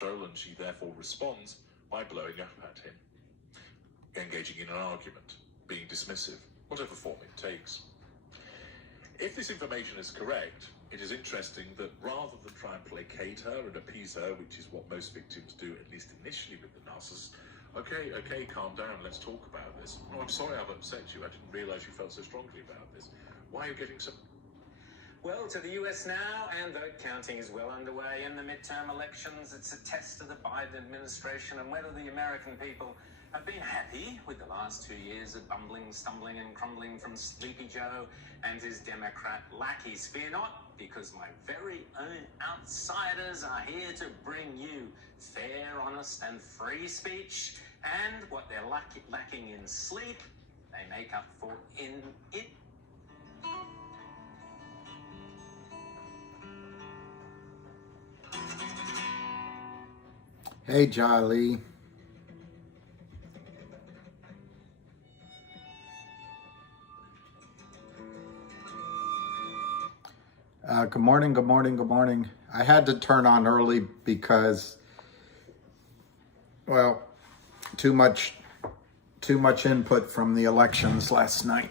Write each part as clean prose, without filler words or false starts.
and she therefore responds by blowing up at him, engaging in an argument, being dismissive, whatever form it takes. If this information is correct, it is interesting that rather than try and placate her and appease her, which is what most victims do, at least initially with the narcissist, okay, calm down, let's talk about this. No, I'm sorry I've upset you. I didn't realize you felt so strongly about this. Why are you getting so... Well, to the US now, and though counting is well underway in the midterm elections, it's a test of the Biden administration and whether the American people have been happy with the last 2 years of bumbling, stumbling and crumbling from Sleepy Joe and his Democrat lackeys. Fear not, because my very own outsiders are here to bring you fair, honest and free speech, and what they're lacking in sleep, they make up for in it. Hey, Jolly. Good morning, good morning, good morning. I had to turn on early because, well, too much input from the elections last night,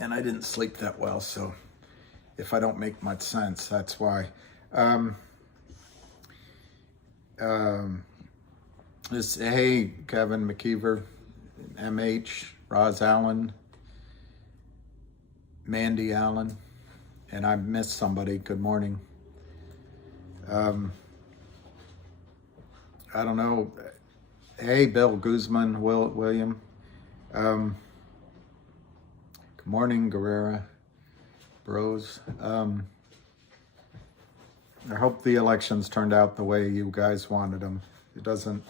and I didn't sleep that well, so if I don't make much sense, that's why. Hey, Kevin McKeever, MH, Roz Allen, Mandy Allen, and I missed somebody. Good morning. I don't know. Hey, Bill Guzman, William. Good morning, Guerrera, bros. I hope the elections turned out the way you guys wanted them. It doesn't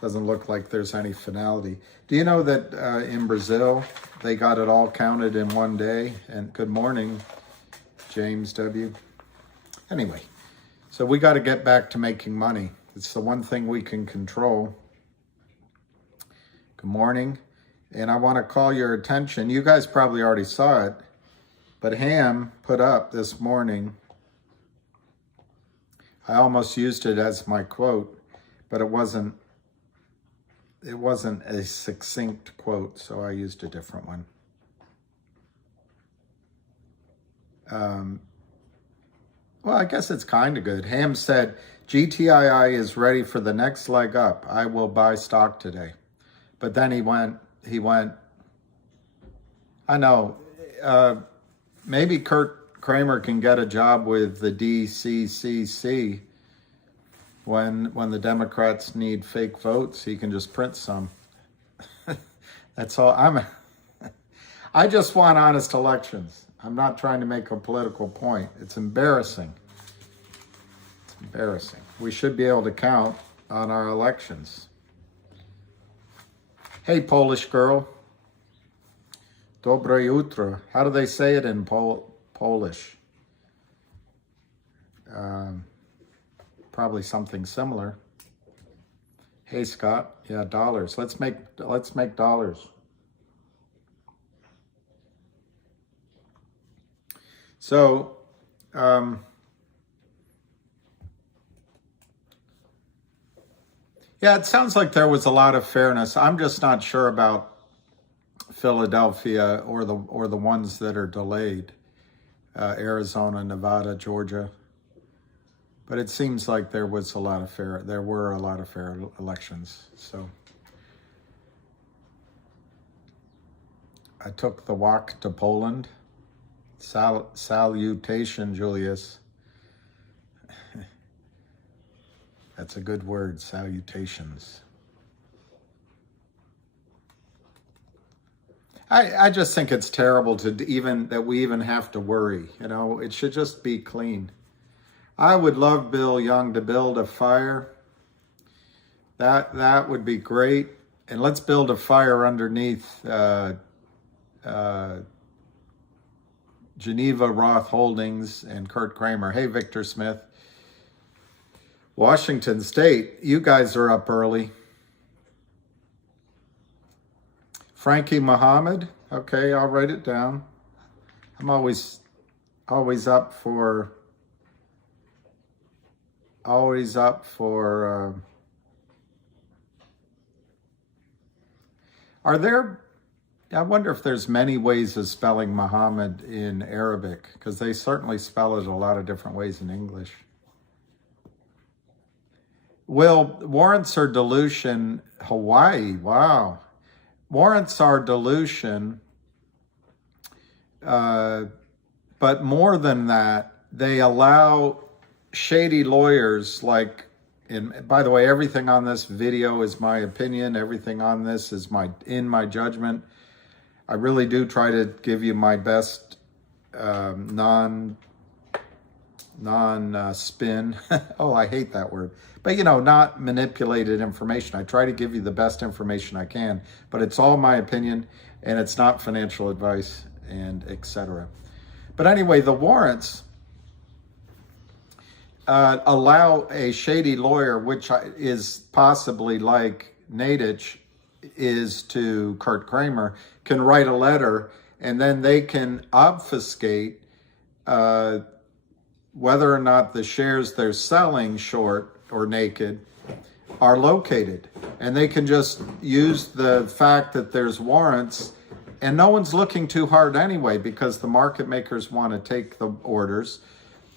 look like there's any finality. Do you know that in Brazil, they got it all counted in one day? And good morning, James W. Anyway, so we got to get back to making money. It's the one thing we can control. Good morning. And I want to call your attention. You guys probably already saw it, but Ham put up this morning. I almost used it as my quote, but it wasn't a succinct quote, so I used a different one. Well, I guess it's kind of good. Ham said, GTII is ready for the next leg up. I will buy stock today. But then he went, I know, maybe Kurt Kramer can get a job with the DCCC. When the Democrats need fake votes, he can just print some. That's all. I just want honest elections. I'm not trying to make a political point. It's embarrassing. It's embarrassing. We should be able to count on our elections. Hey, Polish girl. Dobre jutro. How do they say it in Polish? Probably something similar. Hey, Scott. Yeah, dollars. Let's make dollars. So, yeah, it sounds like there was a lot of fairness. I'm just not sure about Philadelphia or the ones that are delayed. Arizona, Nevada, Georgia. But it seems like there were a lot of fair elections. So I took the walk to Poland. Salutation, Julius. That's a good word, salutations. I just think it's terrible that we even have to worry. You know, it should just be clean. I would love Bill Young to build a fire. That would be great. And let's build a fire underneath Geneva Roth Holdings and Kurt Kramer. Hey, Victor Smith. Washington State, you guys are up early. Frankie Muhammad. Okay, I'll write it down. I'm always up for always up for... Are there... I wonder if there's many ways of spelling Muhammad in Arabic, because they certainly spell it a lot of different ways in English. Will, warrants or dilution, Hawaii, wow. Warrants are dilution, but more than that, they allow shady lawyers like, by the way, everything on this video is my opinion. Everything on this is in my judgment. I really do try to give you my best non-spin. Oh, I hate that word. But, you know, not manipulated information. I try to give you the best information I can. But it's all my opinion, and it's not financial advice, and etc. But anyway, the warrants allow a shady lawyer, which is possibly like Nadich is to Kurt Kramer, can write a letter, and then they can obfuscate whether or not the shares they're selling short or naked are located. And they can just use the fact that there's warrants, and no one's looking too hard anyway, because the market makers want to take the orders.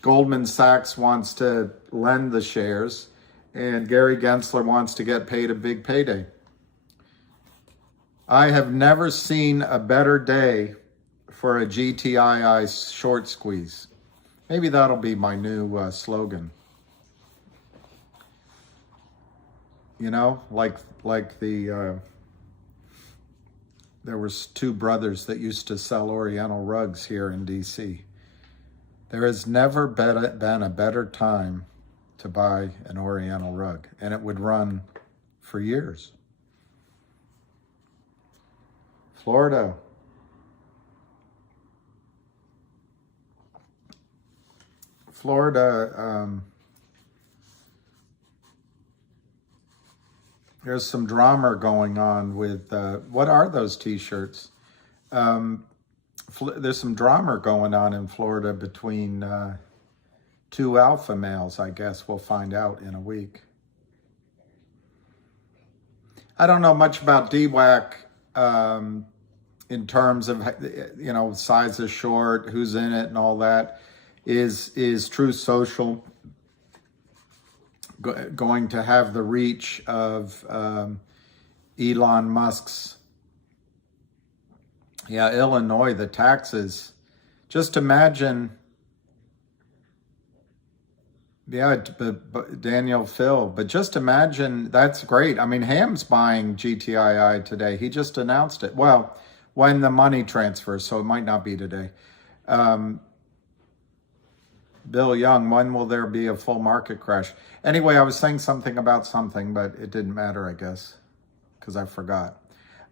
Goldman Sachs wants to lend the shares, and Gary Gensler wants to get paid a big payday. I have never seen a better day for a GTII short squeeze. Maybe that'll be my new slogan. You know, like the there was two brothers that used to sell Oriental rugs here in DC. There has never been a better time to buy an Oriental rug, and it would run for years. Florida. There's some drama going on with, what are those t-shirts? There's some drama going on in Florida between two alpha males, I guess. We'll find out in a week. I don't know much about DWAC in terms of, you know, size is short, who's in it and all that. Is Truth Social going to have the reach of Elon Musk's, Illinois, the taxes? Just imagine, Daniel Phil, but just imagine, that's great. I mean, Ham's buying GTII today. He just announced it. Well, when the money transfers, so it might not be today. Bill Young, when will there be a full market crash? Anyway, I was saying something about something, but it didn't matter, I guess, because I forgot.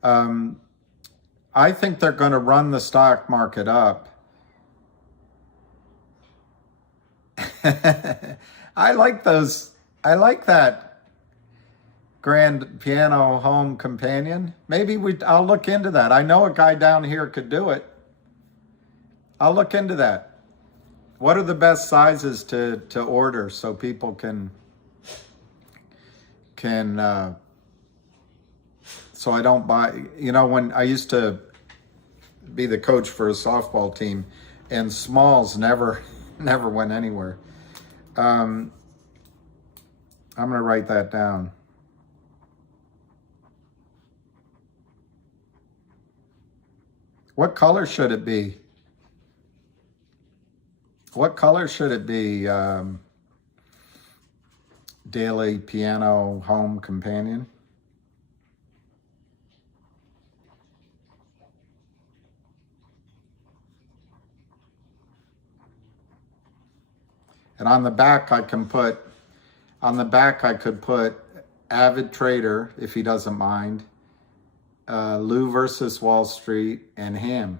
I think they're going to run the stock market up. I like that grand piano home companion. Maybe I'll look into that. I know a guy down here could do it. I'll look into that. What are the best sizes to order so people can so I don't buy, when I used to be the coach for a softball team, and smalls never went anywhere. I'm going to write that down. What color should it be? What color should it be, Daily Piano Home Companion? And on the back I could put Avid Trader, if he doesn't mind, Lou versus Wall Street, and Ham.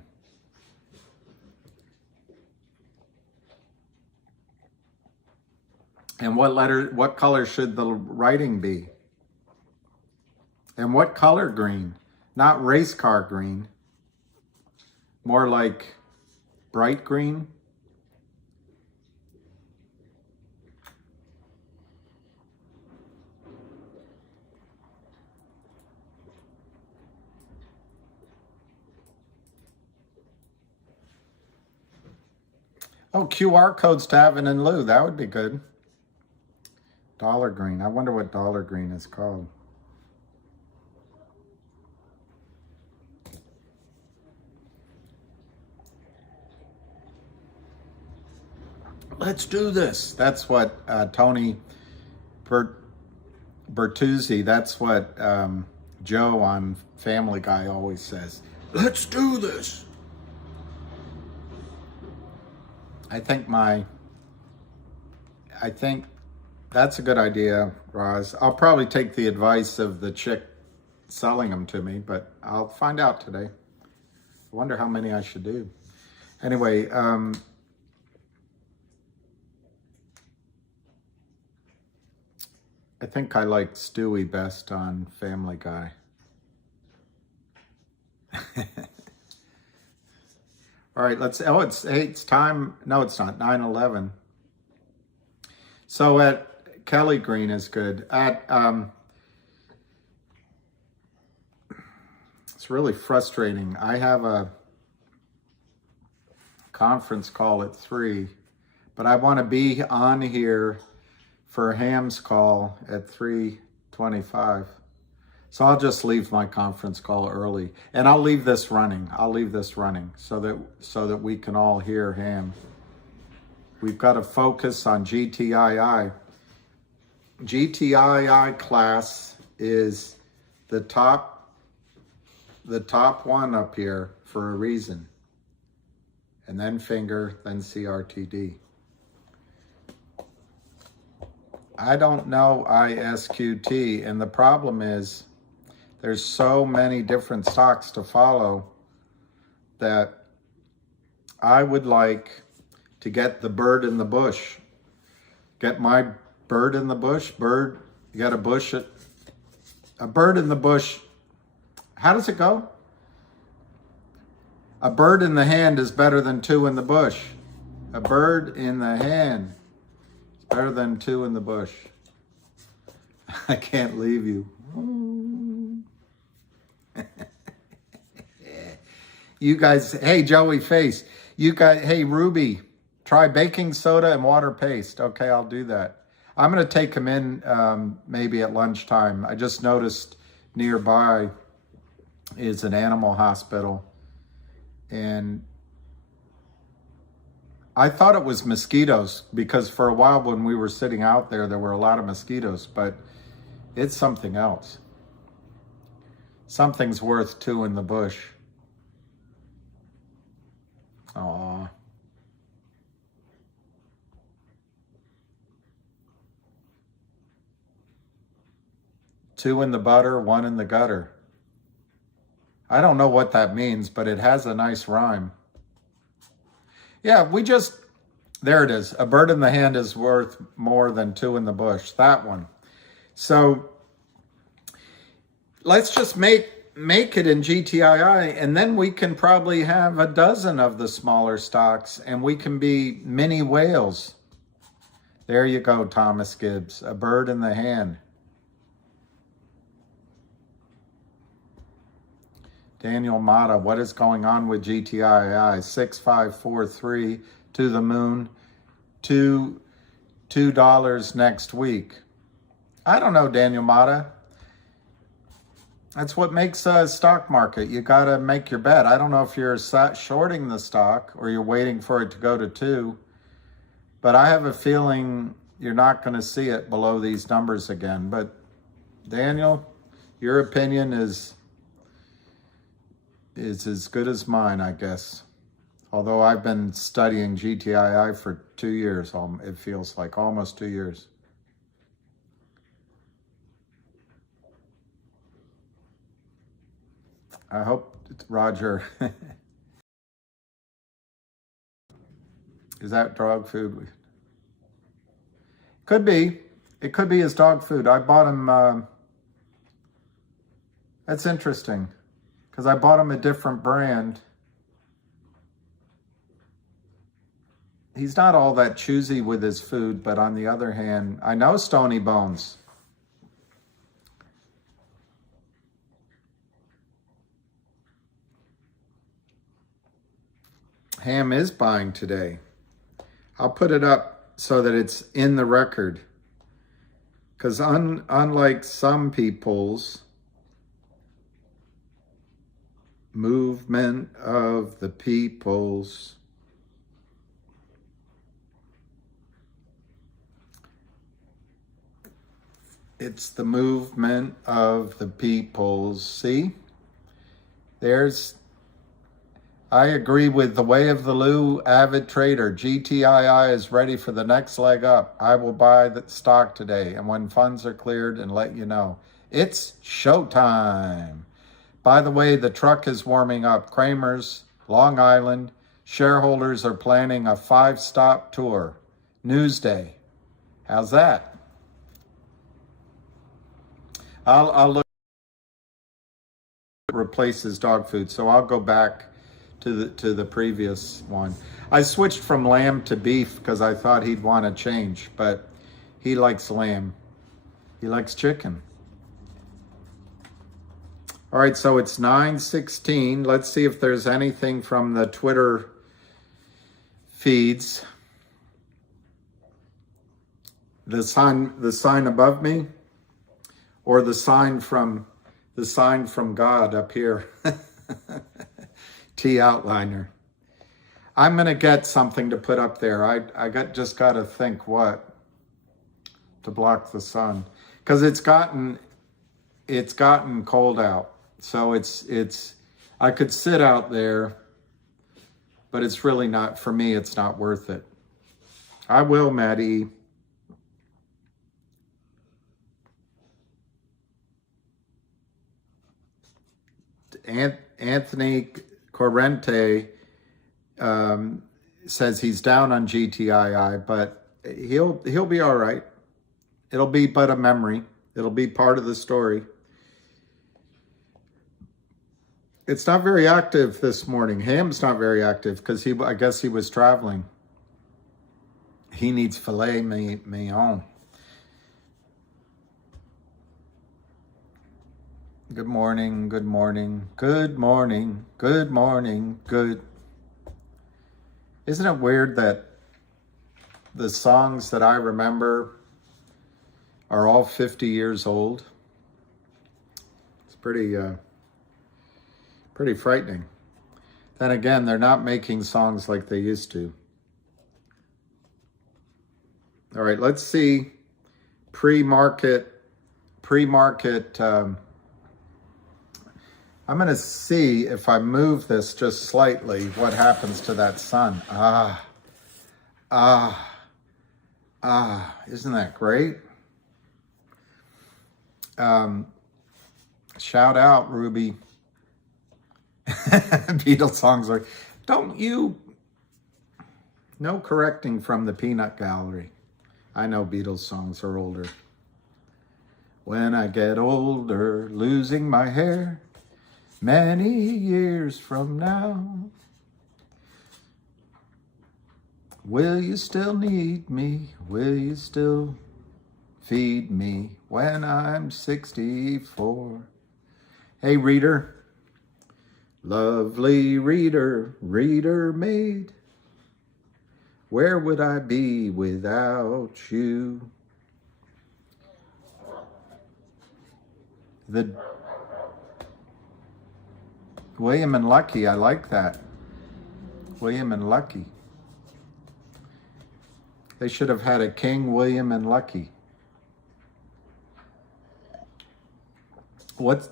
And what color should the writing be? And what color green? Not race car green. More like bright green. Oh, QR codes to have it in lieu. That would be good. Dollar Green. I wonder what Dollar Green is called. Let's do this. That's what Tony Bertuzzi, that's what Joe on Family Guy always says. Let's do this. I think that's a good idea, Roz. I'll probably take the advice of the chick selling them to me, but I'll find out today. I wonder how many I should do. Anyway, I think I like Stewie best on Family Guy. All right, it's time. No, it's not. 9/11. So at Kelly Green is good. It's really frustrating. I have a conference call at 3, but I want to be on here for Ham's call at 3:25. So I'll just leave my conference call early, and I'll leave this running. So that we can all hear Ham. We've got to focus on GTII. GTII class is the top one up here for a reason. And then finger, then CRTD. I don't know ISQT, and the problem is there's so many different stocks to follow that I would like to get the bird in the bush. Get my bird in the bush. Bird, you got a bird in the bush. How does it go? A bird in the hand is better than 2 in the bush. A bird in the hand is better than 2 in the bush. I can't leave you. You guys, hey, Joey Face. You guys, hey, Ruby, try baking soda and water paste. Okay, I'll do that. I'm going to take him in maybe at lunchtime. I just noticed nearby is an animal hospital. And I thought it was mosquitoes because for a while when we were sitting out there, there were a lot of mosquitoes, but it's something else. Something's worth 2 in the bush. Aw. Two in the butter, 1 in the gutter. I don't know what that means, but it has a nice rhyme. Yeah, there it is. A bird in the hand is worth more than 2 in the bush. That one. So let's just make it in GTII, and then we can probably have a dozen of the smaller stocks, and we can be mini whales. There you go, Thomas Gibbs. A bird in the hand. Daniel Mata, what is going on with GTII? 6543 to the moon, $2 next week. I don't know, Daniel Mata. That's what makes a stock market. You got to make your bet. I don't know if you're shorting the stock or you're waiting for it to go to 2, but I have a feeling you're not going to see it below these numbers again. But Daniel, your opinion is as good as mine, I guess. Although I've been studying GTII for 2 years, it feels like almost 2 years. I hope, Roger, is that dog food? Could be. It could be his dog food. I bought him, that's interesting, because I bought him a different brand. He's not all that choosy with his food, but on the other hand, I know Stony Bones. Ham is buying today. I'll put it up so that it's in the record. Because unlike some people's movement of the peoples, it's the movement of the peoples. See? I agree with the way of the Lou, avid trader. GTII is ready for the next leg up. I will buy the stock today, and when funds are cleared, and let you know. It's showtime. By the way, the truck is warming up. Kramer's, Long Island. Shareholders are planning a 5-stop tour. Newsday. How's that? I'll look. Replaces dog food, so I'll go back to the previous one. I switched from lamb to beef because I thought he'd want to change, but he likes lamb. He likes chicken. All right, so it's 9:16. Let's see if there's anything from the Twitter feeds. The sign above me, or the sign from God up here. T outliner. I'm gonna get something to put up there. I just gotta think what to block the sun, because it's gotten cold out. So it's I could sit out there, but it's really not, for me, it's not worth it. I will, Maddie. Anthony Corrente says he's down on GTII, but he'll be all right. It'll be but a memory. It'll be part of the story. It's not very active this morning. Ham's not very active because I guess he was traveling. He needs filet mignon. Good morning, good morning, good morning, good morning, good. Isn't it weird that the songs that I remember are all 50 years old? It's pretty frightening. Then again, they're not making songs like they used to. All right, let's see pre-market. I'm going to see if I move this just slightly, what happens to that sun. Isn't that great? Shout out, Ruby. Beatles songs are, no correcting from the peanut gallery. I know Beatles songs are older. When I get older, losing my hair, many years from now, will you still need me? Will you still feed me when I'm 64? Hey, reader. Lovely reader, reader maid, where would I be without you? The William and Lucky, I like that. William and Lucky. They should have had a King, William, and Lucky. What's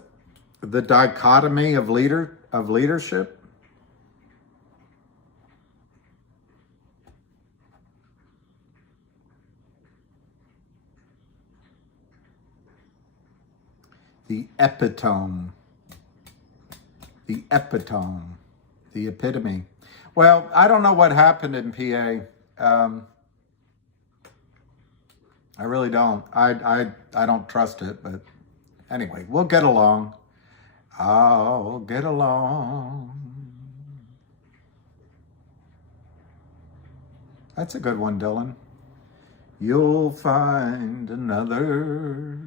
the dichotomy of leadership? The epitome. The epitome. The epitome. Well, I don't know what happened in PA. I really don't. I don't trust it, but anyway, we'll get along. I'll get along. That's a good one, Dylan. You'll find another.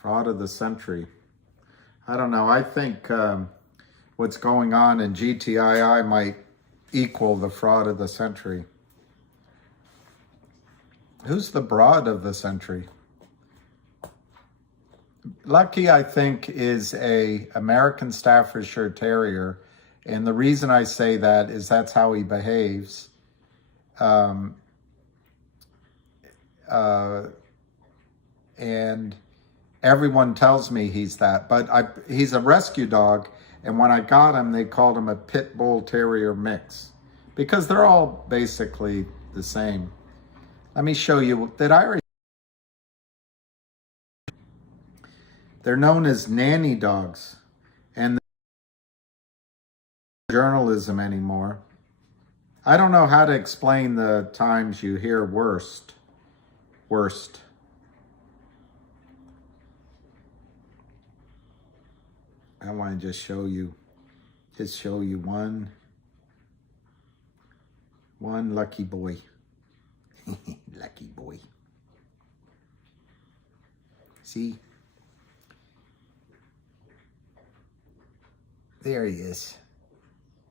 Fraud of the century. I don't know. I think what's going on in GTII might equal the fraud of the century. Who's the broad of the century? Lucky, I think, is a American Staffordshire Terrier. And the reason I say that is that's how he behaves. And everyone tells me he's that. But he's a rescue dog. And when I got him, they called him a Pit Bull Terrier mix. Because they're all basically the same. Let me show you. Did I already? They're known as nanny dogs. And journalism anymore. I don't know how to explain the times you hear worst. I want to just show you one lucky boy. Lucky boy. See? There he is.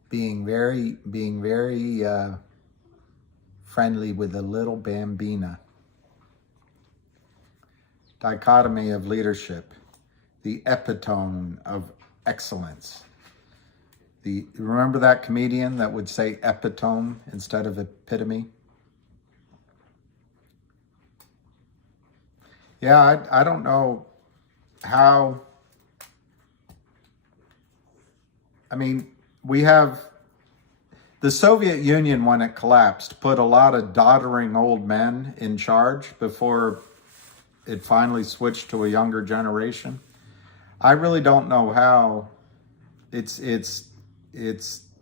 Being very friendly with a little bambina. Dichotomy of leadership. The epitome of excellence. Remember that comedian that would say epitome instead of epitome? Yeah, I don't know how. I mean, we have the Soviet Union, when it collapsed, put a lot of doddering old men in charge before it finally switched to a younger generation. I really don't know how. It's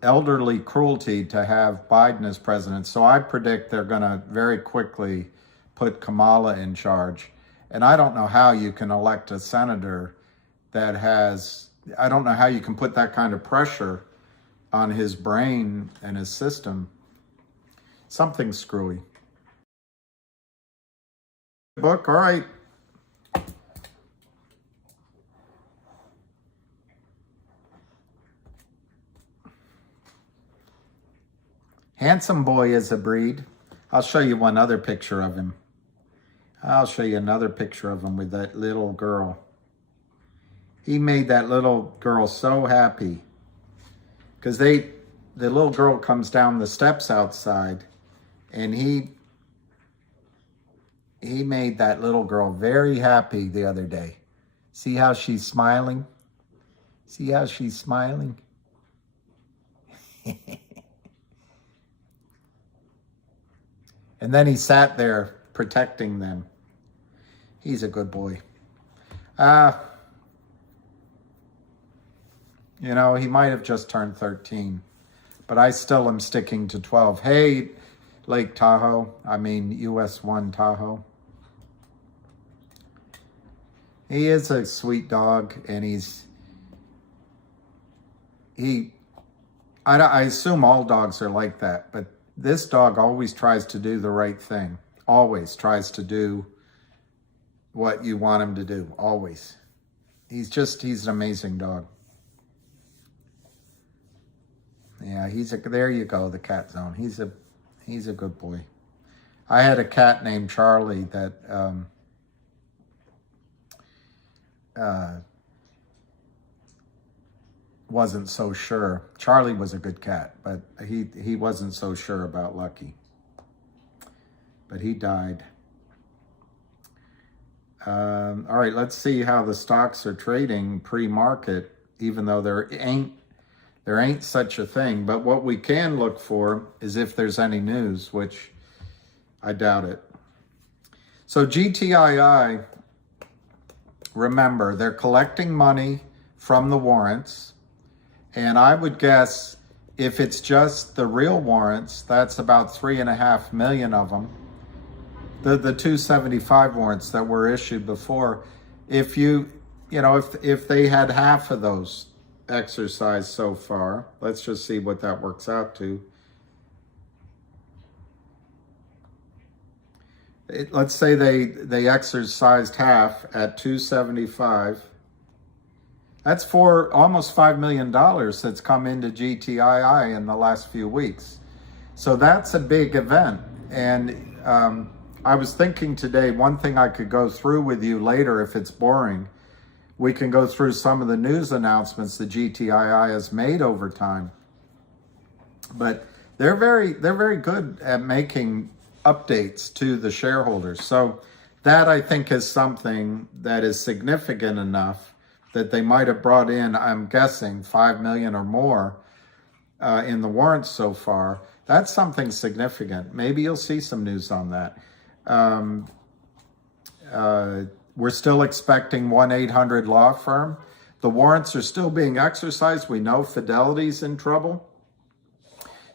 elderly cruelty to have Biden as president. So I predict they're going to very quickly put Kamala in charge. And I don't know how you can elect a senator that has, I don't know how you can put that kind of pressure on his brain and his system. Something screwy. Book, all right. Handsome boy is a breed. I'll show you one other picture of him. I'll show you another picture of him with that little girl. He made that little girl so happy. Because the little girl comes down the steps outside, and he made that little girl very happy the other day. See how she's smiling? See how she's smiling? And then he sat there protecting them. He's a good boy. You know, he might have just turned 13, but I still am sticking to 12. Hey, Lake Tahoe, US 1 Tahoe. He is a sweet dog, and I assume all dogs are like that, but this dog always tries to do the right thing. Always tries to do what you want him to do. Always. He's an amazing dog. Yeah, there you go, the cat zone. He's a good boy. I had a cat named Charlie that wasn't so sure. Charlie was a good cat, but he wasn't so sure about Lucky. But he died. All right, let's see how the stocks are trading pre-market, even though there ain't such a thing. But what we can look for is if there's any news, which I doubt it. So GTII, remember, they're collecting money from the warrants. And I would guess if it's just the real warrants, that's about 3.5 million of them. The 275 warrants that were issued before, if they had half of those exercised so far, let's just see what that works out to. Let's say they exercised half at 275. That's for almost $5 million that's come into GTII in the last few weeks. So that's a big event. And I was thinking today, one thing I could go through with you later if it's boring, we can go through some of the news announcements the GTII has made over time. But they're very good at making updates to the shareholders. So that, I think, is something that is significant enough that they might have brought in, I'm guessing, 5 million or more in the warrants so far. That's something significant. Maybe you'll see some news on that. We're still expecting 1-800 law firm. The warrants are still being exercised. We know Fidelity's in trouble.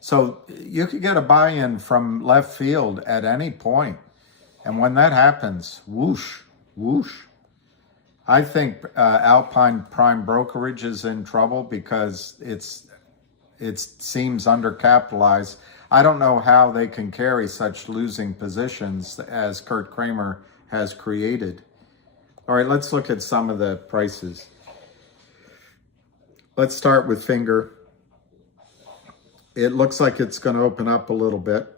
So you could get a buy-in from left field at any point. And when that happens, whoosh, whoosh. I think Alpine Prime Brokerage is in trouble because it seems undercapitalized. I don't know how they can carry such losing positions as Kurt Kramer has created. All right, let's look at some of the prices. Let's start with Finger. It looks like it's going to open up a little bit.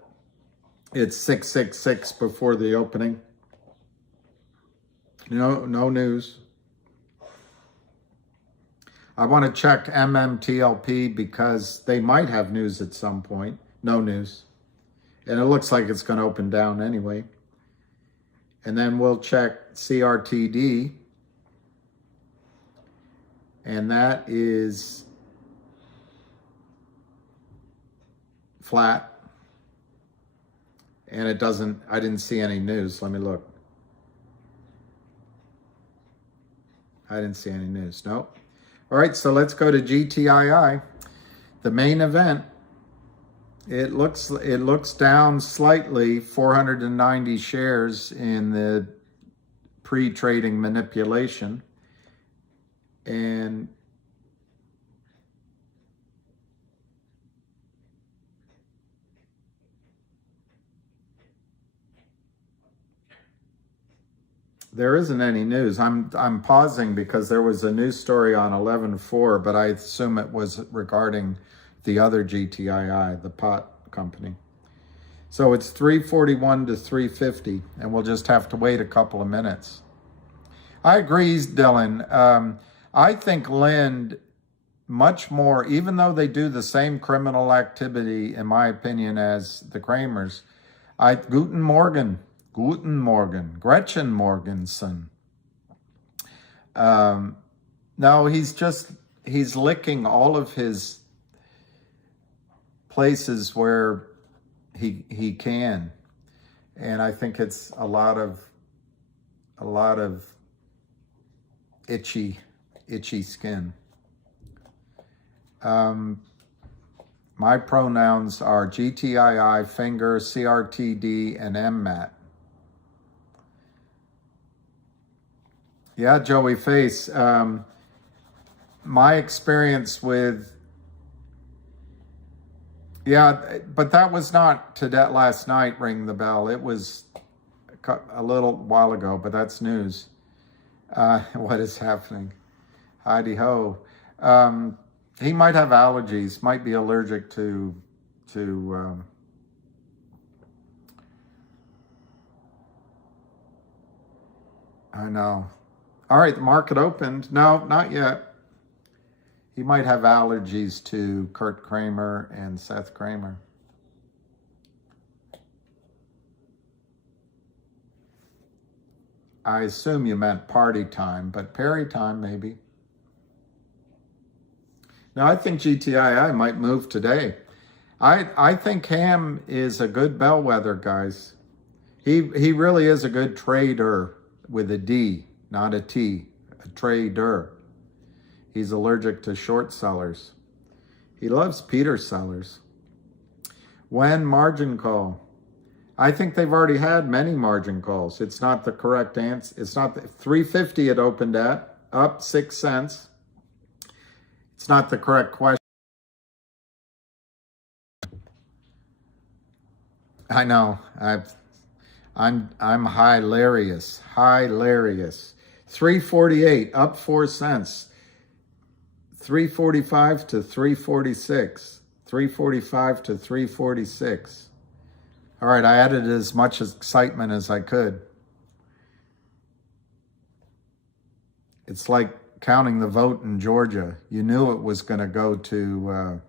It's 666 before the opening. No news. I want to check MMTLP because they might have news at some point. No news. And it looks like it's going to open down anyway. And then we'll check CRTD. And that is flat. And I didn't see any news. Let me look. I didn't see any news. Nope. All right, so let's go to GTII. The main event. It looks down slightly, 490 shares in the pre-trading manipulation. And there isn't any news. I'm pausing because there was a news story on 11/4, but I assume it was regarding the other GTII, the pot company. So it's 341 to 350, and we'll just have to wait a couple of minutes. I agree, Dylan. I think Lind much more, even though they do the same criminal activity, in my opinion, as the Kramers. Guten Morgen, Gretchen Morgensen. No, he's licking all of his places where he can. And I think it's a lot of itchy skin. My pronouns are GTII, Finger, CRTD, and MMAT. Yeah, Joey Face. My experience with... Yeah, but that was not to that last night, ring the bell. It was a little while ago, but that's news. What is happening? Heidi ho. He might have allergies, might be allergic to I know. All right, the market opened. No, not yet. He might have allergies to Kurt Kramer and Seth Kramer. I assume you meant party time, but Perry time maybe. Now, I think GTII might move today. I think Ham is a good bellwether, guys. He really is a good trader with a D, not a T, a trader. He's allergic to short sellers. He loves Peter sellers. When margin call? I think they've already had many margin calls. It's not the correct answer. It's not 350 it opened at, up 6 cents. It's not the correct question. I know. I'm hilarious. 348, up 4 cents. 345 to 346. 345 to 346. All right, I added as much excitement as I could. It's like counting the vote in Georgia. You knew it was going to go to a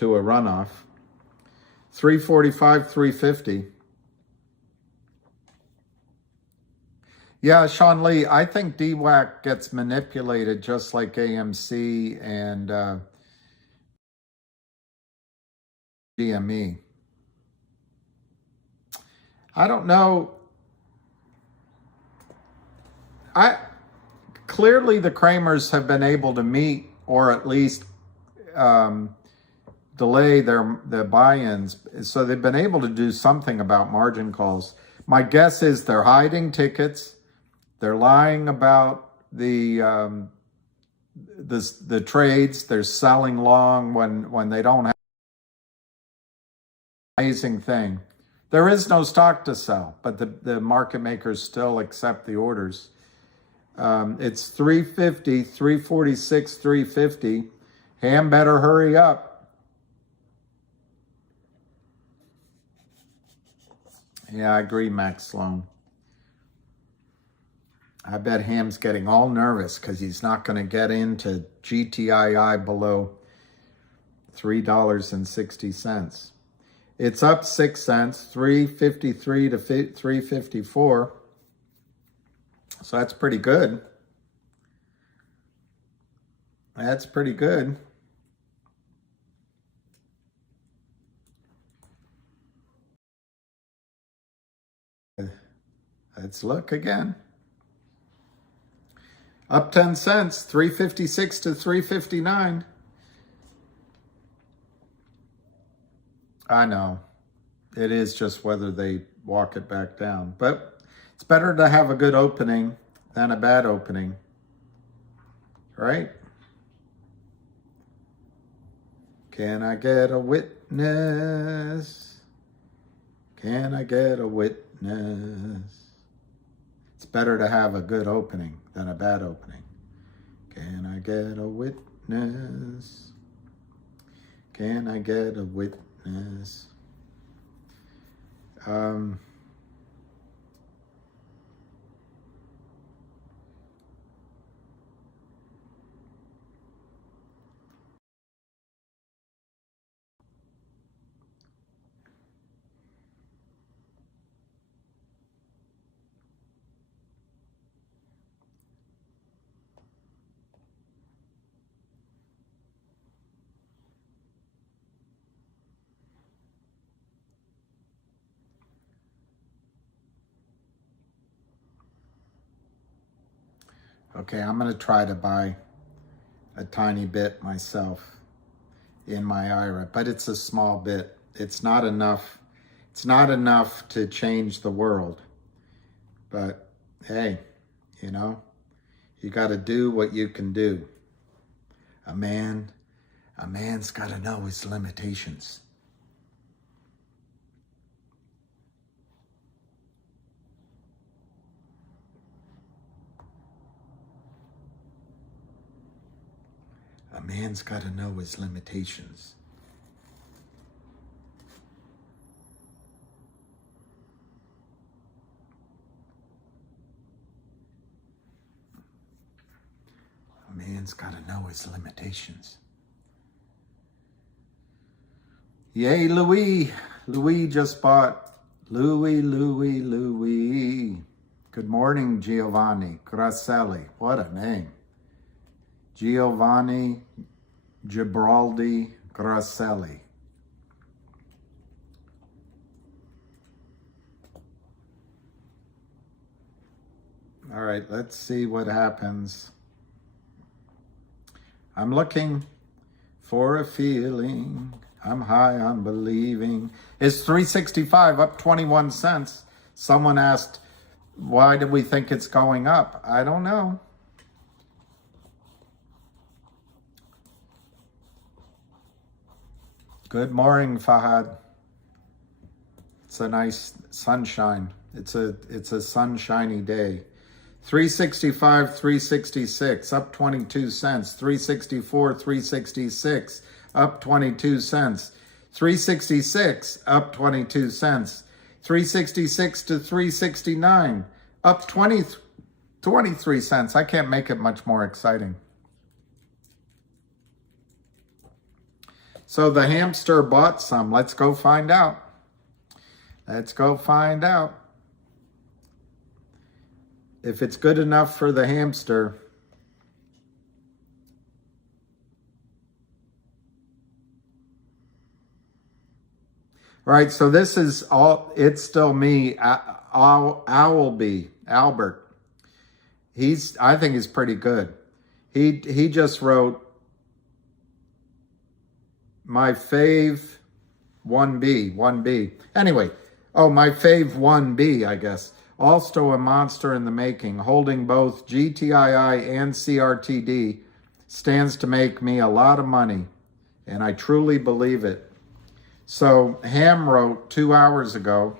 runoff. 345, 350. Yeah, Sean Lee, I think DWAC gets manipulated just like AMC and GME. I don't know. Clearly the Kramers have been able to meet or at least delay their buy-ins. So they've been able to do something about margin calls. My guess is they're hiding tickets. They're lying about the trades. They're selling long when they don't have. Amazing thing. There is no stock to sell, but the market makers still accept the orders. It's 350, 346, 350. Ham better hurry up. Yeah, I agree, Max Sloan. I bet Ham's getting all nervous because he's not going to get into GTII below $3.60. It's up 6 cents, 353 to 354. So that's pretty good. That's pretty good. Let's look again. Up 10 cents, 356 to 359. I know. It is just whether they walk it back down. But it's better to have a good opening than a bad opening. Right? Can I get a witness? Can I get a witness? It's better to have a good opening than a bad opening. Can I get a witness? Can I get a witness? Okay, I'm going to try to buy a tiny bit myself in my IRA, but it's a small bit. It's not enough. It's not enough to change the world. But hey, you know, you got to do what you can do. A man's got to know his limitations. A man's got to know his limitations. A man's got to know his limitations. Yay, Louis. Louis just bought. Louis. Good morning, Giovanni Grasselli. What a name. Giovanni Gibraldi Grasselli. All right, let's see what happens. I'm looking for a feeling. I'm high on believing. It's 365, up 21 cents. Someone asked, why do we think it's going up? I don't know. Good morning, Fahad. It's a nice sunshine. It's a sunshiny day. 365, 366, up 22 cents. 364, 366, up 22 cents. 366, up 22 cents. 366 to 369, up 23 cents. I can't make it much more exciting. So the hamster bought some. Let's go find out. Let's go find out. If it's good enough for the hamster. All right, so this is all, it's still me, Owlby, Albert. I think he's pretty good. He just wrote, my fave 1B. Anyway, oh, my fave 1B, I guess. Also a monster in the making, holding both GTII and CRTD, stands to make me a lot of money, and I truly believe it. So Ham wrote 2 hours ago.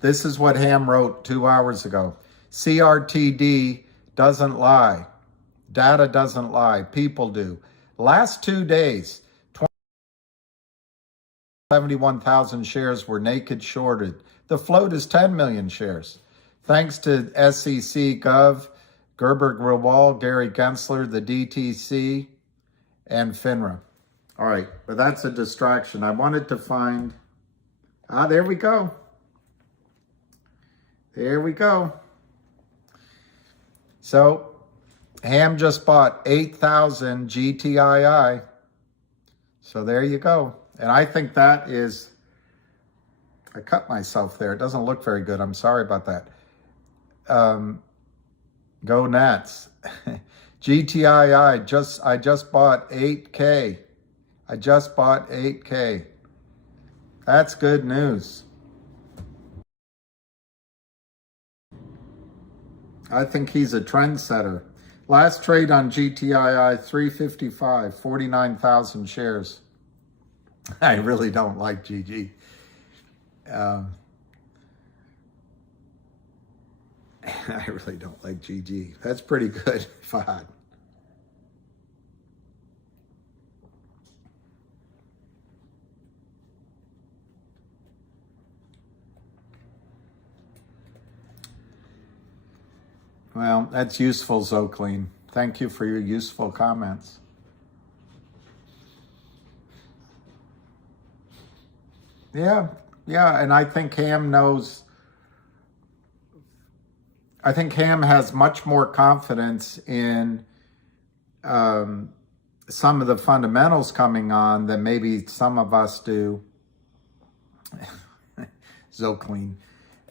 This is what Ham wrote 2 hours ago. CRTD doesn't lie. Data doesn't lie. People do. Last 2 days, 71,000 shares were naked shorted. The float is 10 million shares. Thanks to SEC Gov, Gerber Grewal, Gary Gensler, the DTC, and FINRA. All right, but that's a distraction. I wanted to find, there we go. There we go. So Ham just bought 8,000 GTII. So there you go. And I think that is, I cut myself there. It doesn't look very good. I'm sorry about that. Go Nats. GTII, I just bought 8K. I just bought 8K. That's good news. I think he's a trendsetter. Last trade on GTII, 355, 49,000 shares. I really don't like GG. I really don't like GG. That's pretty good, Fahad. Well, that's useful, Zoclean. Thank you for your useful comments. Yeah, and I think Ham knows. I think Ham has much more confidence in some of the fundamentals coming on than maybe some of us do. Zoclean.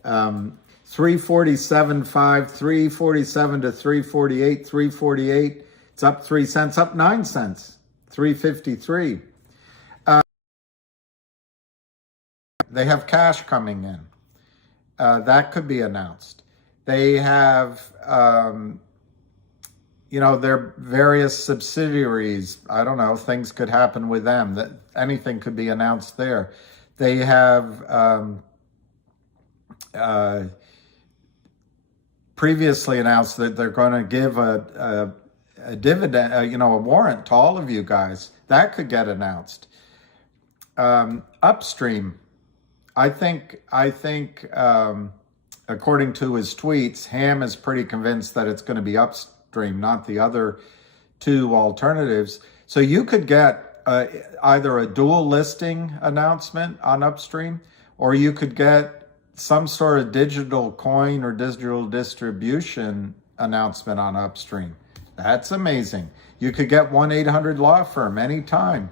347.5, 347 to 348, 348. It's up 3 cents, up 9 cents, 353. They have cash coming in. That could be announced. They have, their various subsidiaries. I don't know, things could happen with them. That anything could be announced there. They have previously announced that they're going to give a dividend, a warrant to all of you guys. That could get announced. Upstream. I think, according to his tweets, Ham is pretty convinced that it's going to be upstream, not the other two alternatives. So you could get either a dual listing announcement on upstream, or you could get some sort of digital coin or digital distribution announcement on upstream. That's amazing. You could get 1-800-LAW-FIRM anytime.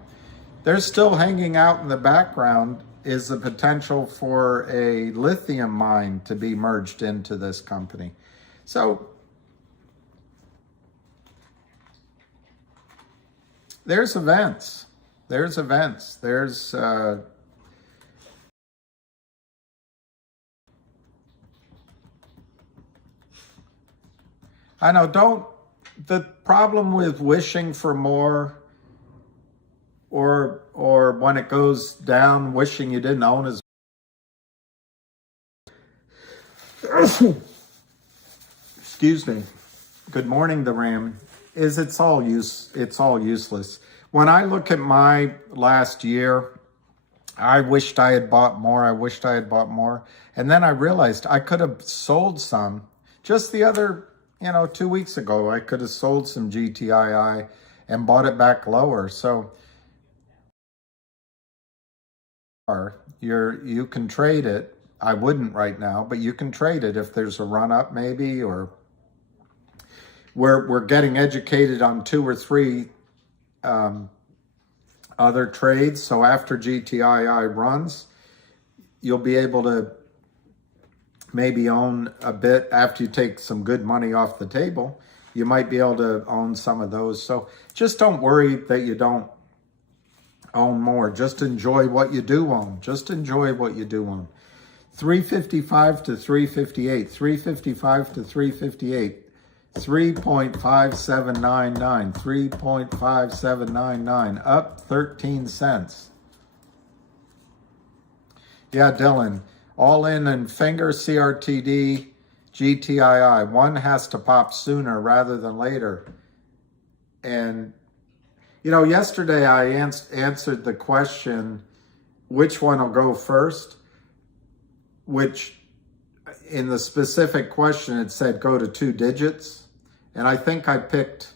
There's still hanging out in the background is the potential for a lithium mine to be merged into this company. So there's events. There's I know, the problem with wishing for more or when it goes down, wishing you didn't own as excuse me. Good morning, the RAM. It's all useless. When I look at my last year, I wished I had bought more. And then I realized I could have sold some just the other, 2 weeks ago. I could have sold some GTII and bought it back lower. So you can trade it. I wouldn't right now, but you can trade it if there's a run up maybe, or we're getting educated on 2 or 3 other trades. So after GTII runs, you'll be able to maybe own a bit after you take some good money off the table. You might be able to own some of those. So just don't worry that you don't own more. Just enjoy what you do own. 355 to 358, 355 to 358, 3.5799, 3.5799, up 13 cents. Yeah, Dylan, all in and finger, CRTD, GTII. One has to pop sooner rather than later. And, yesterday I answered the question, which one will go first? Which, in the specific question, it said go to 2 digits. And I think I picked,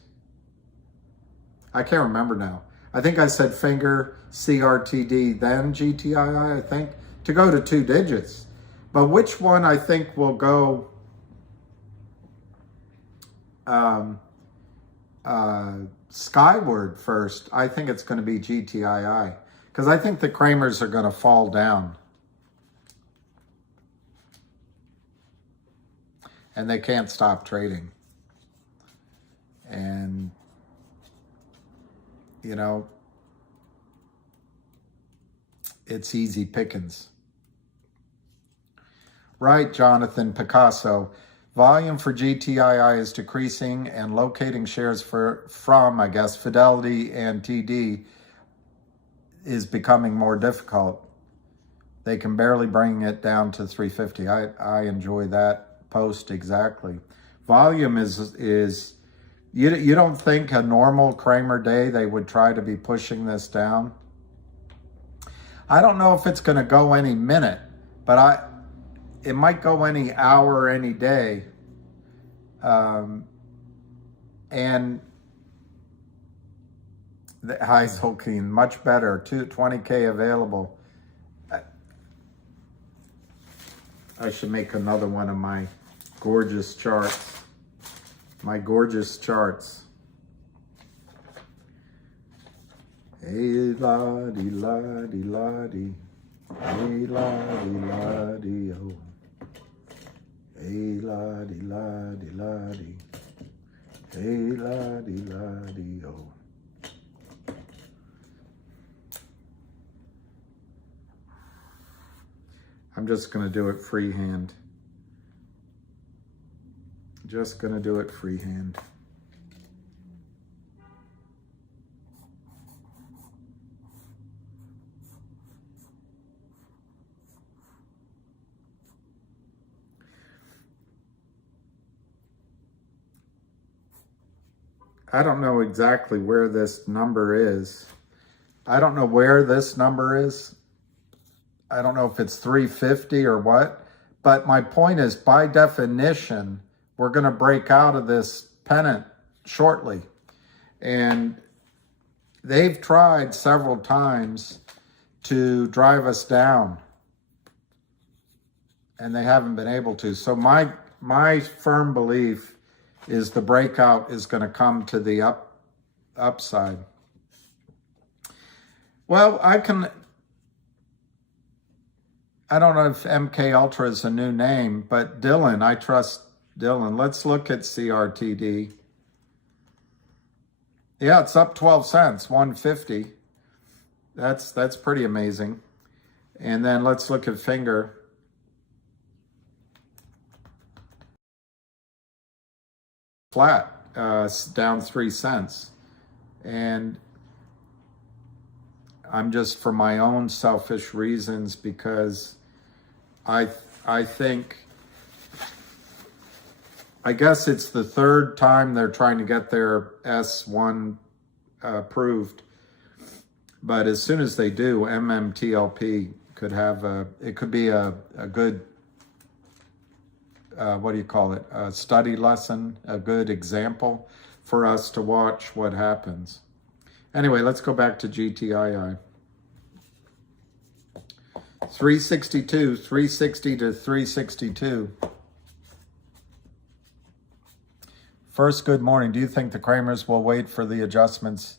I can't remember now. I think I said finger, CRTD, then GTII, I think, to go to 2 digits. But which one I think will go skyward first, I think it's going to be GTII. Because I think the Kramers are going to fall down. And they can't stop trading. And, it's easy pickings. Right, Jonathan Picasso. Volume for GTII is decreasing, and locating shares from, I guess, Fidelity and TD is becoming more difficult. They can barely bring it down to 350. I enjoy that post exactly. Volume is you don't think a normal Kramer day they would try to be pushing this down? I don't know if it's going to go any minute, but it might go any hour, any day. And the highs Holkeen, much better. 20K available. I should make another one of my gorgeous charts. Hey la-dee, la-dee, la-dee. Hey la-dee, la-dee, oh. Hey la-dee, la-dee, la-dee. Hey la-dee, la-dee, oh. I'm just going to do it freehand. I don't know exactly where this number is. I don't know where this number is. I don't know if it's 350 or what. But my point is, by definition, we're going to break out of this pennant shortly. And they've tried several times to drive us down. And they haven't been able to. So my firm belief is the breakout is going to come to the upside. Well, I don't know if MK Ultra is a new name, but Dylan, I trust Dylan. Let's look at CRTD. Yeah, it's up 12 cents, 150. That's pretty amazing. And then let's look at Finger. Flat, down 3 cents. And I'm just for my own selfish reasons, because I think I guess it's the third time they're trying to get their S1 approved. But as soon as they do, MMTLP could have it could be a good, what do you call it, a study lesson, a good example for us to watch what happens. Anyway, let's go back to GTII. 362, 360 to 362. First, good morning. Do you think the Kramers will wait for the adjustments?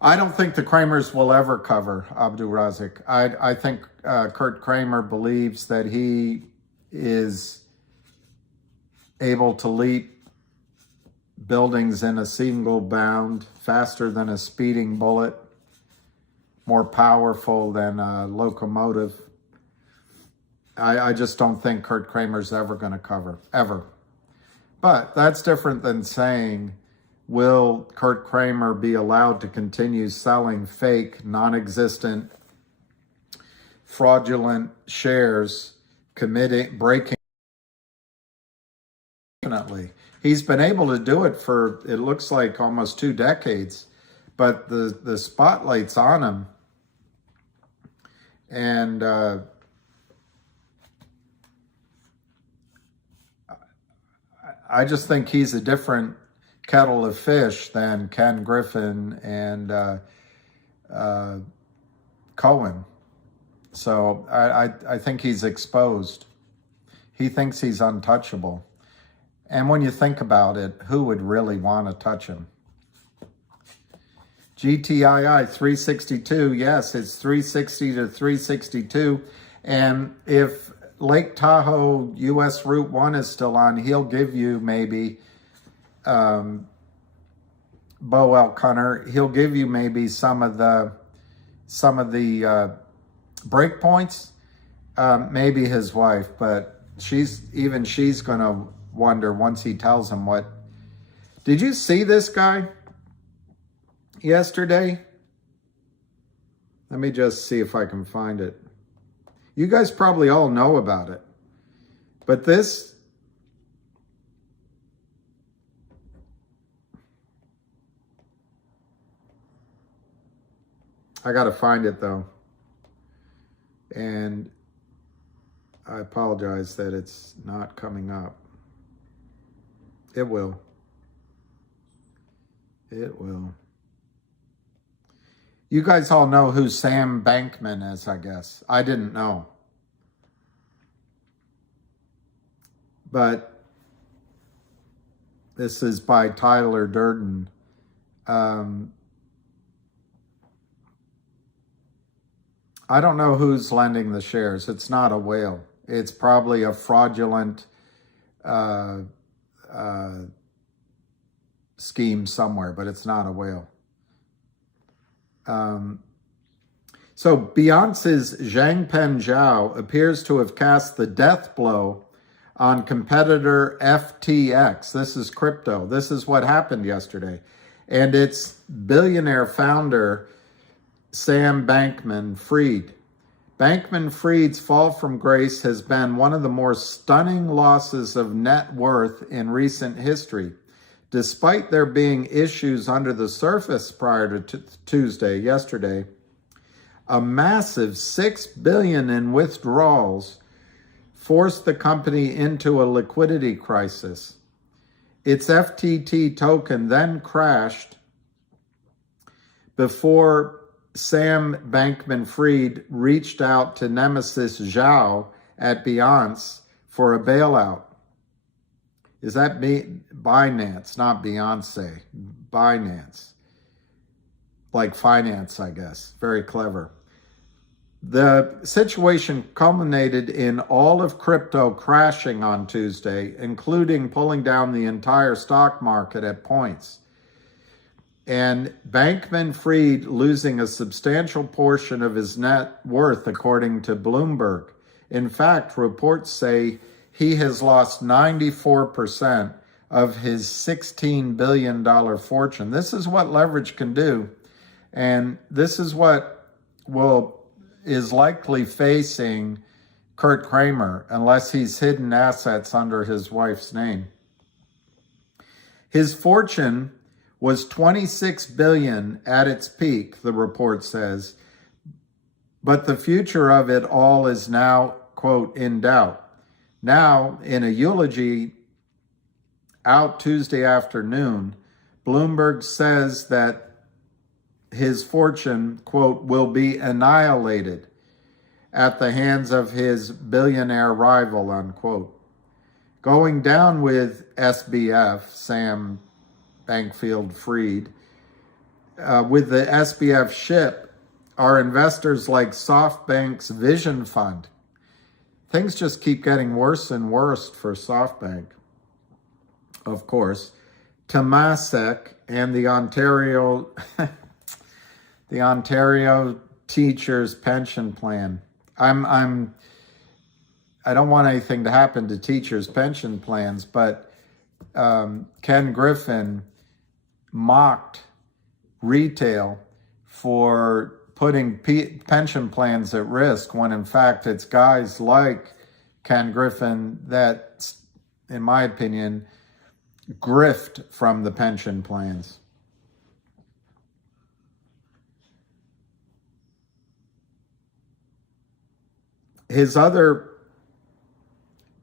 I don't think the Kramers will ever cover Abdul Razik. I think Kurt Kramer believes that he is able to leap buildings in a single bound, faster than a speeding bullet, more powerful than a locomotive. I just don't think Kurt Kramer's ever going to cover, ever. But that's different than saying, will Kurt Kramer be allowed to continue selling fake, non-existent, fraudulent shares, breaking? Definitely. He's been able to do it for, it looks like, almost 2 decades, but the spotlight's on him. And I just think he's a different kettle of fish than Ken Griffin and Cohen. So I think he's exposed. He thinks he's untouchable. And when you think about it, who would really want to touch him? GTII 362, yes, it's 360 to 362. And if Lake Tahoe US Route 1 is still on, he'll give you maybe, Bo Elk-Hunter, he'll give you maybe some of the break points, maybe his wife, but she's going to wonder once he tells him what. Did you see this guy yesterday? Let me just see if I can find it. You guys probably all know about it. But this, I got to find it though. And I apologize that it's not coming up. It will. It will. You guys all know who Sam Bankman is, I guess. I didn't know. But this is by Tyler Durden. I don't know who's lending the shares. It's not a whale. It's probably a fraudulent scheme somewhere, but it's not a whale. So Beyonce's Zhangpeng Zhao appears to have cast the death blow on competitor FTX. This is crypto. This is what happened yesterday. And its billionaire founder, Sam Bankman-Fried. Bankman-Fried's fall from grace has been one of the more stunning losses of net worth in recent history. Despite there being issues under the surface prior to yesterday, a massive $6 billion in withdrawals forced the company into a liquidity crisis. Its FTT token then crashed before Sam Bankman-Fried reached out to Nemesis Zhao at Binance for a bailout. Is that Binance, not Beyonce? Binance. Like finance, I guess. Very clever. The situation culminated in all of crypto crashing on Tuesday, including pulling down the entire stock market at points. And Bankman-Fried losing a substantial portion of his net worth, according to Bloomberg. In fact, reports say he has lost 94% of his $16 billion fortune. This is what leverage can do. And this is what is likely facing Kurt Kramer, unless he's hidden assets under his wife's name. His fortune was $26 billion at its peak, the report says, but the future of it all is now, quote, in doubt. Now, in a eulogy out Tuesday afternoon, Bloomberg says that his fortune, quote, will be annihilated at the hands of his billionaire rival, unquote. Going down with SBF, Sam Bankman-Fried, with the SBF ship are investors like SoftBank's Vision Fund. Things just keep getting worse and worse for SoftBank, of course. Temasek and the Ontario Teachers Pension Plan. I don't want anything to happen to teachers' pension plans, but Ken Griffin mocked retail for putting pension plans at risk when in fact it's guys like Ken Griffin that, in my opinion, grift from the pension plans. His other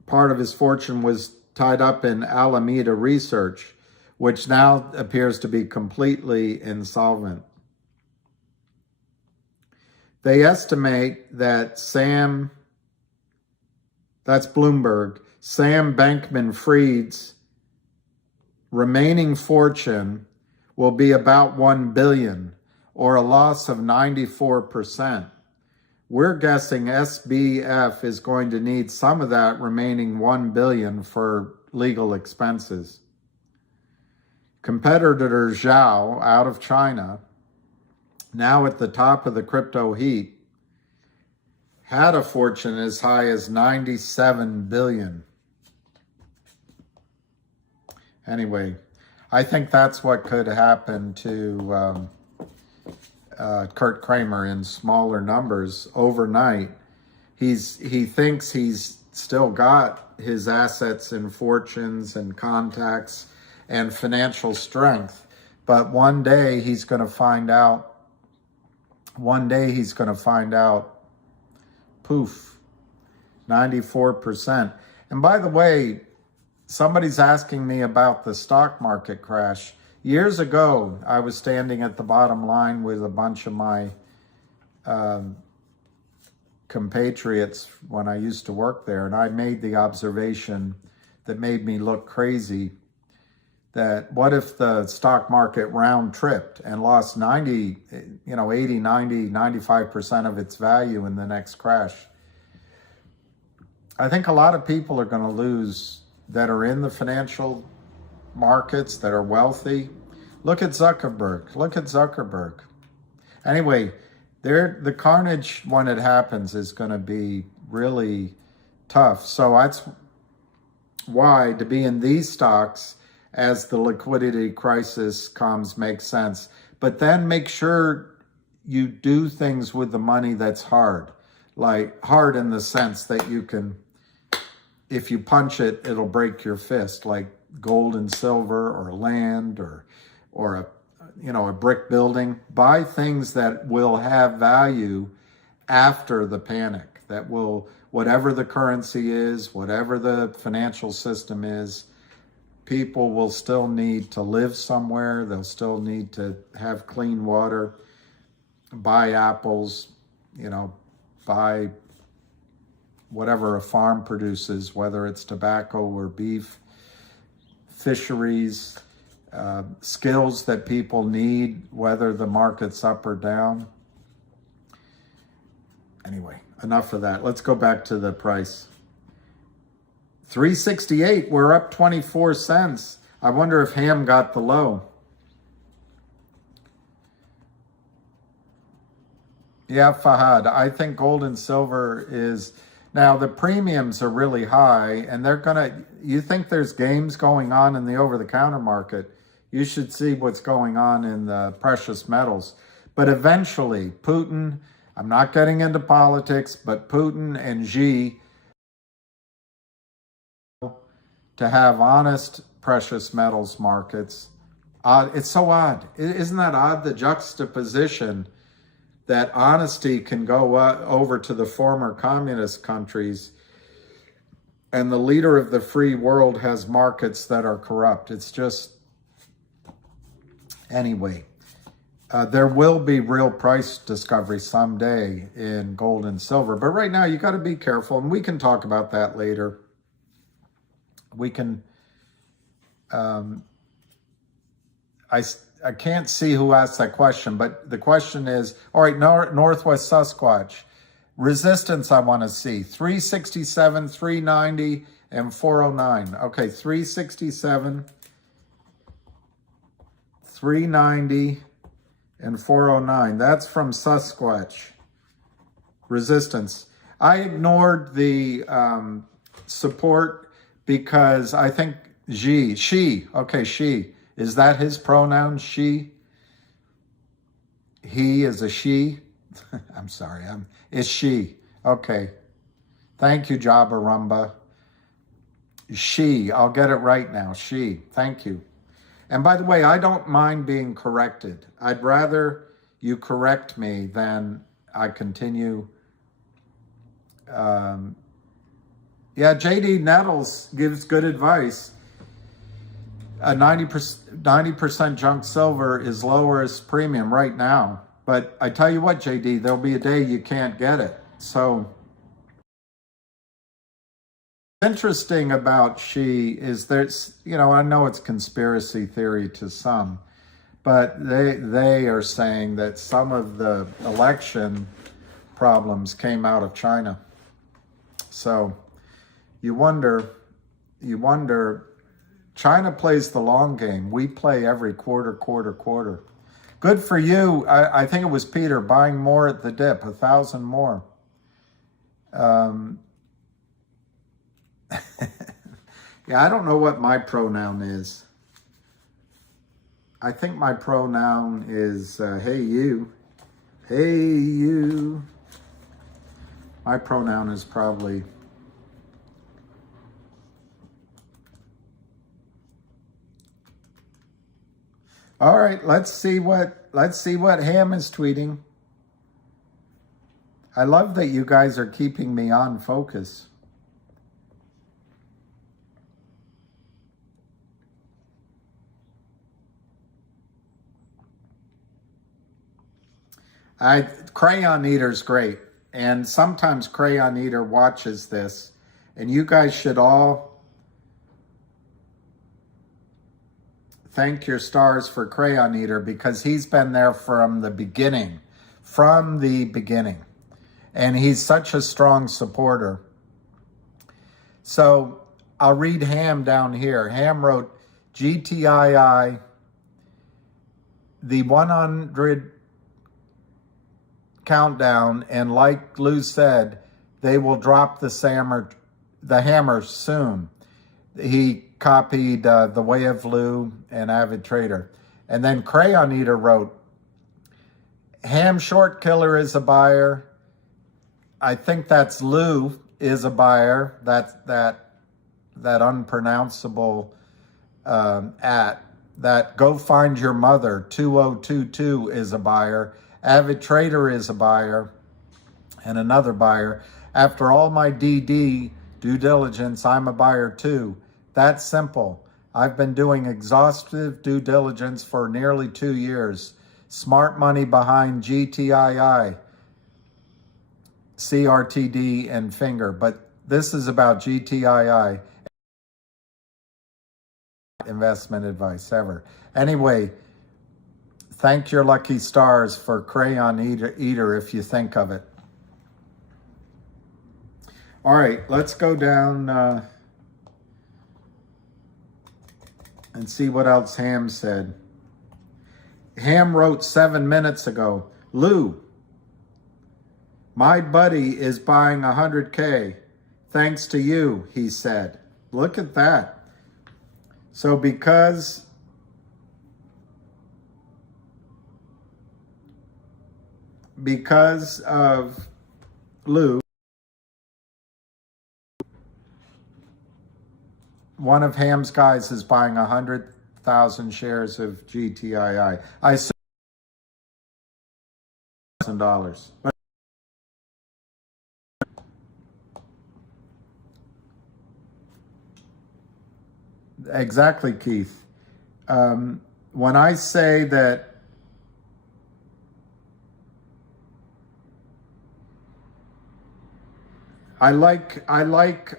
part of his fortune was tied up in Alameda Research, which now appears to be completely insolvent. They estimate that that's Bloomberg, Sam Bankman-Fried's remaining fortune will be about $1 billion, or a loss of 94%. We're guessing SBF is going to need some of that remaining $1 billion for legal expenses. Competitor Zhao, out of China, now at the top of the crypto heap, had a fortune as high as $97 billion. Anyway, I think that's what could happen to Kurt Kramer in smaller numbers overnight. He thinks he's still got his assets and fortunes and contacts and financial strength, but one day he's going to find out. Poof, 94%. And by the way, somebody's asking me about the stock market crash. Years ago, I was standing at the bottom line with a bunch of my compatriots when I used to work there, and I made the observation that made me look crazy, that what if the stock market round tripped and lost 80, 90, 95% of its value in the next crash? I think a lot of people are going to lose that are in the financial markets, that are wealthy. Look at Zuckerberg. Anyway, the carnage when it happens is going to be really tough. So that's why to be in these stocks as the liquidity crisis comes makes sense. But then make sure you do things with the money that's hard. Like hard in the sense that you can, if you punch it, it'll break your fist, like gold and silver or land or a brick building. Buy things that will have value after the panic, that will, whatever the currency is, whatever the financial system is, people will still need to live somewhere. They'll still need to have clean water, buy apples, buy whatever a farm produces, whether it's tobacco or beef, fisheries, skills that people need, whether the market's up or down. Anyway, enough of that. Let's go back to the price. 368, we're up 24 cents. I wonder if ham got the low. Yeah, Fahad, I think gold and silver is, now the premiums are really high and you think there's games going on in the over-the-counter market, you should see what's going on in the precious metals. But eventually, Putin, I'm not getting into politics, but Putin and Xi to have honest precious metals markets. It's so odd. Isn't that odd? The juxtaposition that honesty can go over to the former communist countries, and the leader of the free world has markets that are corrupt. It's just, anyway. There will be real price discovery someday in gold and silver. But right now, you got to be careful. And we can talk about that later. We can... I can't see who asked that question, but the question is, all right, Northwest Sasquatch. Resistance I want to see. 367, 390, and 409. Okay, 367, 390, and 409. That's from Sasquatch. Resistance. I ignored the support because I think she. Okay, she. Is that his pronoun, she? He is a she? I'm sorry, it's she. Okay. Thank you, Jabba Rumba. She, I'll get it right now, she. Thank you. And by the way, I don't mind being corrected. I'd rather you correct me than I continue. Yeah, JD Nettles gives good advice. 90% junk silver is lowest premium right now. But I tell you what, JD, there'll be a day you can't get it. So interesting about she is there's, I know it's conspiracy theory to some, but they are saying that some of the election problems came out of China. So you wonder, China plays the long game. We play every quarter. Good for you. I think it was Peter buying more at the dip, 1,000 more. Yeah, I don't know what my pronoun is. I think my pronoun is hey you. Hey you. My pronoun is probably all right, let's see what Ham is tweeting. I love that you guys are keeping me on focus. Crayon Eater's great. And sometimes Crayon Eater watches this. And you guys should all thank your stars for Crayon Eater because he's been there from the beginning. And he's such a strong supporter. So I'll read Ham down here. Ham wrote, GTII, the 100 countdown, and like Lou said, they will drop the hammer soon. He copied The Way of Lou and Avid Trader. And then Crayon Eater wrote, Ham Short Killer is a buyer. I think that's Lou is a buyer. That unpronounceable that Go Find Your Mother 2022 is a buyer. Avid Trader is a buyer and another buyer. After all my DD due diligence, I'm a buyer too. That's simple. I've been doing exhaustive due diligence for nearly 2 years. Smart money behind GTII, CRTD, and Finger. But this is about GTII. Investment advice ever. Anyway, thank your lucky stars for Crayon Eater if you think of it. All right, let's go down and see what else Ham said. Ham wrote 7 minutes ago, Lou, my buddy is buying 100K. Thanks to you, he said. Look at that. So because of Lou, one of Ham's guys is buying 100,000 shares of GTII. I assume $1,000. Exactly, Keith. When I say that I like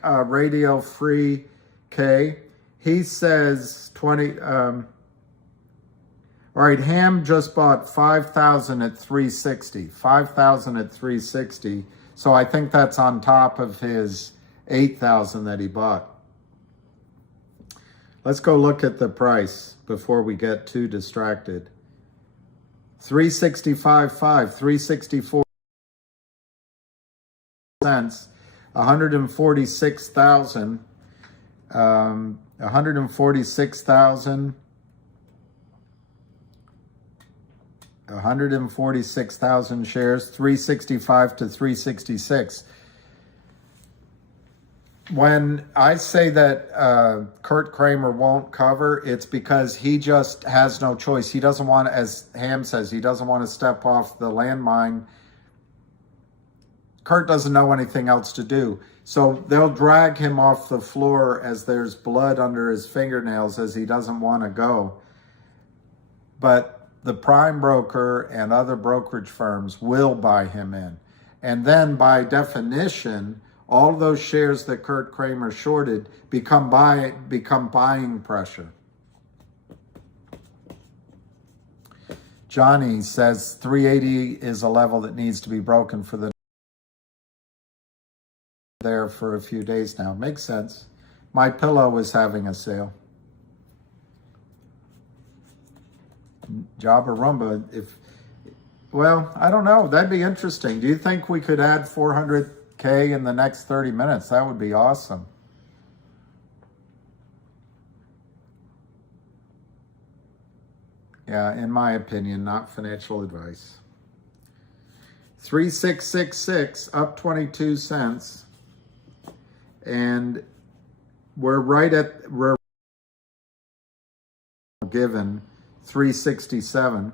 Radio Free K, he says 20. All right, Ham just bought 5,000 at 360. 5,000 at 360. So I think that's on top of his 8,000 that he bought. Let's go look at the price before we get too distracted. 365.5, 364 cents, 146,000, 146,000, 146,000 shares, 365 to 366. When I say that Kurt Kramer won't cover, it's because he just has no choice. He doesn't want, as Ham says, he doesn't want to step off the landmine. Kurt doesn't know anything else to do. So they'll drag him off the floor as there's blood under his fingernails as he doesn't want to go. But the prime broker and other brokerage firms will buy him in. And then by definition, all of those shares that Kurt Kramer shorted become buying pressure. Johnny says 380 is a level that needs to be broken for the there for a few days now. Makes sense. My Pillow is having a sale. Jabba Rumba, well, I don't know. That'd be interesting. Do you think we could add 400K in the next 30 minutes? That would be awesome. Yeah, in my opinion, not financial advice. 3666, up 22 cents. And we're given 367.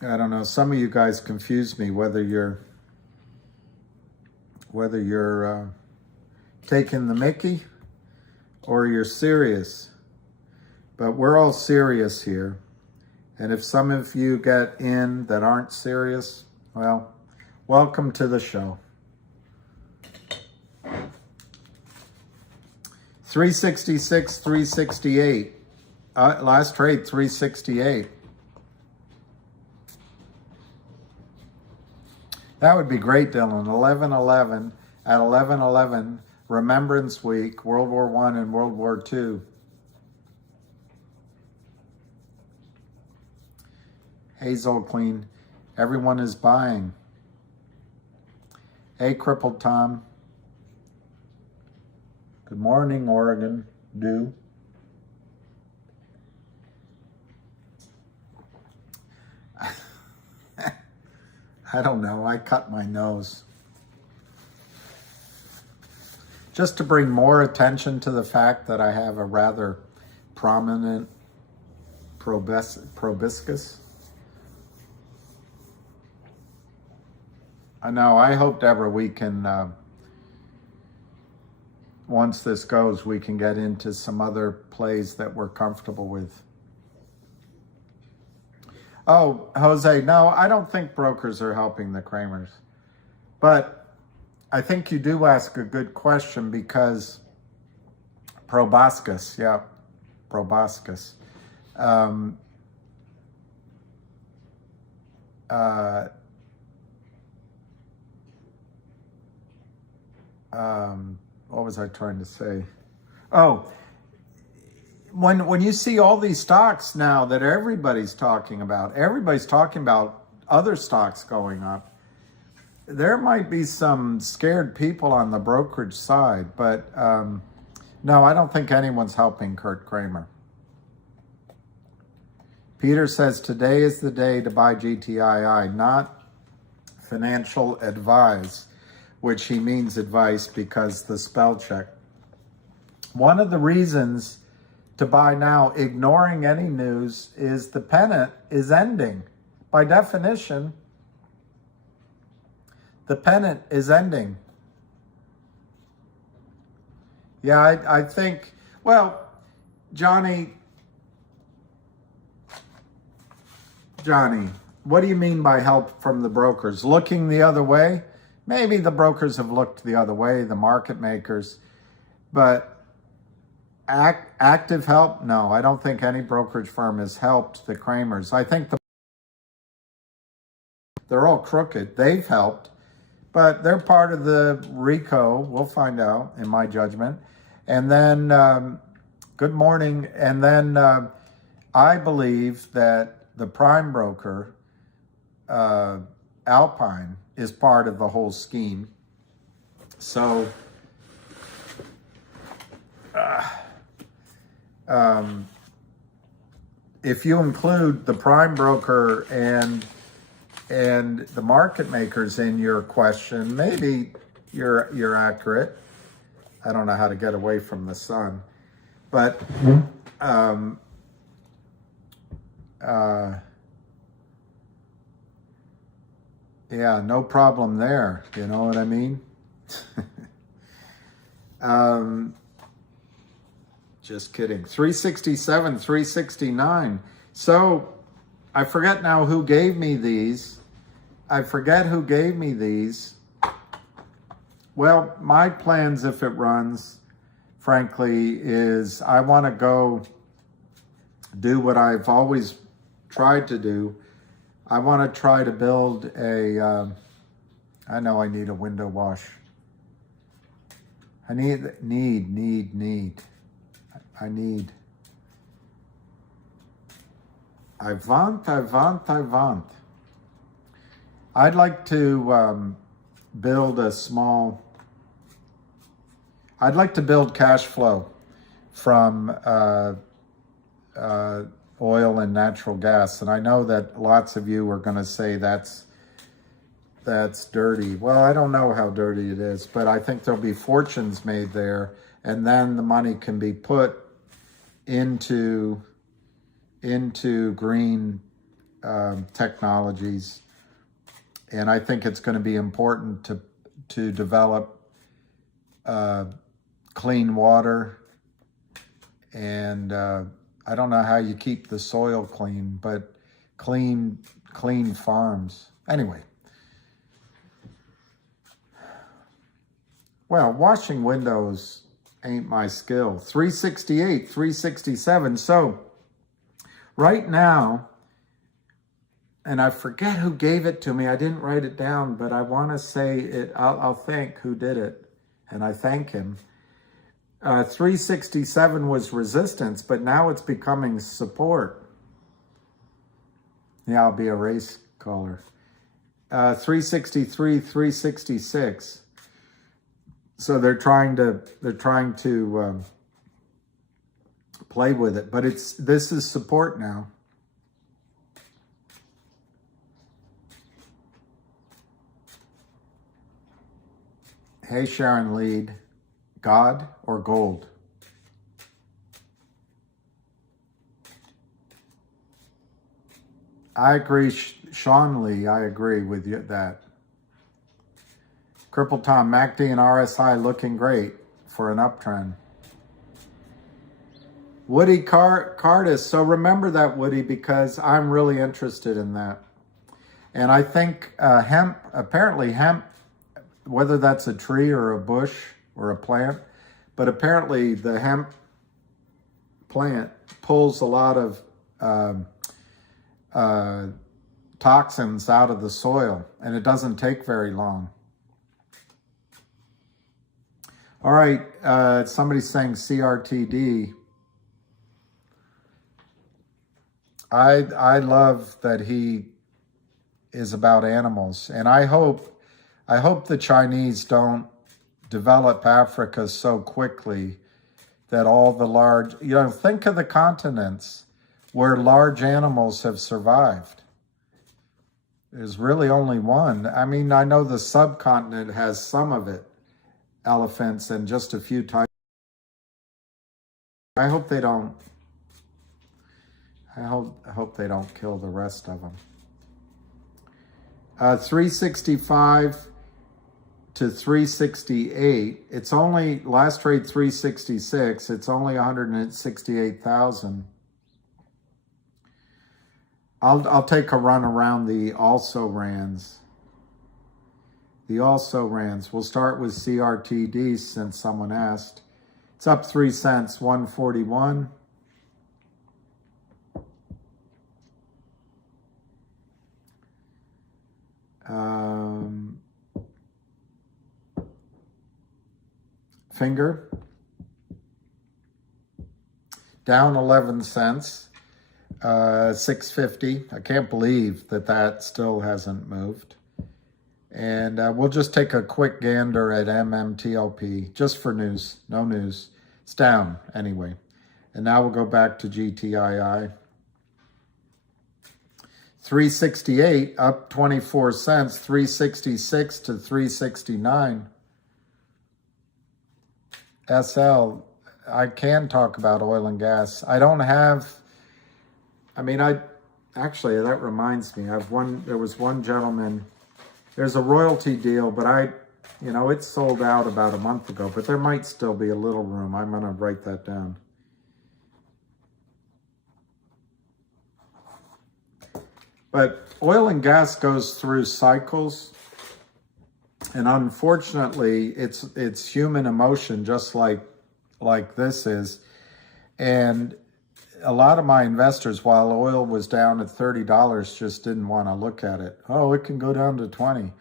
I don't know. Some of you guys confuse me whether you're taking the Mickey or you're serious. But we're all serious here. And if some of you get in that aren't serious, well, welcome to the show. 366, 368. Last trade, 368. That would be great, Dylan. 1111 at 1111, Remembrance Week, World War I and World War II. Hazel Queen, everyone is buying. Hey, Crippled Tom. Good morning, Oregon. Do. I don't know. I cut my nose. Just to bring more attention to the fact that I have a rather prominent proboscis. I know. I hope, Deborah, we can, once this goes, we can get into some other plays that we're comfortable with. Oh, Jose, no, I don't think brokers are helping the Kramers. But I think you do ask a good question because proboscis, yeah, proboscis. What was I trying to say? Oh, when you see all these stocks now that everybody's talking about other stocks going up, there might be some scared people on the brokerage side, but no, I don't think anyone's helping Kurt Kramer. Peter says today is the day to buy GTII, not financial advise, which he means advice because the spell check. One of the reasons to buy now, ignoring any news, is the pennant is ending. By definition, the pennant is ending. Yeah, I think, well, Johnny, what do you mean by help from the brokers? Looking the other way? Maybe the brokers have looked the other way, the market makers, but active help? No, I don't think any brokerage firm has helped the Kramers. I think they're all crooked. They've helped, but they're part of the RICO. We'll find out, in my judgment. And then, good morning. And then I believe that the prime broker, Alpine, is part of the whole scheme. So, if you include the prime broker and the market makers in your question, maybe you're accurate. I don't know how to get away from the sun, but yeah, no problem there. You know what I mean? Just kidding. 367, 369. So I forget now who gave me these. Well, my plans, if it runs, frankly, is I want to go do what I've always tried to do. I want to try to build a, I know I need a window wash. I need. I want. I'd like to build I'd like to build cash flow from oil and natural gas. And I know that lots of you are going to say that's dirty. Well, I don't know how dirty it is, but I think there'll be fortunes made there. And then the money can be put into green technologies. And I think it's going to be important to develop clean water. And I don't know how you keep the soil clean, but clean farms. Anyway. Well, washing windows ain't my skill. 368, 367. So right now, and I forget who gave it to me. I didn't write it down, but I want to say it. I'll thank who did it, and I thank him. 367 was resistance, but now it's becoming support. Yeah, I'll be a race caller. 363, 366. So they're trying to play with it, but this is support now. Hey, Sharon Lead, God or gold? I agree, Sean Lee, I agree with you that. Cripple Tom, MACD and RSI looking great for an uptrend. Woody Cardis, so remember that, Woody, because I'm really interested in that. And I think apparently hemp, whether that's a tree or a bush or a plant, but apparently the hemp plant pulls a lot of toxins out of the soil, and it doesn't take very long. All right, somebody's saying CRTD. I love that he is about animals, and I hope the Chinese don't develop Africa so quickly that all the large, think of the continents where large animals have survived. There's really only one. I mean, I know the subcontinent has some of it, elephants, and just a few types. I hope they don't. I hope they don't kill the rest of them. 365 to 368. It's only last trade 366. It's only 168,000. I'll take a run around the also rans. The also rans. We'll start with CRTD since someone asked. It's up 3 cents, 141. Finger down 11 cents. 650. I can't believe that still hasn't moved. And we'll just take a quick gander at MMTLP just for news. No news. It's down anyway. And now we'll go back to GTII. 368 up 24 cents. 366 to 369. SL. I can talk about oil and gas. I don't have. I mean, actually, that reminds me. There was one gentleman. There's a royalty deal, but it's sold out about a month ago, but there might still be a little room. I'm going to write that down. But oil and gas goes through cycles. And unfortunately, it's human emotion, just like this is. And a lot of my investors, while oil was down at $30, just didn't want to look at it. Oh, it can go down to 20.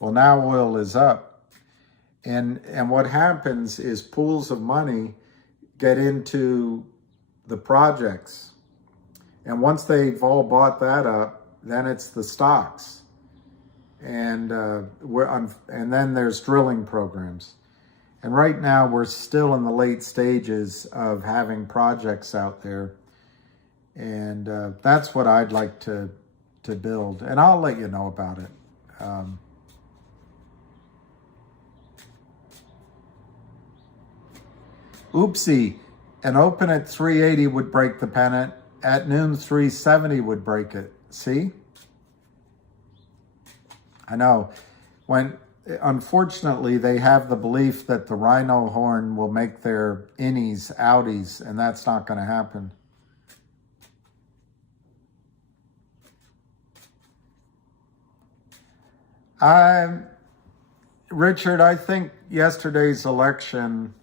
Well, now oil is up. And what happens is pools of money get into the projects. And once they've all bought that up, then it's the stocks. And then there's drilling programs. And right now we're still in the late stages of having projects out there. And that's what I'd like to build. And I'll let you know about it. Oopsie, an open at 380 would break the pennant. At noon, 370 would break it. See? I know. Unfortunately, they have the belief that the rhino horn will make their innies outies, and that's not going to happen. Richard, I think yesterday's election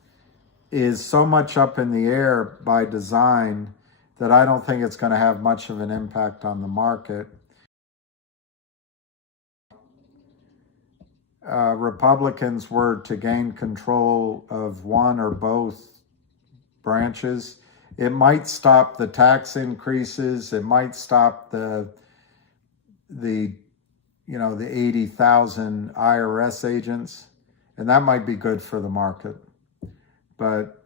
is so much up in the air by design that I don't think it's going to have much of an impact on the market. Republicans were to gain control of one or both branches. It might stop the tax increases. It might stop the 80,000 IRS agents, and that might be good for the market. But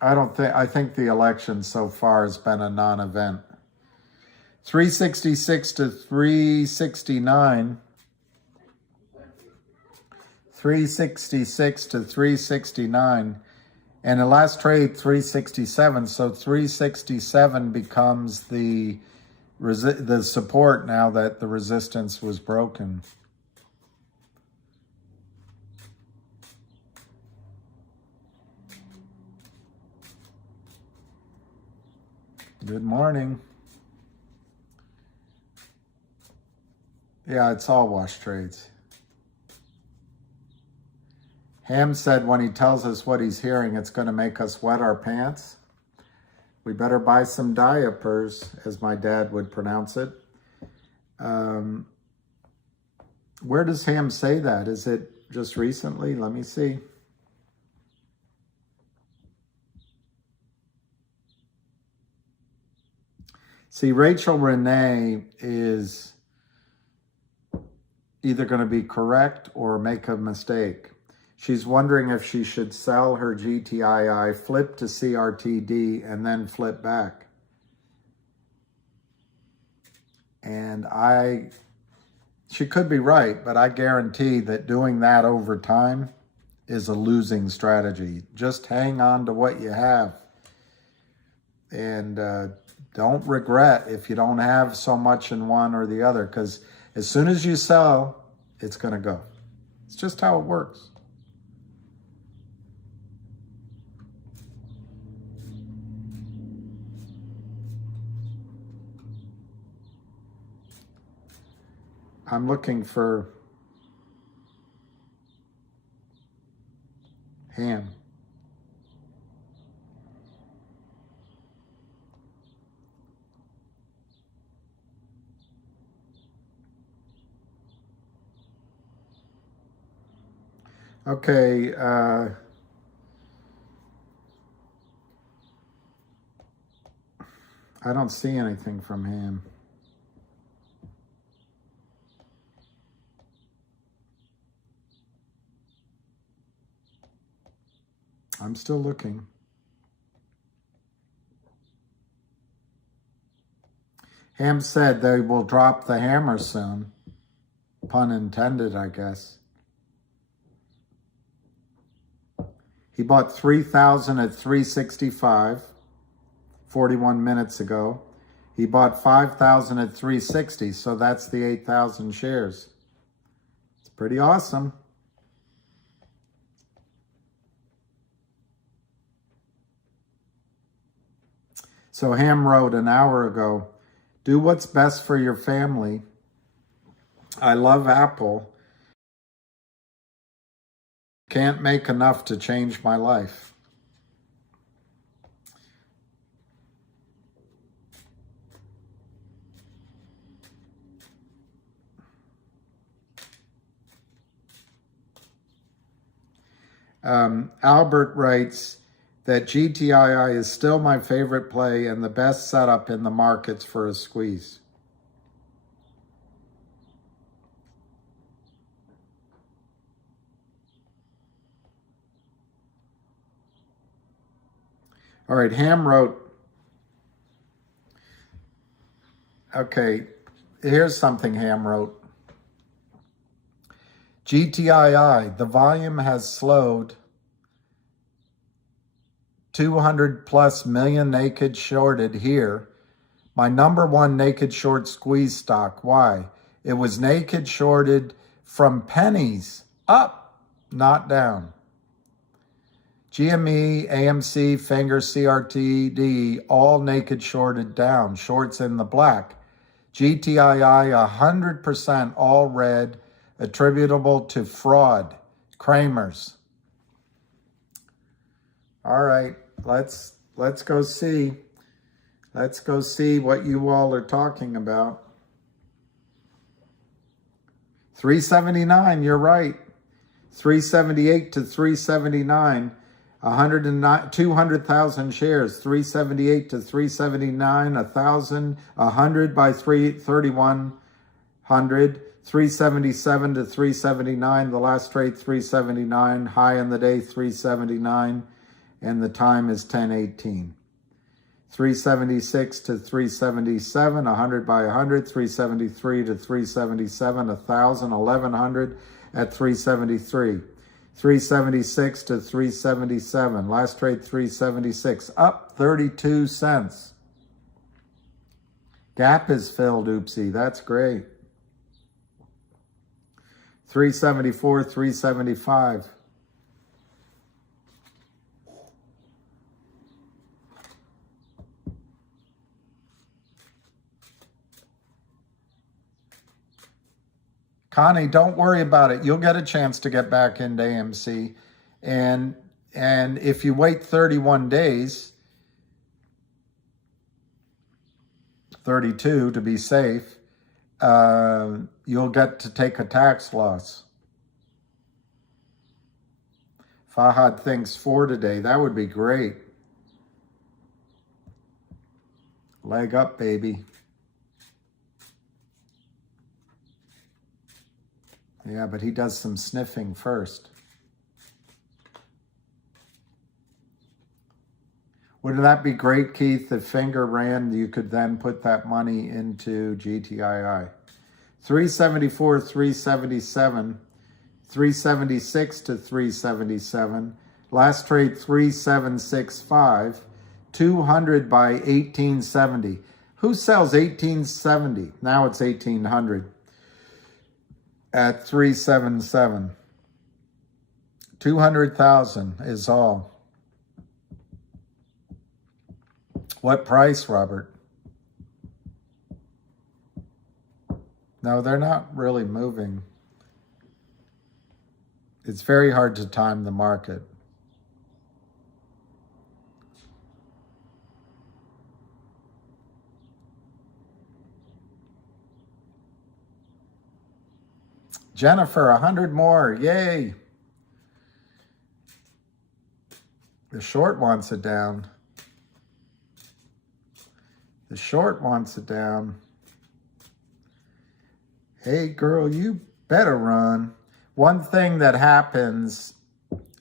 I think the election so far has been a non-event. 366 to 369. 366 to 369. And the last trade, 367. So 367 becomes the support now that the resistance was broken. Good morning. Yeah, it's all wash trades. Ham said when he tells us what he's hearing, it's going to make us wet our pants. We better buy some diapers, as my dad would pronounce it. Where does Ham say that? Is it just recently? Let me see. See, Rachel Renee is either going to be correct or make a mistake. She's wondering if she should sell her GTII, flip to CRTD, and then flip back. And she could be right, but I guarantee that doing that over time is a losing strategy. Just hang on to what you have. And don't regret if you don't have so much in one or the other, because as soon as you sell, it's going to go. It's just how it works. I'm looking for ham. Okay, I don't see anything from ham. I'm still looking. Ham said they will drop the hammer soon. Pun intended, I guess. He bought 3,000 at 365, 41 minutes ago. He bought 5,000 at 360, so that's the 8,000 shares. It's pretty awesome. So Ham wrote an hour ago, do what's best for your family. I love Apple. Can't make enough to change my life. Albert writes that GTII is still my favorite play and the best setup in the markets for a squeeze. All right, Ham wrote, okay, here's something Ham wrote. GTII, the volume has slowed. 200 plus million naked shorted here. My number one naked short squeeze stock. Why? It was naked shorted from pennies up, not down. GME, AMC, Finger, CRTD, all naked shorted down. Shorts in the black. GTII, 100% all red, attributable to fraud. Kramer's. All right, let's go see. Let's go see what you all are talking about. 379, you're right. 378 to 379. 200,000 shares, 378 to 379, 1,000, 100 by 3,100, 377 to 379, the last trade 379, high in the day 379, and the time is 10:18. 376 to 377, 100 by 100, 373 to 377, 1,000, 1,100 at 373. 376 to 377. Last trade 376. Up 32 cents. Gap is filled, oopsie. That's great. 374, 375. Connie, don't worry about it. You'll get a chance to get back into AMC. And if you wait 31 days, 32 to be safe, you'll get to take a tax loss. Fahad thinks 4 today. That would be great. Leg up, baby. Yeah, but he does some sniffing first. Wouldn't that be great, Keith? If Finger ran, you could then put that money into GTII. 374, 377, 376 to 377. Last trade 3765. 200 by 1870. Who sells 1870? Now it's 1800 at 377. 200,000 is all. What price, Robert? No, they're not really moving. It's very hard to time the market. Jennifer, 100 more. Yay. The short wants it down. The short wants it down. Hey, girl, you better run. One thing that happens,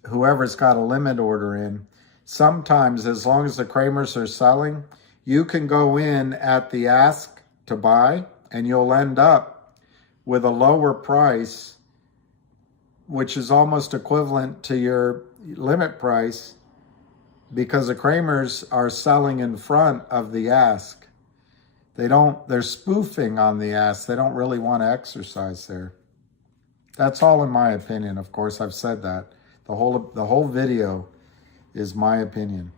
whoever's got a limit order in, sometimes as long as the Kramers are selling, you can go in at the ask to buy, and you'll end up with a lower price, which is almost equivalent to your limit price, because the Kramers are selling in front of the ask. They're spoofing on the ask. They don't really want to exercise there. That's all in my opinion. Of course, I've said that. The whole video is my opinion.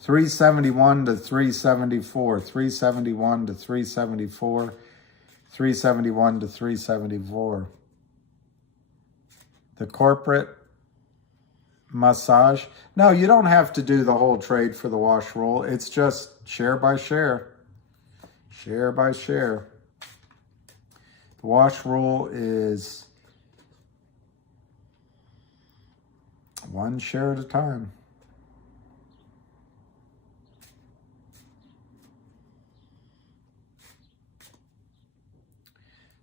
371 to 374, 371 to 374, 371 to 374. The corporate massage. No, you don't have to do the whole trade for the wash roll. It's just share by share. Share by share. The wash roll is one share at a time.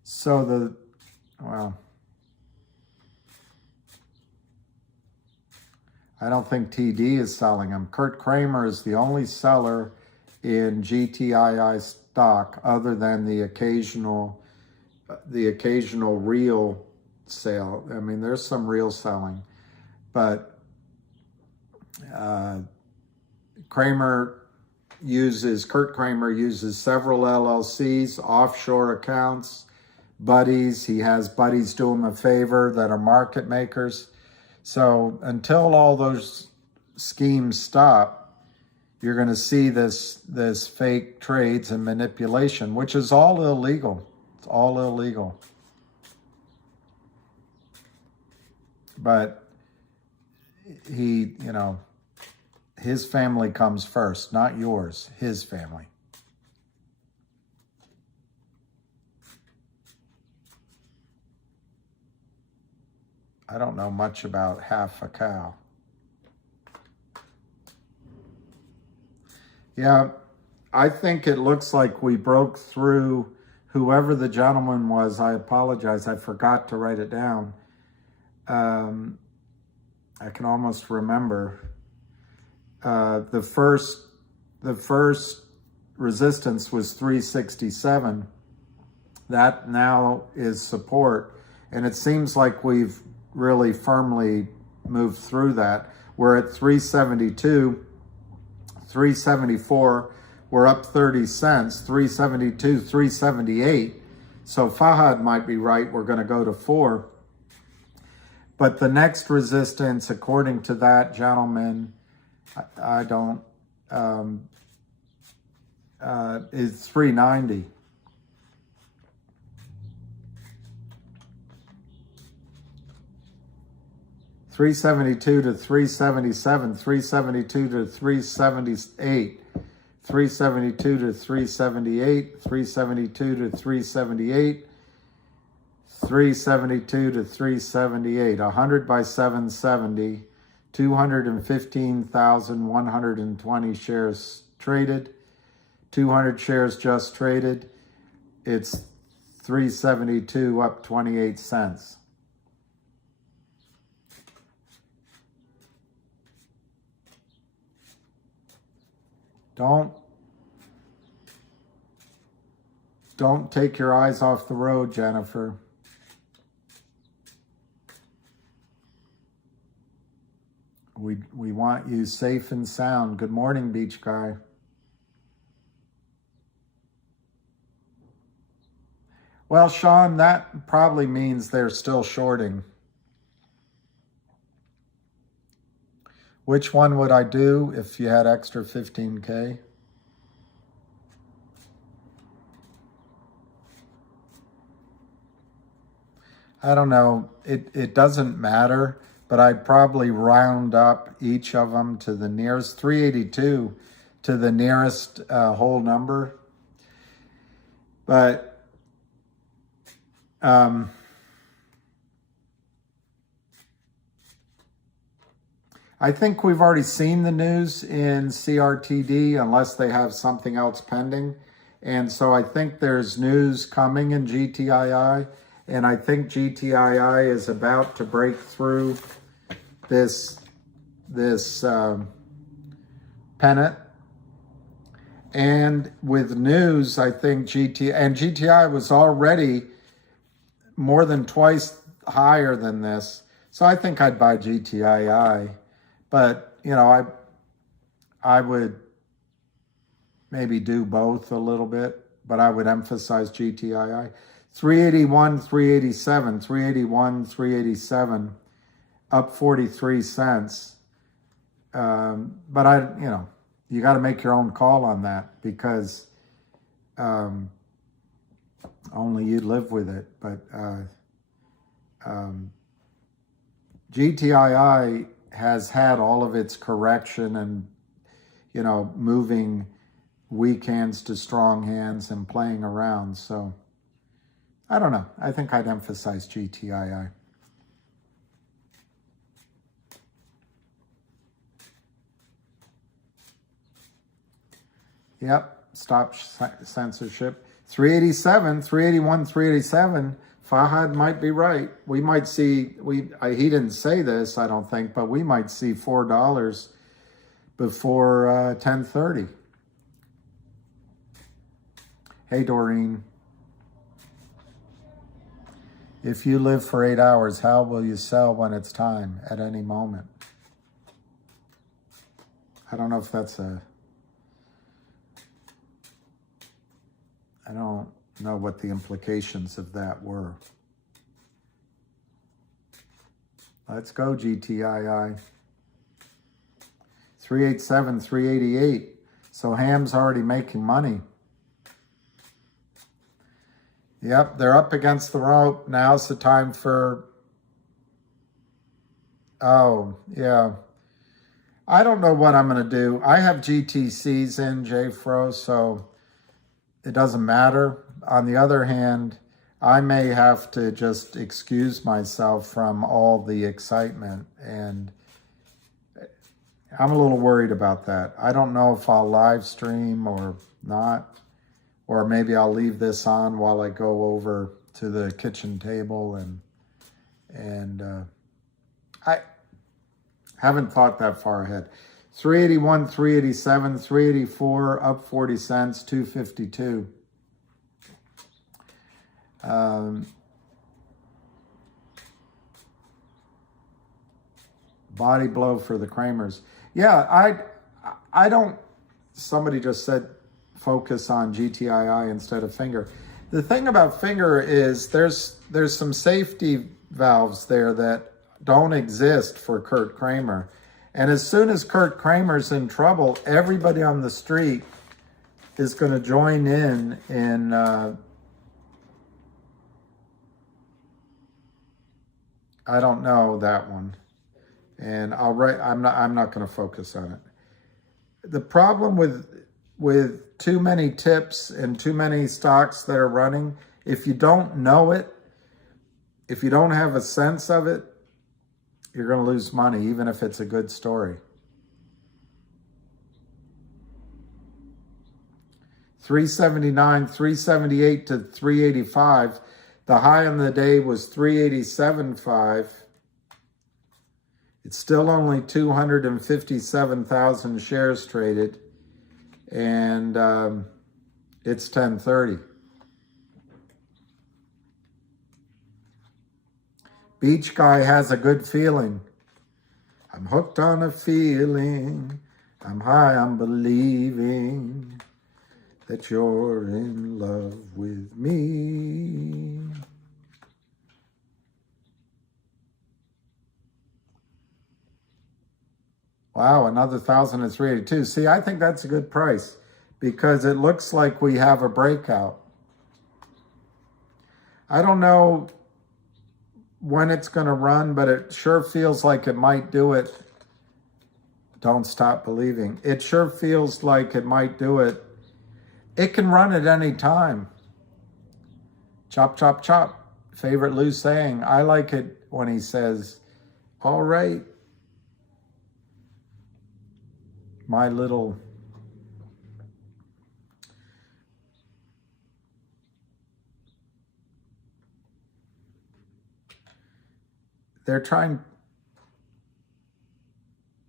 So I don't think TD is selling them. Kurt Kramer is the only seller in GTII stock other than the occasional real sale. I mean, there's some real selling, but Kurt Kramer uses several LLCs, offshore accounts, buddies. He has buddies do him a favor that are market makers. So until all those schemes stop, you're going to see this fake trades and manipulation, which is all illegal. It's all illegal. But his family comes first, not yours, his family. I don't know much about half a cow. Yeah, I think it looks like we broke through. Whoever the gentleman was, I apologize. I forgot to write it down. I can almost remember. The first resistance was 367. That now is support. And it seems like we've really firmly moved through that. We're at 372, 374. We're up 30 cents, 372, 378. So Fahad might be right. We're going to go to 4. But the next resistance, according to that gentleman, is 390. $372 to $377, $372 to $378, $372 to $378, $372 to $378, $372 to $378, 100 by 770, 215,120 shares traded, 200 shares just traded. It's 372 up 28 cents. Don't take your eyes off the road, Jennifer. We want you safe and sound. Good morning, Beach Guy. Well, Sean, that probably means they're still shorting. Which one would I do if you had extra 15K? I don't know. It doesn't matter, but I'd probably round up each of them to the nearest 382 to the nearest whole number. But I think we've already seen the news in CRTD unless they have something else pending. And so I think there's news coming in GTII. And I think GTII is about to break through this pennant. And with news, I think GTI was already more than twice higher than this. So I think I'd buy GTII. But, you know, I would maybe do both a little bit, but I would emphasize GTII. 381, 387, 381, 387, up 43 cents. But you got to make your own call on that because only you live with it. But GTII has had all of its correction and, moving weak hands to strong hands and playing around. So I don't know. I think I'd emphasize GTII. Yep, stop censorship. 387, 381, 387. Fahad might be right. We might see, he didn't say this, I don't think, but we might see $4 before 10:30. Hey, Doreen. If you live for 8 hours, how will you sell when it's time? At any moment. I don't know if that's I don't know what the implications of that were. Let's go, GTII. 387, 388. So Ham's already making money. Yep, they're up against the rope. Now's the time for... Oh, yeah. I don't know what I'm going to do. I have GTCs in, JFro, so it doesn't matter. On the other hand, I may have to just excuse myself from all the excitement, and I'm a little worried about that. I don't know if I'll live stream or not. Or maybe I'll leave this on while I go over to the kitchen table and I haven't thought that far ahead. 381, 387, 384, up 40 cents, 252. Body blow for the Kramers. Yeah, I don't, somebody just said, focus on GTII instead of finger. The thing about finger is there's some safety valves there that don't exist for Kurt Kramer. And as soon as Kurt Kramer's in trouble, everybody on the street is going to join in I don't know that one. And I'm not going to focus on it. The problem with too many tips and too many stocks that are running, if you don't know it, if you don't have a sense of it, you're going to lose money, even if it's a good story. 379, 378 to 385. The high on the day was 387.5. It's still only 257,000 shares traded. and it's 10:30. Beach guy has a good feeling. I'm hooked on a feeling. I'm high, I'm believing that you're in love with me. Wow, another 1,382. See, I think that's a good price because it looks like we have a breakout. I don't know when it's going to run, but it sure feels like it might do it. Don't stop believing. It sure feels like it might do it. It can run at any time. Chop, chop, chop. Favorite Lou saying. I like it when he says, all right. My little... They're trying,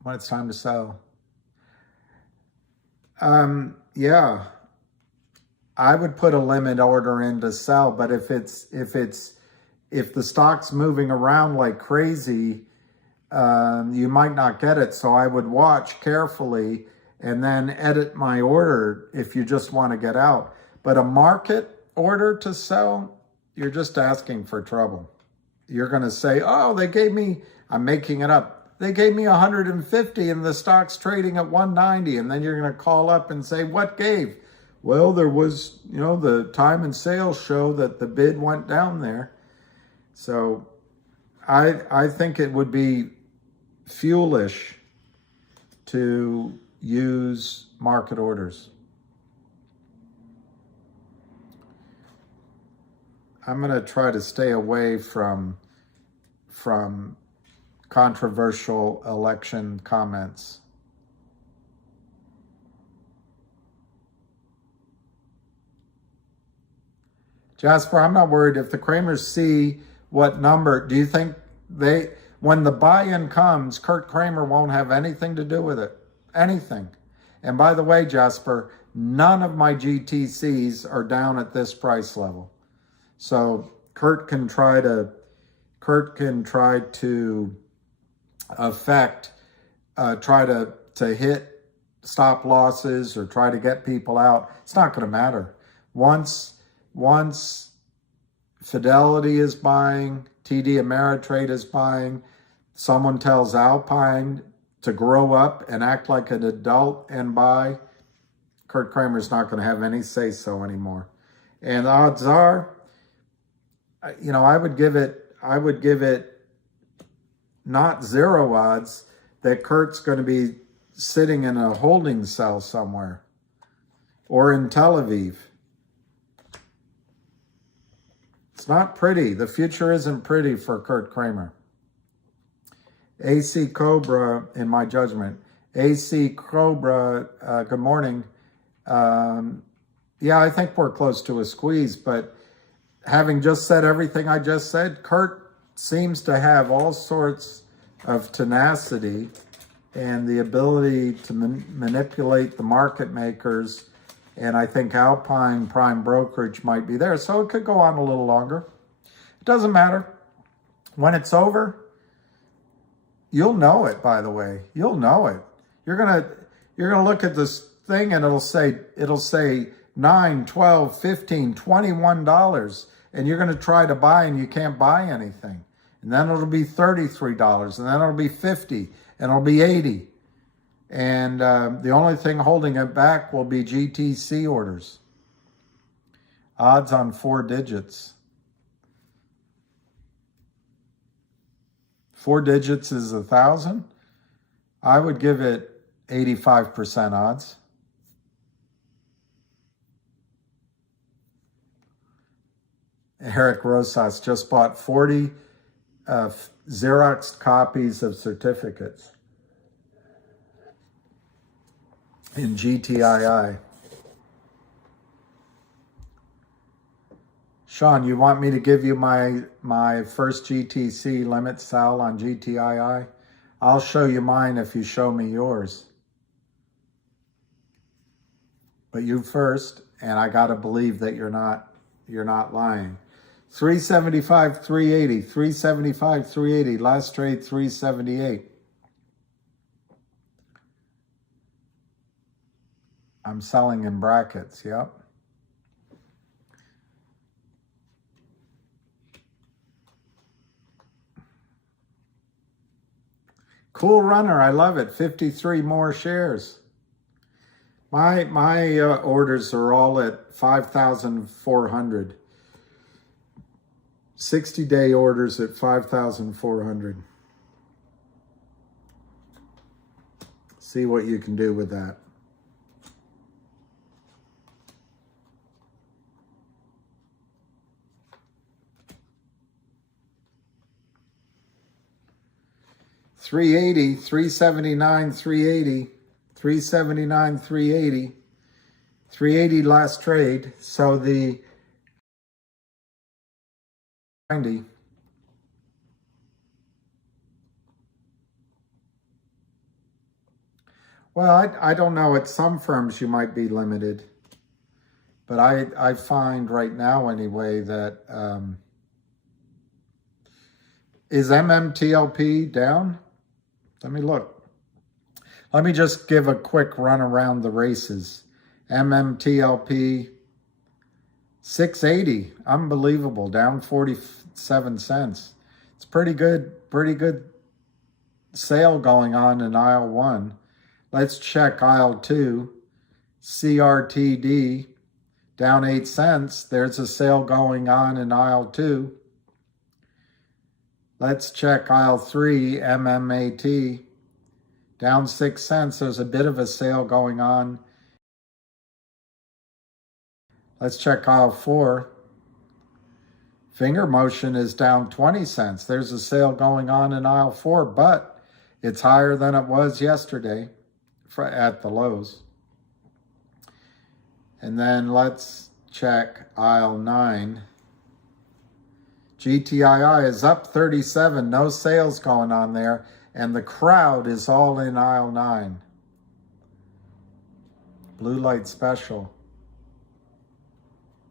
when it's time to sell. Yeah, I would put a limit order in to sell, but if the stock's moving around like crazy, you might not get it. So I would watch carefully and then edit my order if you just want to get out. But a market order to sell, you're just asking for trouble. You're going to say, oh, they gave me, I'm making it up, they gave me 150 and the stock's trading at 190. And then you're going to call up and say, what gave? Well, there was, the time and sales show that the bid went down there. So I think it would be foolish to use market orders. I'm going to try to stay away from controversial election comments. Jasper, I'm not worried. If the Kramers see what number, do you think when the buy-in comes, Kurt Kramer won't have anything to do with it? Anything. And by the way, Jasper, none of my GTCs are down at this price level. So Kurt can try to try to hit stop losses or try to get people out. It's not going to matter. Once Fidelity is buying, TD Ameritrade is buying, someone tells Alpine to grow up and act like an adult and buy, Kurt Kramer's not going to have any say-so anymore. And the odds are, I would give it not zero odds that Kurt's going to be sitting in a holding cell somewhere or in Tel Aviv. It's not pretty. The future isn't pretty for Kurt Kramer. AC Cobra, in my judgment. AC Cobra, good morning. Yeah, I think we're close to a squeeze, but having just said everything I just said, Kurt seems to have all sorts of tenacity and the ability to manipulate the market makers. And I think Alpine Prime Brokerage might be there. So it could go on a little longer. It doesn't matter. When it's over, you'll know it, by the way. You'll know it. You're gonna look at this thing and it'll say $9, $12, $15, $21. And you're going to try to buy and you can't buy anything. And then it'll be $33. And then it'll be $50. And it'll be $80. And the only thing holding it back will be GTC orders. Odds on 4 digits. 4 digits is 1,000. I would give it 85% odds. Eric Rosas just bought 40 Xerox copies of certificates in GTII. Sean, you want me to give you my first GTC limit sell on GTII? I'll show you mine if you show me yours. But you first, and I got to believe that you're not lying. 375, 380, 375, 380. Last trade, 378. I'm selling in brackets, yep. Cool runner, I love it. 53 more shares. My orders are all at 5,400. 60-day orders at 5,400. See what you can do with that. $380, $379, $380, $379, $380, $380 last trade. So the 90. Well, I don't know. At some firms you might be limited, but I find right now anyway that is MMTLP down? Let me look. Let me just give a quick run around the races. MMTLP 680, unbelievable, down 47 cents. It's pretty good sale going on in aisle 1. Let's check aisle 2. CRTD down 8 cents. There's a sale going on in aisle 2. Let's check aisle 3, MMAT, down 6 cents. There's a bit of a sale going on. Let's check aisle 4. Finger motion is down 20 cents. There's a sale going on in aisle 4, but it's higher than it was yesterday at the lows. And then let's check aisle 9. GTII is up 37, no sales going on there, and the crowd is all in aisle 9. Blue light special.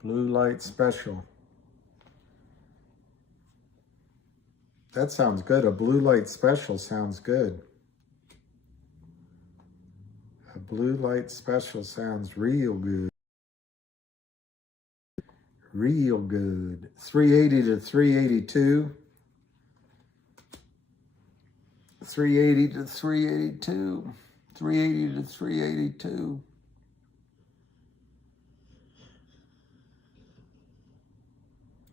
Blue light special. That sounds good. A blue light special sounds good. A blue light special sounds real good. Real good. 380 to 382. 380 to 382. 380 to 382.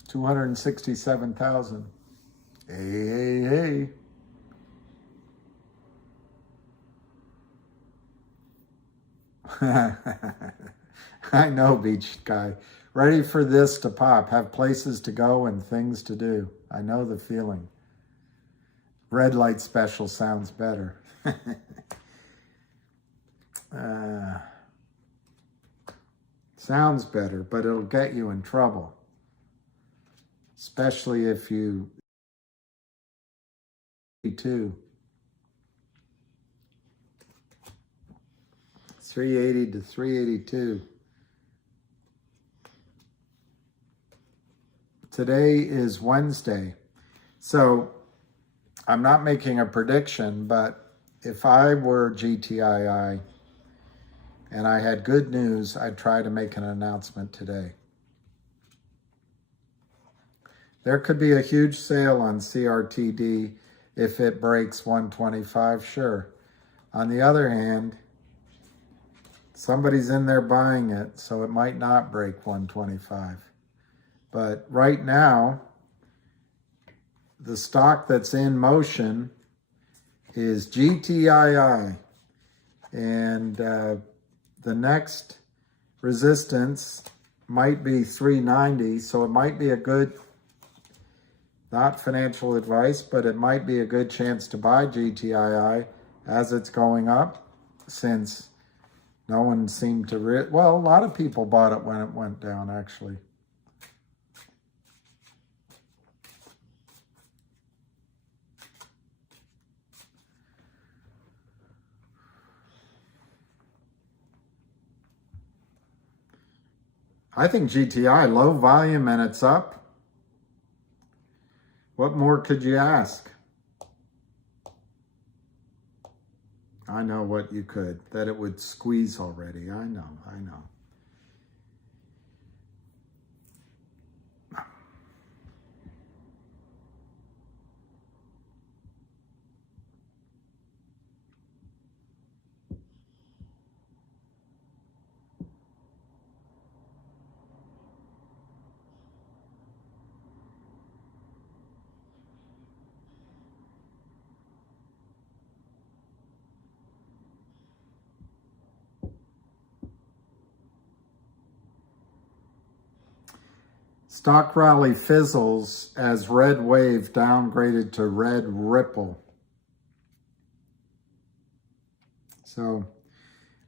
$267,000. Hey. I know, beach guy. Ready for this to pop. Have places to go and things to do. I know the feeling. Red light special sounds better. Sounds better, but it'll get you in trouble. Especially if you... 380 to 382. Today is Wednesday, so I'm not making a prediction, but if I were GTII and I had good news, I'd try to make an announcement today. There could be a huge sale on CRTD if it breaks 125, sure. On the other hand, somebody's in there buying it, so it might not break 125. But right now, the stock that's in motion is GTII. And the next resistance might be 390, so it might be a good, not financial advice, but it might be a good chance to buy GTII as it's going up, since no one seemed to, well, a lot of people bought it when it went down, actually. I think GTI, low volume and it's up. What more could you ask? I know what you could, that it would squeeze already. I know. Stock rally fizzles as red wave downgraded to red ripple. So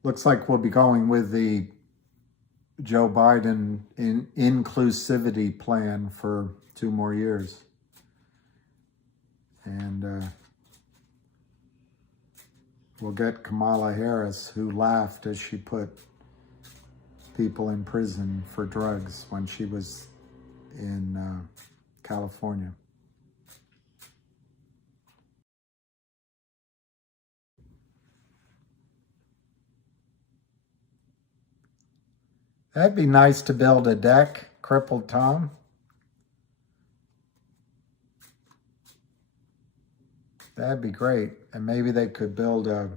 looks like we'll be going with the Joe Biden inclusivity plan for 2 more years. And we'll get Kamala Harris, who laughed as she put people in prison for drugs when she was in California. That'd be nice to build a deck, Crippled Tom. That'd be great. And maybe they could build a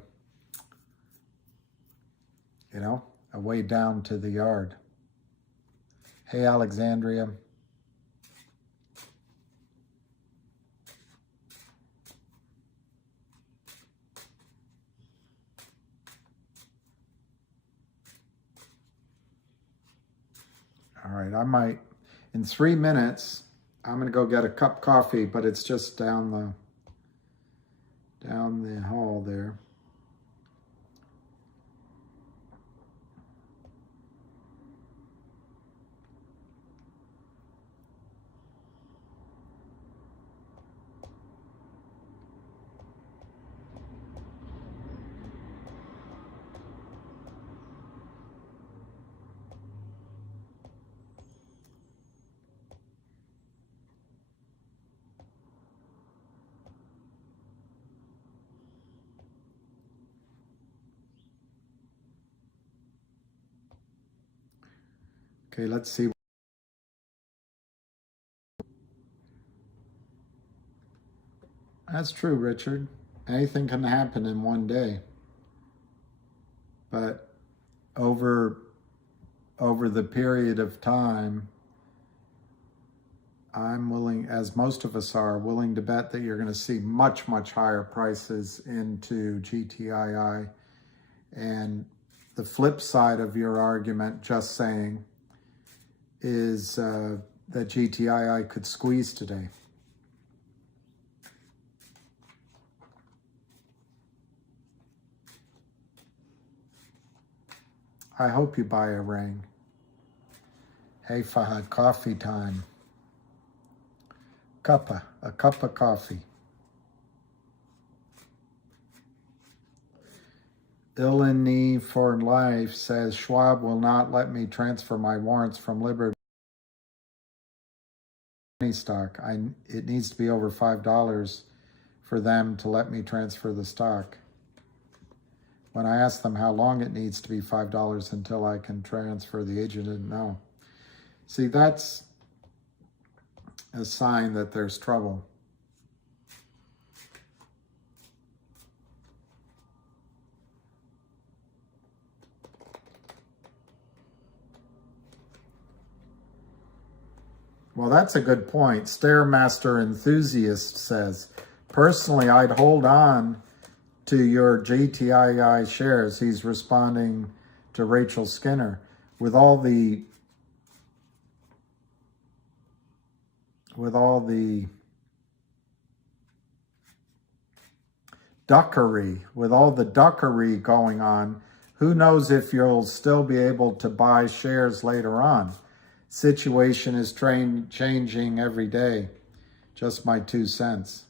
way down to the yard. Hey, Alexandria. All right, I might, in 3 minutes, I'm gonna go get a cup of coffee, but it's just down the hall there. Okay, let's see. That's true, Richard. Anything can happen in one day. But over the period of time, I'm willing, as most of us are, willing to bet that you're going to see much, much higher prices into GTII. And the flip side of your argument, just saying, is that GTII could squeeze today. I hope you buy a ring. Hey, Fahad, coffee time. A cup of coffee. Illini for Life says, Schwab will not let me transfer my warrants from Liberty stock. It needs to be over $5 for them to let me transfer the stock. When I asked them how long it needs to be $5 until I can transfer, the agent didn't know. See, that's a sign that there's trouble. Well, that's a good point. Stairmaster Enthusiast says, personally, I'd hold on to your GTII shares. He's responding to Rachel Skinner. With all the duckery going on, who knows if you'll still be able to buy shares later on. Situation is changing every day. Just my 2 cents.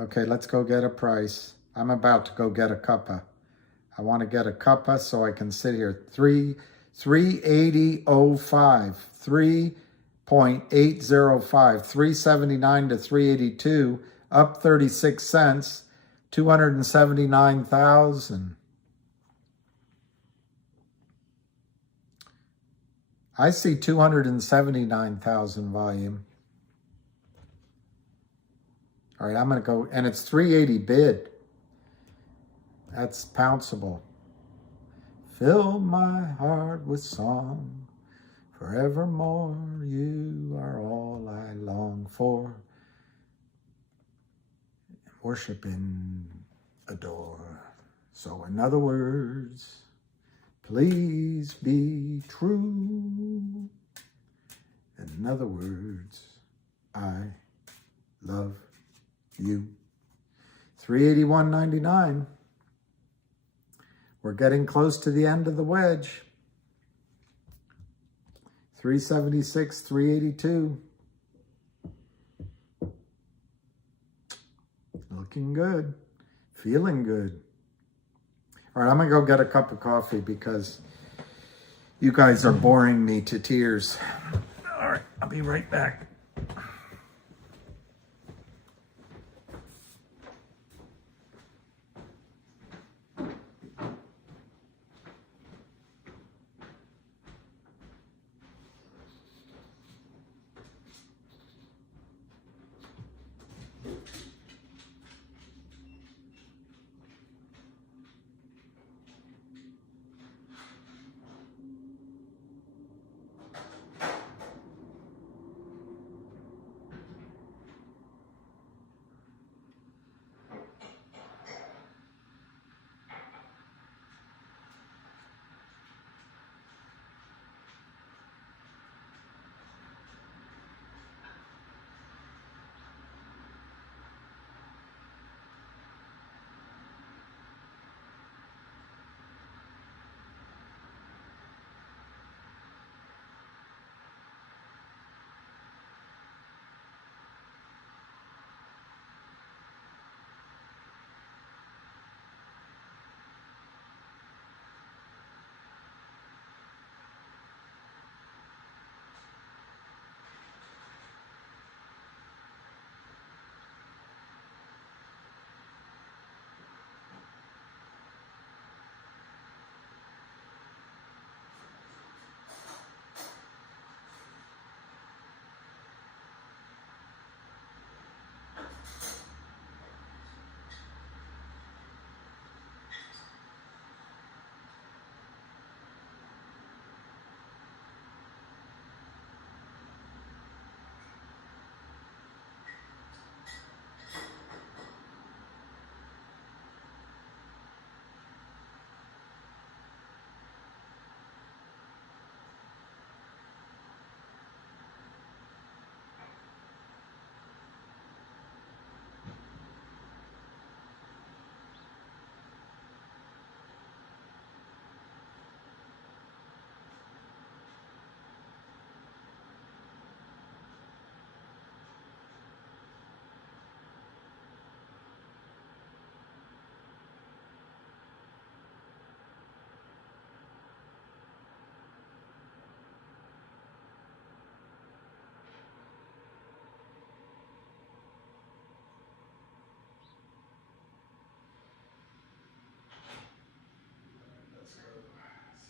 Okay, let's go get a price. I'm about to go get a cuppa. I want to get a cuppa so I can sit here. 380.05, 3.805, 379 to 382, up 36 cents, 279,000. I see 279,000 volume. All right, I'm going to go, and it's 380 bid. That's pounceable. Fill my heart with song, forevermore you are all I long for. Worship and adore. So in other words, please be true. In other words, I love you. 381.99. We're getting close to the end of the wedge. 376, 382. Looking good. Feeling good. All right, I'm going to go get a cup of coffee because you guys are boring me to tears. All right, I'll be right back.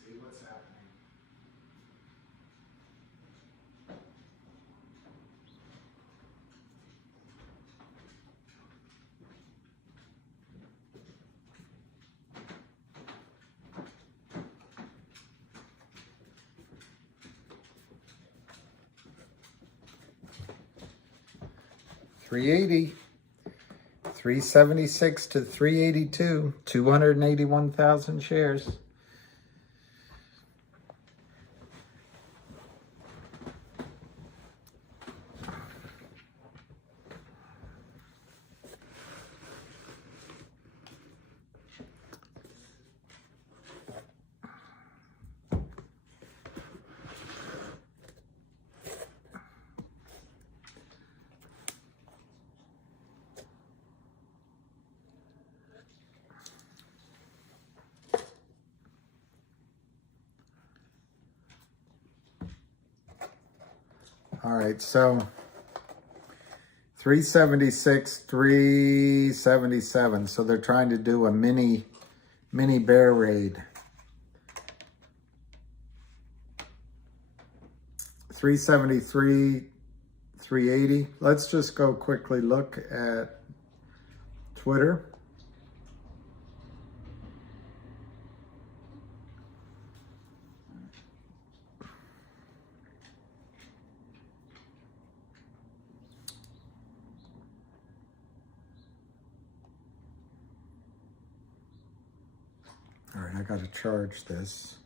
See what's happening. $380, 376 to 382, 281,000 shares. All right, so 376, 377. So they're trying to do a mini bear raid. 373, 380. Let's just go quickly look at Twitter. All right, I got to charge this.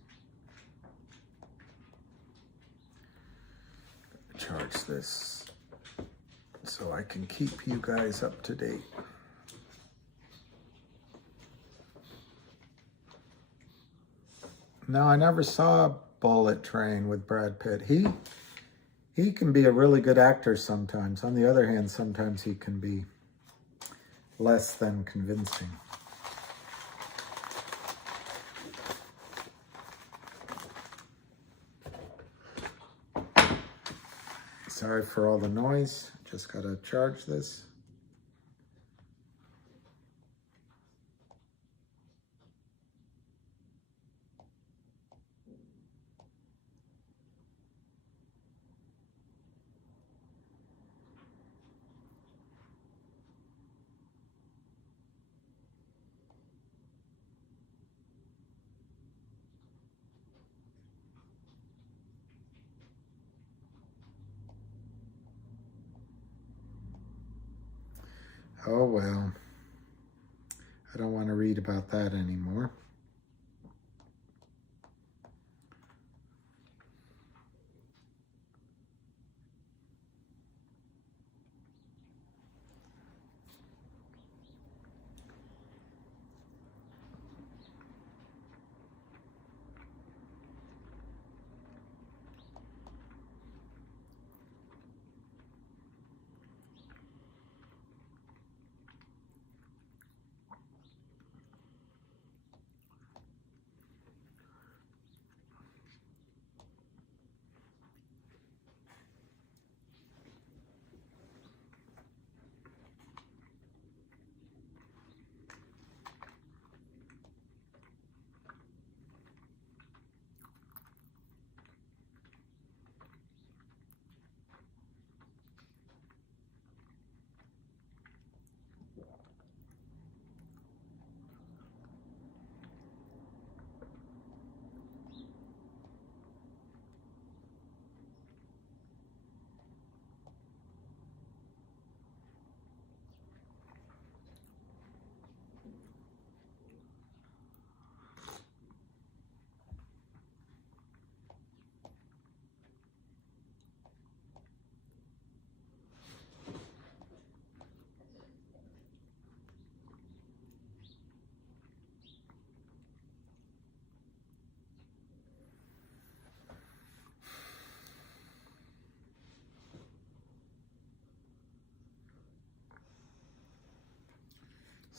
Charge this so I can keep you guys up to date. No, I never saw Bullet Train with Brad Pitt. He can be a really good actor sometimes. On the other hand, sometimes he can be less than convincing. Sorry for all the noise. Just gotta charge this. Oh well, I don't want to read about that anymore.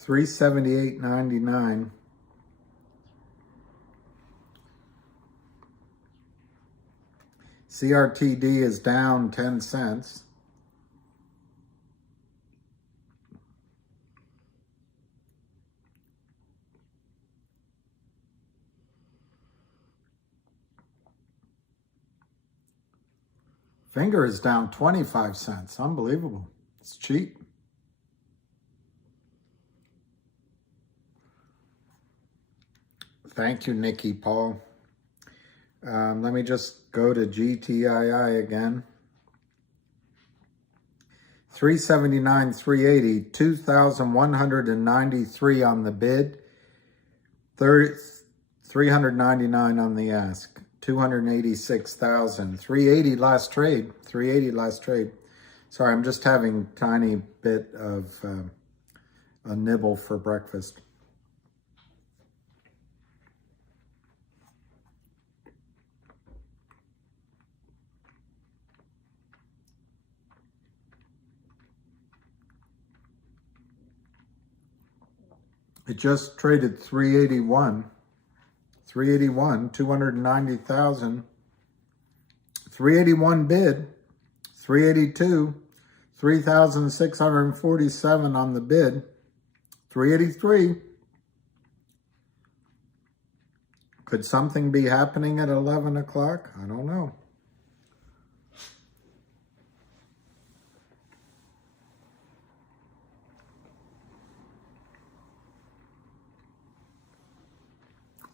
$378.99. CRTD is down 10 cents. Finger is down 25 cents. Unbelievable. It's cheap. Thank you, Nikki Paul. Let me just go to GTII again. 379, 380, 2,193 on the bid, 399 on the ask, 286,000, 380 last trade, 380 last trade. Sorry, I'm just having a tiny bit of a nibble for breakfast. It just traded 381, 290,000, 381 bid, 382, 3,647 on the bid. 383. Could something be happening at 11 o'clock? I don't know.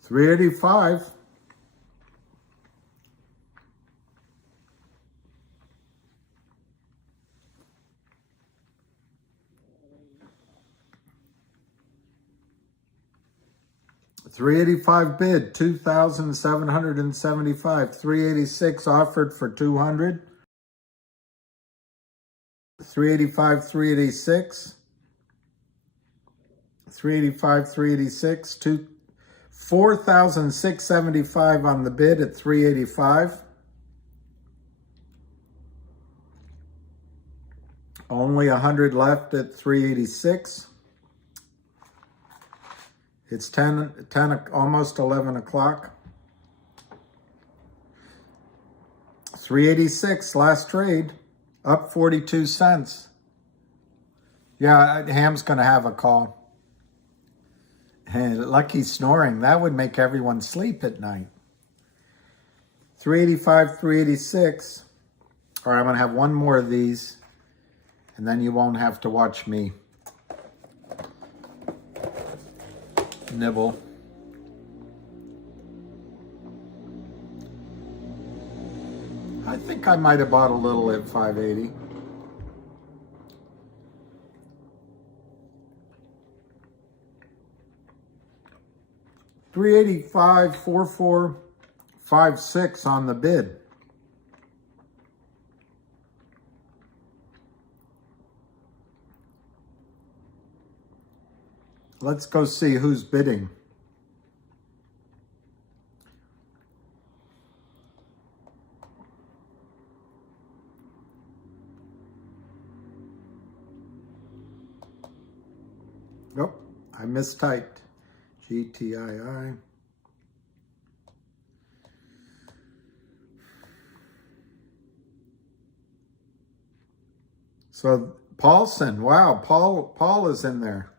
$385. $385 bid, 2,775. 386 offered for 200. 385, 386. 385, 386. 4,675 on the bid at 385. Only 100 left at 386. It's 10, almost 11 o'clock. 386, last trade, up 42 cents. Yeah, Ham's going to have a call. And Lucky snoring, that would make everyone sleep at night. 385, 386. All right, I'm going to have one more of these, and then you won't have to watch me nibble. I think I might have bought a little at 580. $385, 4456 on the bid. Let's go see who's bidding. Nope, I mistyped. GTII. So Paulson, wow, Paul is in there.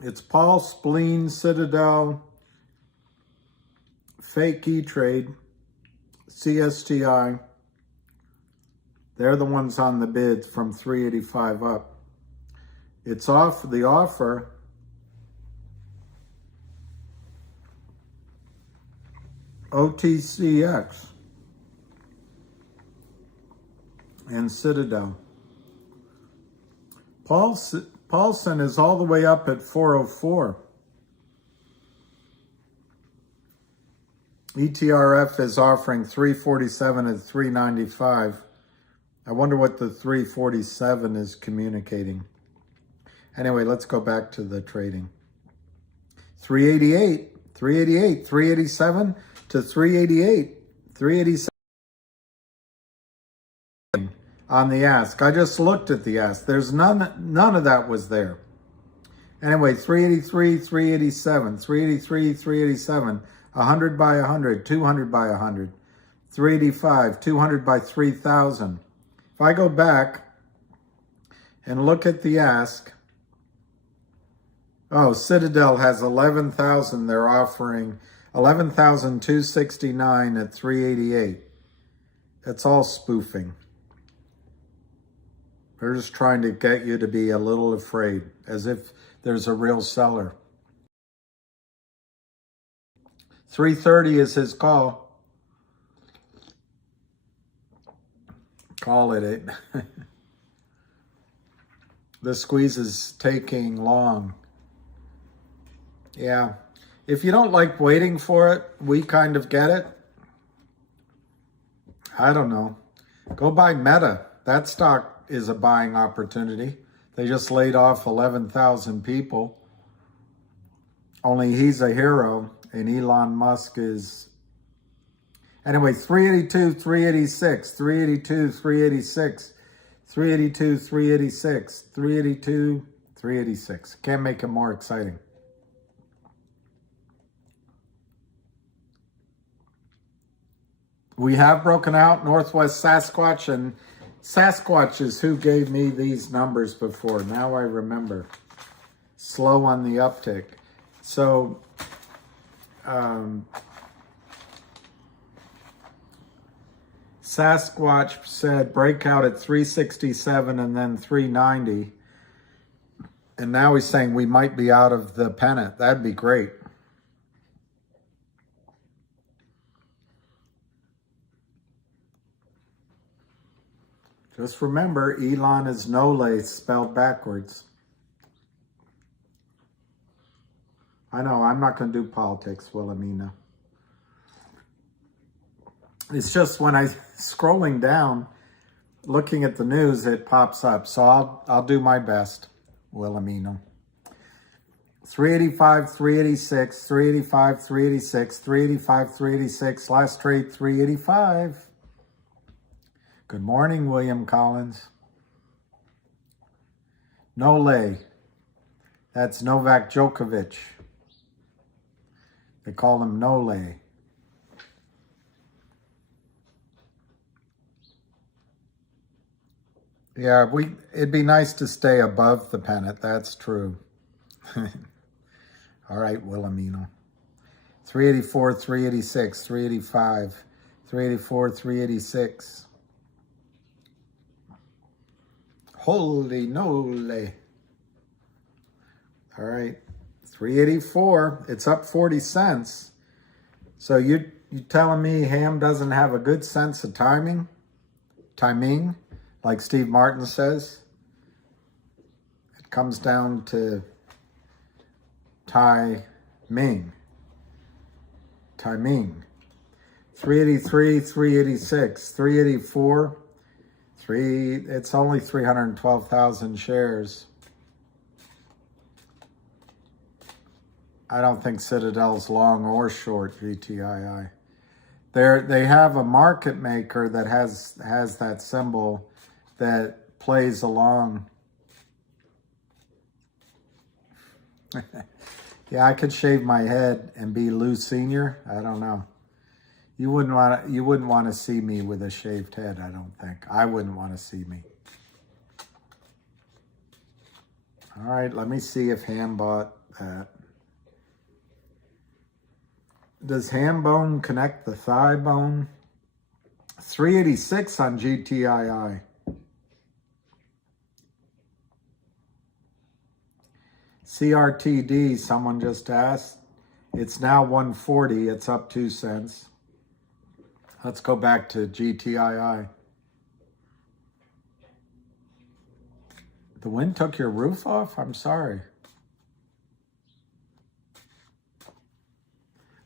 It's Paul, Spleen, Citadel, Fake E-Trade, CSTI. They're the ones on the bids from 385 up. It's off the offer. OTCX and Citadel. Paulson is all the way up at 404. ETRF is offering 347 at 395. I wonder what the 347 is communicating. Anyway, let's go back to the trading. 388, 388, 387 to 388, 387 on the ask. I just looked at the ask. There's none of that was there. Anyway, 383, 387, 383, 387, 100 by 100, 200 by 100, 385, 200 by 3,000. If I go back and look at the ask, oh, Citadel has 11,000. They're offering 11,269 at 388. It's all spoofing. They're just trying to get you to be a little afraid, as if there's a real seller. 330 is his call. Call it. The squeeze is taking long. Yeah. If you don't like waiting for it, we kind of get it. I don't know. Go buy Meta. That stock is a buying opportunity. They just laid off 11,000 people. Only he's a hero, and Elon Musk is... Anyway, 382, 386, 382, 386, 382, 386, 382, 386. Can't make it more exciting. We have broken out Northwest Sasquatch, and Sasquatch is who gave me these numbers before. Now I remember. Slow on the uptick. So, Sasquatch said breakout at 367 and then 390. And now he's saying we might be out of the pennant. That'd be great. Just remember, Elon is Nole spelled backwards. I know, I'm not going to do politics, Wilhelmina. It's just when I'm scrolling down, looking at the news, it pops up. So I'll do my best, Wilhelmina. 385, 386, 385, 386, 385, 386. Last trade, 385. Good morning, William Collins. Nole. That's Novak Djokovic. They call him Nole. Yeah, it'd be nice to stay above the pennant. That's true. All right, Wilhelmina. 384, 386, 385, 384, 386. Holy Nole. All right, 384. It's up 40 cents. So you telling me Ham doesn't have a good sense of timing? Timing, like Steve Martin says. It comes down to timing. 383, 386, 384. It's only 312,000 shares. I don't think Citadel's long or short GTII. They have a market maker that has that symbol that plays along. Yeah, I could shave my head and be Lou Senior. I don't know. You wouldn't want to see me with a shaved head, I don't think. I wouldn't want to see me. All right, let me see if Ham bought that. Does ham bone connect the thigh bone? 386 on GTII. CRTD, someone just asked. It's now 140. It's up 2 cents. Let's go back to GTII. The wind took your roof off? I'm sorry.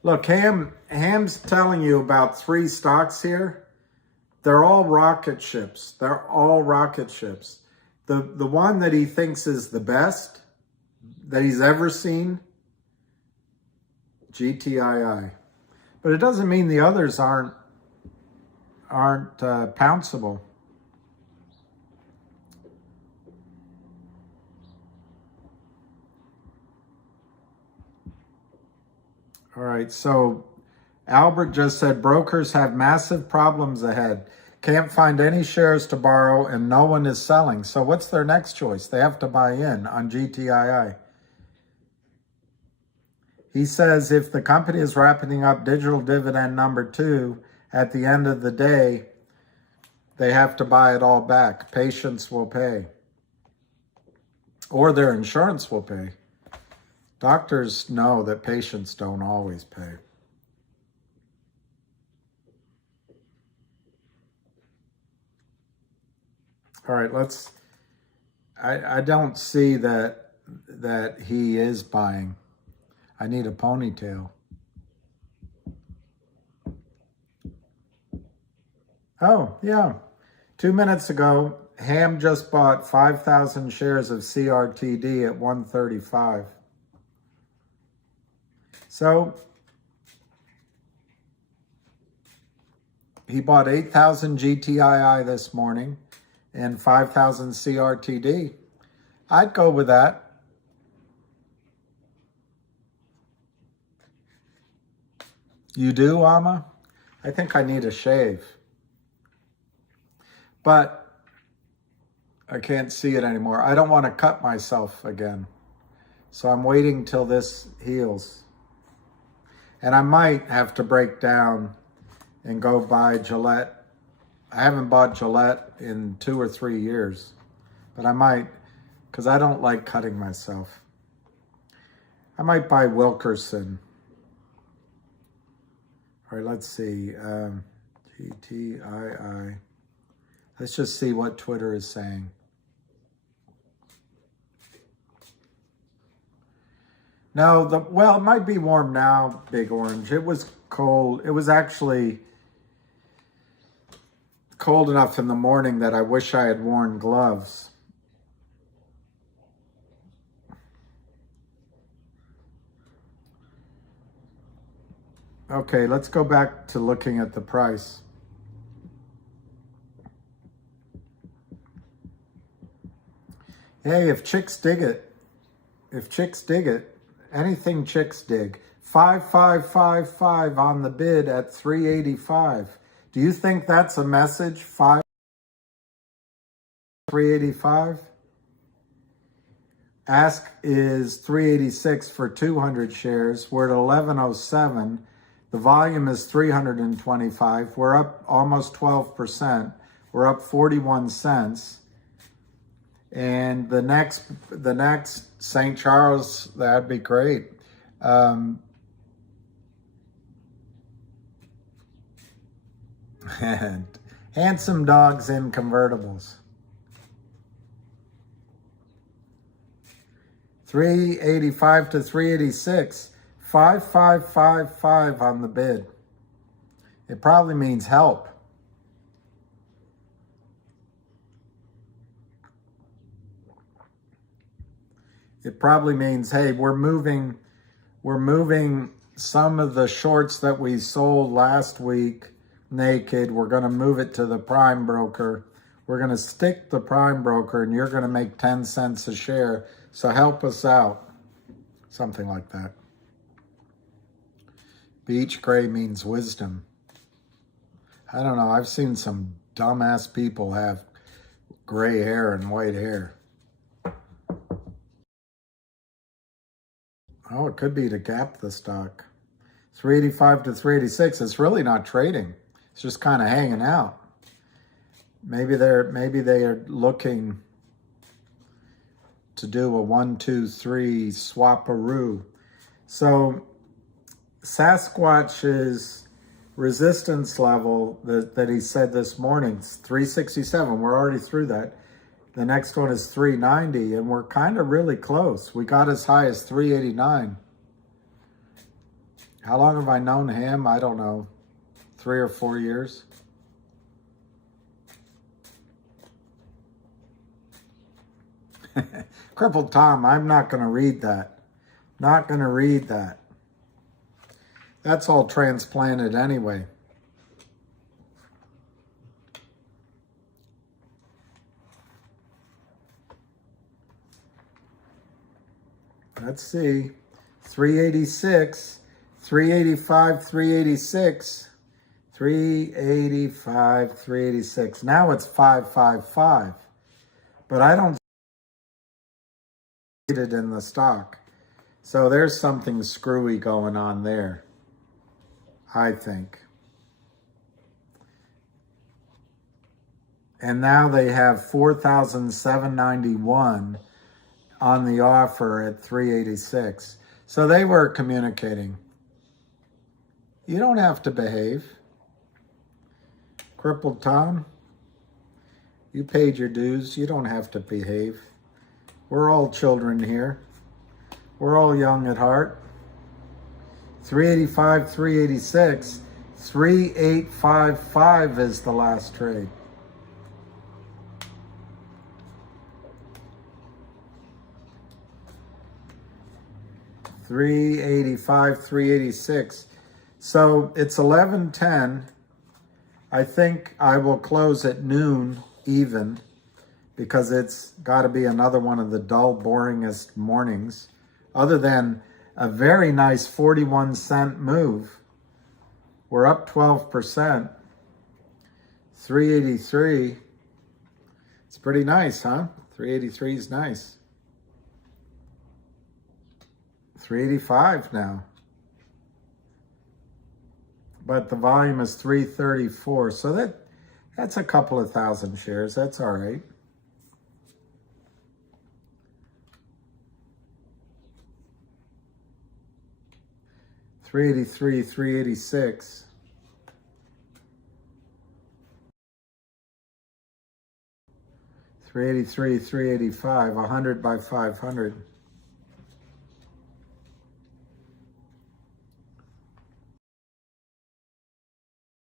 Look, Ham's telling you about 3 stocks here. They're all rocket ships. They're all rocket ships. The one that he thinks is the best that he's ever seen, GTII. But it doesn't mean the others aren't pounceable. All right, so Albert just said brokers have massive problems ahead. Can't find any shares to borrow and no one is selling. So what's their next choice? They have to buy in on GTII. He says if the company is wrapping up digital dividend number 2, at the end of the day, they have to buy it all back. Patients will pay. Or their insurance will pay. Doctors know that patients don't always pay. All right, I don't see that he is buying. I need a ponytail. Oh, yeah. 2 minutes ago, Ham just bought 5,000 shares of CRTD at 135. So he bought 8,000 GTII this morning and 5,000 CRTD. I'd go with that. You do, Amma? I think I need a shave. But I can't see it anymore. I don't want to cut myself again. So I'm waiting till this heals. And I might have to break down and go buy Gillette. I haven't bought Gillette in 2 or 3 years. But I might, because I don't like cutting myself. I might buy Wilkerson. All right, let's see. GTII. Let's just see what Twitter is saying. No, well, it might be warm now, Big Orange. It was cold. It was actually cold enough in the morning that I wish I had worn gloves. Okay, let's go back to looking at the price. Hey, if chicks dig it, anything chicks dig. 5555 on the bid at 385. Do you think that's a message? 385? Ask is 386 for 200 shares. We're at 1107. The volume is 325. We're up almost 12%. We're up 41 cents. And the next St. Charles, that'd be great. And handsome dogs in convertibles. 385 to 386. 5555 on the bid. It probably means help. It probably means, hey, we're moving some of the shorts that we sold last week naked. We're going to move it to the prime broker. We're going to stick the prime broker and you're going to make 10 cents a share. So help us out. Something like that. Beach gray means wisdom. I don't know. I've seen some dumbass people have gray hair and white hair. Oh, it could be to gap the stock. 385 to 386. It's really not trading. It's just kind of hanging out. Maybe they are looking to do a 1, 2, 3 swap-a-roo. So Sasquatch's resistance level that he said this morning is 367. We're already through that. The next one is 390, and we're kind of really close. We got as high as 389. How long have I known him? I don't know. 3 or 4 years. Crippled Tom, I'm not going to read that. Not going to read that. That's all transplanted anyway. Let's see. 386, 385, 386, 385, 386. Now it's 555. But I don't see it in the stock. So there's something screwy going on there, I think. And now they have 4,791 on the offer at 386. So they were communicating. You don't have to behave. Crippled Tom, you paid your dues. You don't have to behave. We're all children here. We're all young at heart. 385, 386, 3855 is the last trade. $385, $386. So it's 11:10. I think I will close at noon even because it's got to be another one of the dull, boringest mornings, other than a very nice 41-cent move. We're up 12%. 383. It's pretty nice, huh? 383 is nice. 385 now. But the volume is 334. So that's a couple of thousand shares. That's all right. $383, $386. $383, $385, 100 by 500.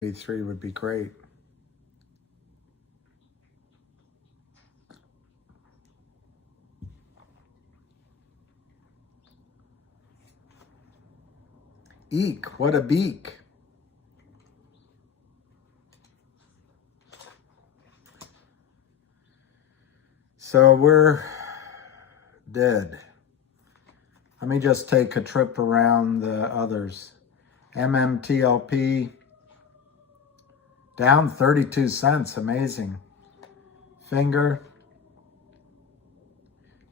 $3 would be great. Eek, what a beak. So we're dead. Let me just take a trip around the others. MMTLP down 32 cents, amazing. Finger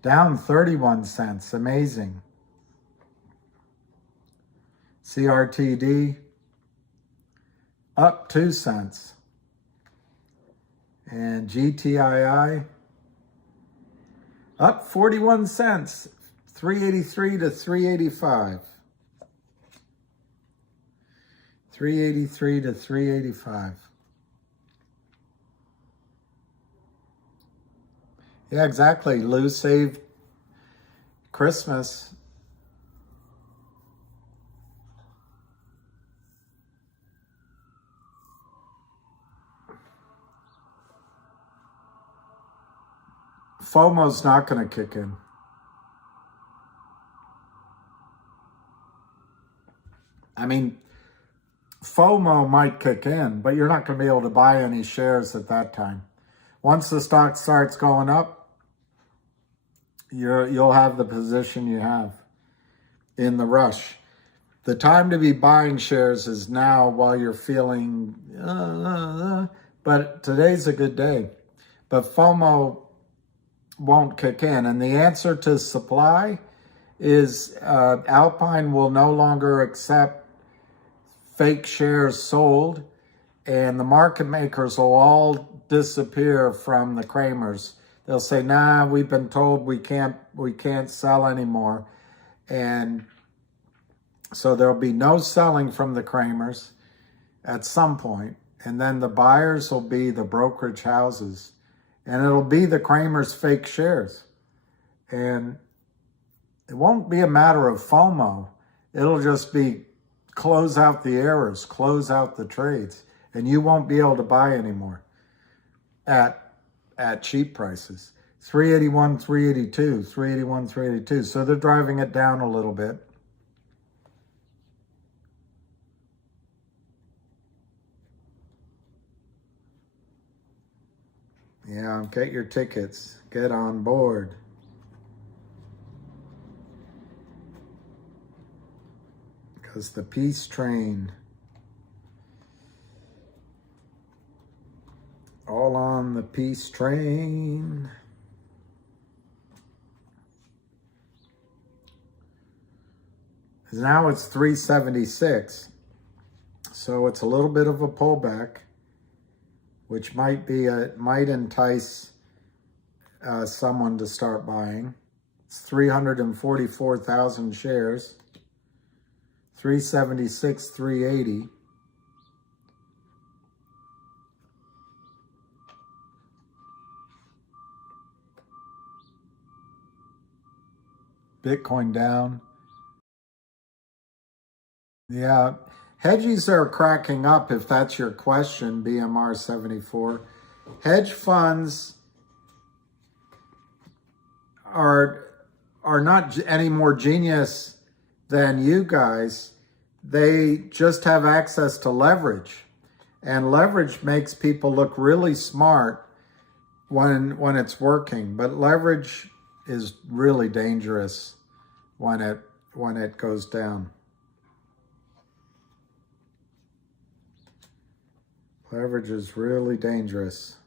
down 31 cents, amazing. CRTD up 2 cents. And GTII up 41 cents, 383 to 385. 383 to 385. Yeah, exactly. Lou saved Christmas. FOMO's not going to kick in. I mean, FOMO might kick in, but you're not going to be able to buy any shares at that time. Once the stock starts going up, you'll have the position you have in the rush. The time to be buying shares is now while you're feeling, but today's a good day. But FOMO won't kick in. And the answer to supply is Alpine will no longer accept fake shares sold, and the market makers will all disappear from the Kramers. They'll say, nah, we've been told we can't sell anymore. And so there'll be no selling from the Kramers at some point. And then the buyers will be the brokerage houses. And it'll be the Kramers' fake shares. And it won't be a matter of FOMO. It'll just be close out the errors, close out the trades. And you won't be able to buy anymore at cheap prices. 381, 382, 381, 382. So they're driving it down a little bit. Yeah, get your tickets. Get on board. Because the peace train, all on the peace train. Now it's 376. So it's a little bit of a pullback, which might entice someone to start buying. It's 344,000 shares, 376, 380. Bitcoin down. Yeah. Hedgies are cracking up, if that's your question, BMR 74. Hedge funds are not any more genius than you guys. They just have access to leverage. And leverage makes people look really smart when it's working, but leverage is really dangerous when it goes down. Leverage is really dangerous.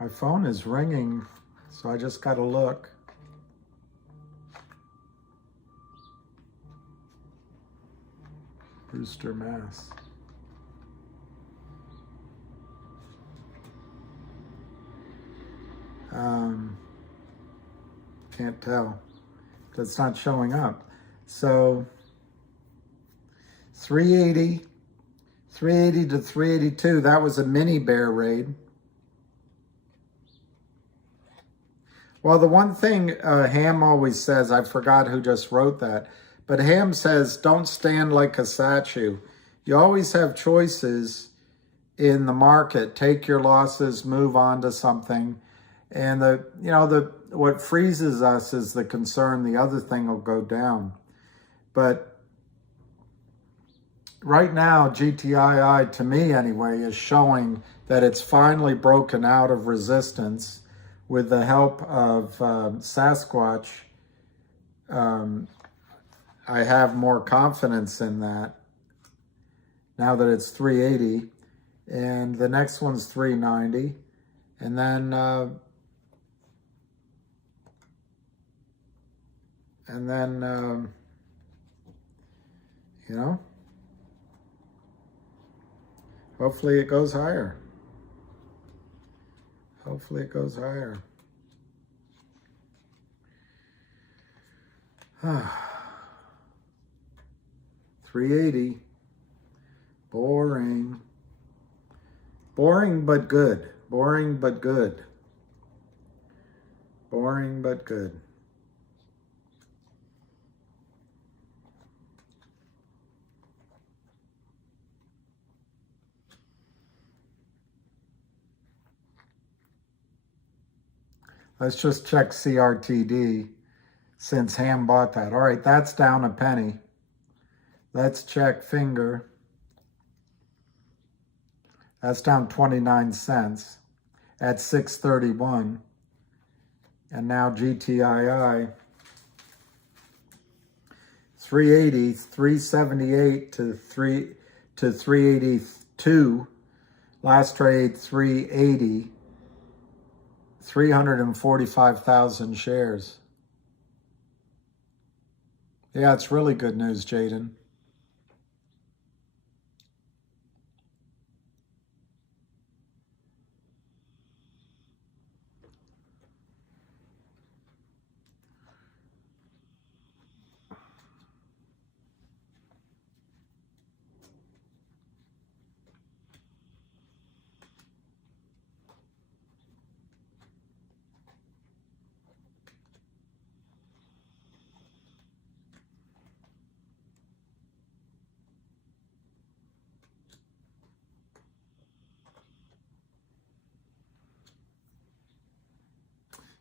My phone is ringing, so I just got to look. Brewster, Mass. Can't tell. It's not showing up. So 380 to 382, that was a mini bear raid. Well, the one thing Ham always says, I forgot who just wrote that, but Ham says, don't stand like a statue. You always have choices in the market. Take your losses, move on to something. And what freezes us is the concern the other thing will go down. But right now, GTII, to me anyway, is showing that it's finally broken out of resistance with the help of Sasquatch. I have more confidence in that now that it's 380. And the next one's 390. And then hopefully it goes higher. Hopefully it goes higher. 380. Boring. Boring but good. Boring but good. Boring but good. Let's just check CRTD since Ham bought that. All right, that's down a penny. Let's check Finger. That's down 29 cents at 631. And now GTII, 380, 378 to 382. Last trade 380. 345,000 shares. Yeah, it's really good news, Jaden.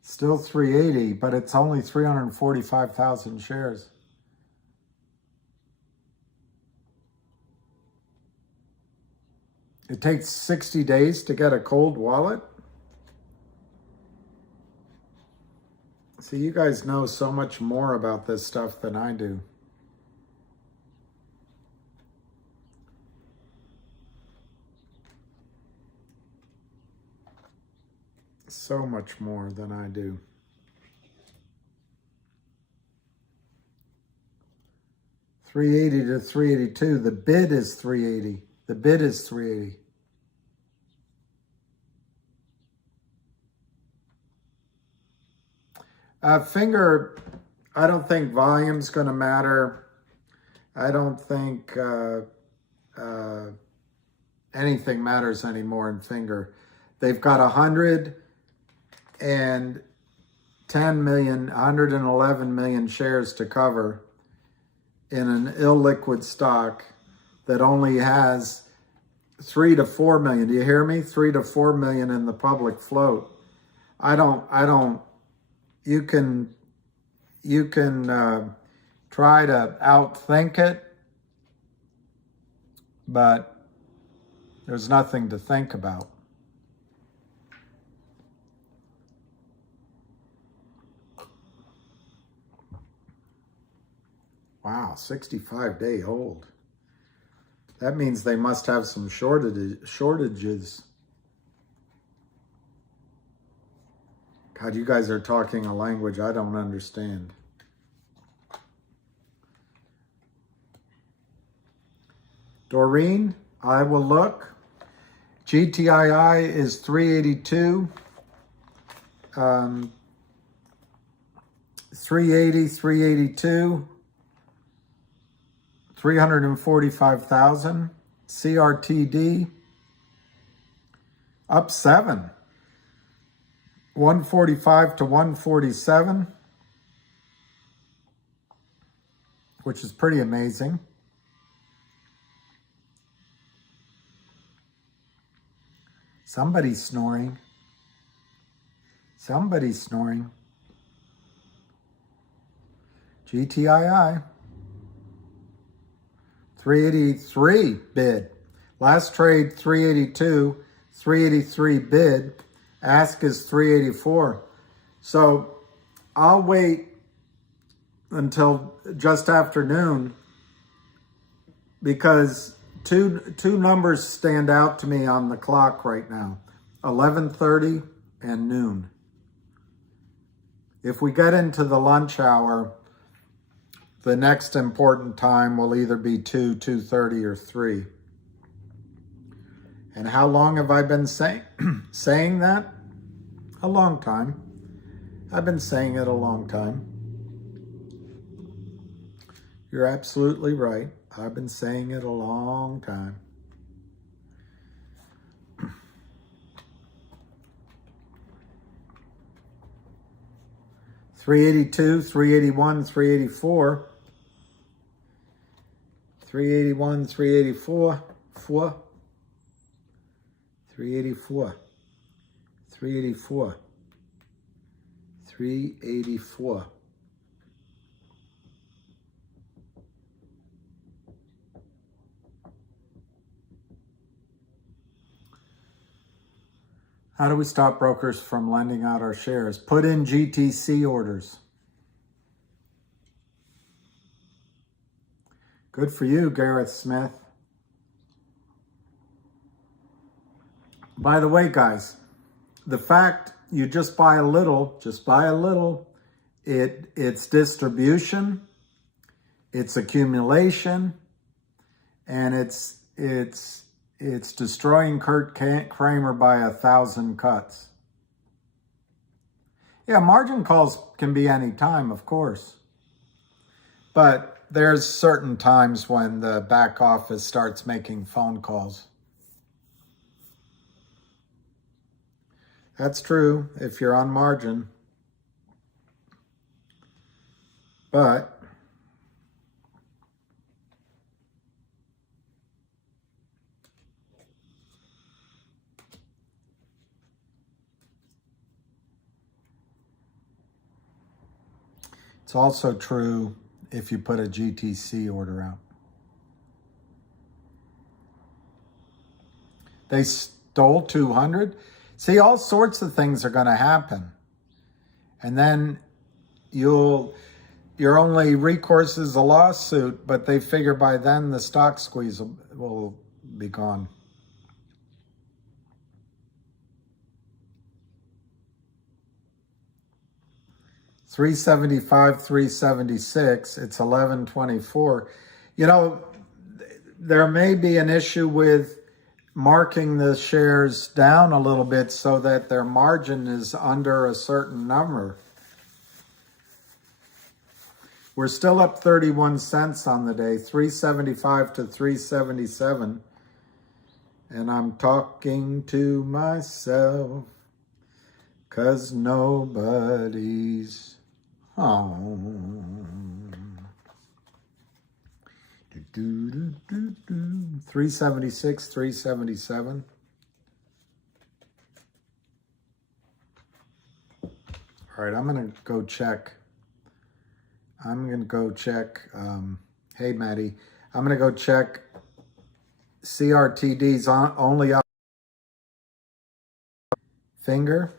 Still 380, but it's only 345,000 shares. It takes 60 days to get a cold wallet? See, you guys know so much more about this stuff than I do. So much more than I do. $380 to $382. The bid is $380. The bid is $380. Finger, I don't think volume's going to matter. I don't think anything matters anymore in Finger. They've got 111 million shares to cover in an illiquid stock that only has 3 to 4 million. Do you hear me? 3 to 4 million in the public float. You can try to outthink it, but there's nothing to think about. Wow, 65-day hold. That means they must have some shortages. God, you guys are talking a language I don't understand. Doreen, I will look. GTII is 382. 380, 382. 345,000. CRTD up 7. 145 to 147, which is pretty amazing. Somebody's snoring. Somebody's snoring. GTII. 383 bid. Last trade 382, 383 bid. Ask is 384. So I'll wait until just after noon because two numbers stand out to me on the clock right now. 11:30 and noon. If we get into the lunch hour, the next important time will either be 2, 2:30, or 3. And how long have I been saying that? A long time. I've been saying it a long time. You're absolutely right. I've been saying it a long time. $382, $381, $384. 381, 384, 4, 384, 384, 384. How do we stop brokers from lending out our shares? Put in GTC orders. Good for you, Gareth Smith. By the way, guys, the fact you just buy a little, it's distribution, it's accumulation, and it's destroying Kurt Kramer by 1,000 cuts. Yeah, margin calls can be any time, of course. But there's certain times when the back office starts making phone calls. That's true if you're on margin. But it's also true if you put a GTC order out. They stole 200. See, all sorts of things are going to happen. And then your only recourse is a lawsuit, but they figure by then the stock squeeze will be gone. $375, $376. It's $11.24. You know, there may be an issue with marking the shares down a little bit so that their margin is under a certain number. We're still up 31 cents on the day, 375 to 377. And I'm talking to myself 'cause nobody's home. 376, 377. All right, I'm going to go check I'm going to go check. Hey, Maddie. I'm going to go check CRTD's only up finger.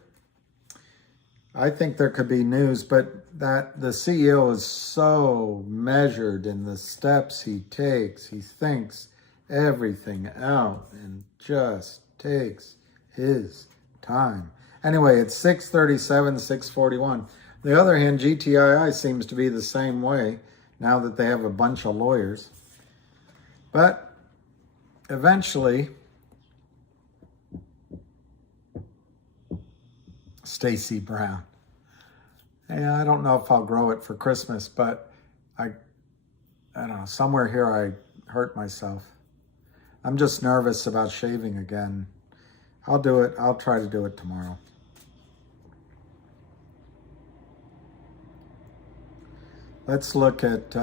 I think there could be news, but that the CEO is so measured in the steps he takes. He thinks everything out and just takes his time. Anyway, it's 6:37, 6:41. On the other hand, GTII seems to be the same way now that they have a bunch of lawyers. But eventually, Stacy Brown. Yeah, I don't know if I'll grow it for Christmas, but I don't know, somewhere here I hurt myself. I'm just nervous about shaving again. I'll do it. I'll try to do it tomorrow. Let's look at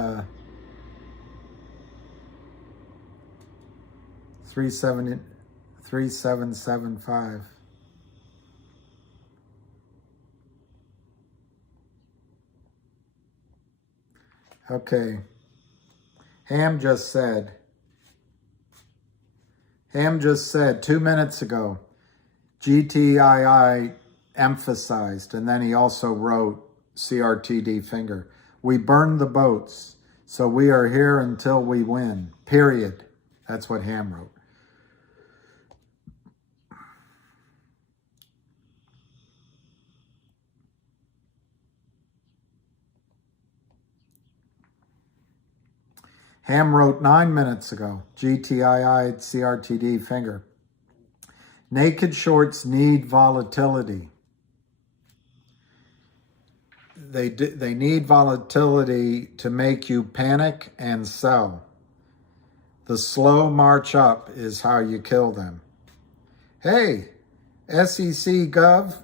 3775. Okay. Ham just said 2 minutes ago, GTII emphasized, and then he also wrote CRTD finger. We burned the boats, so we are here until we win, period. That's what Ham wrote. Ham wrote 9 minutes ago, GTII CRTD finger. Naked shorts need volatility. They need volatility to make you panic and sell. The slow march up is how you kill them. Hey, SEC Gov,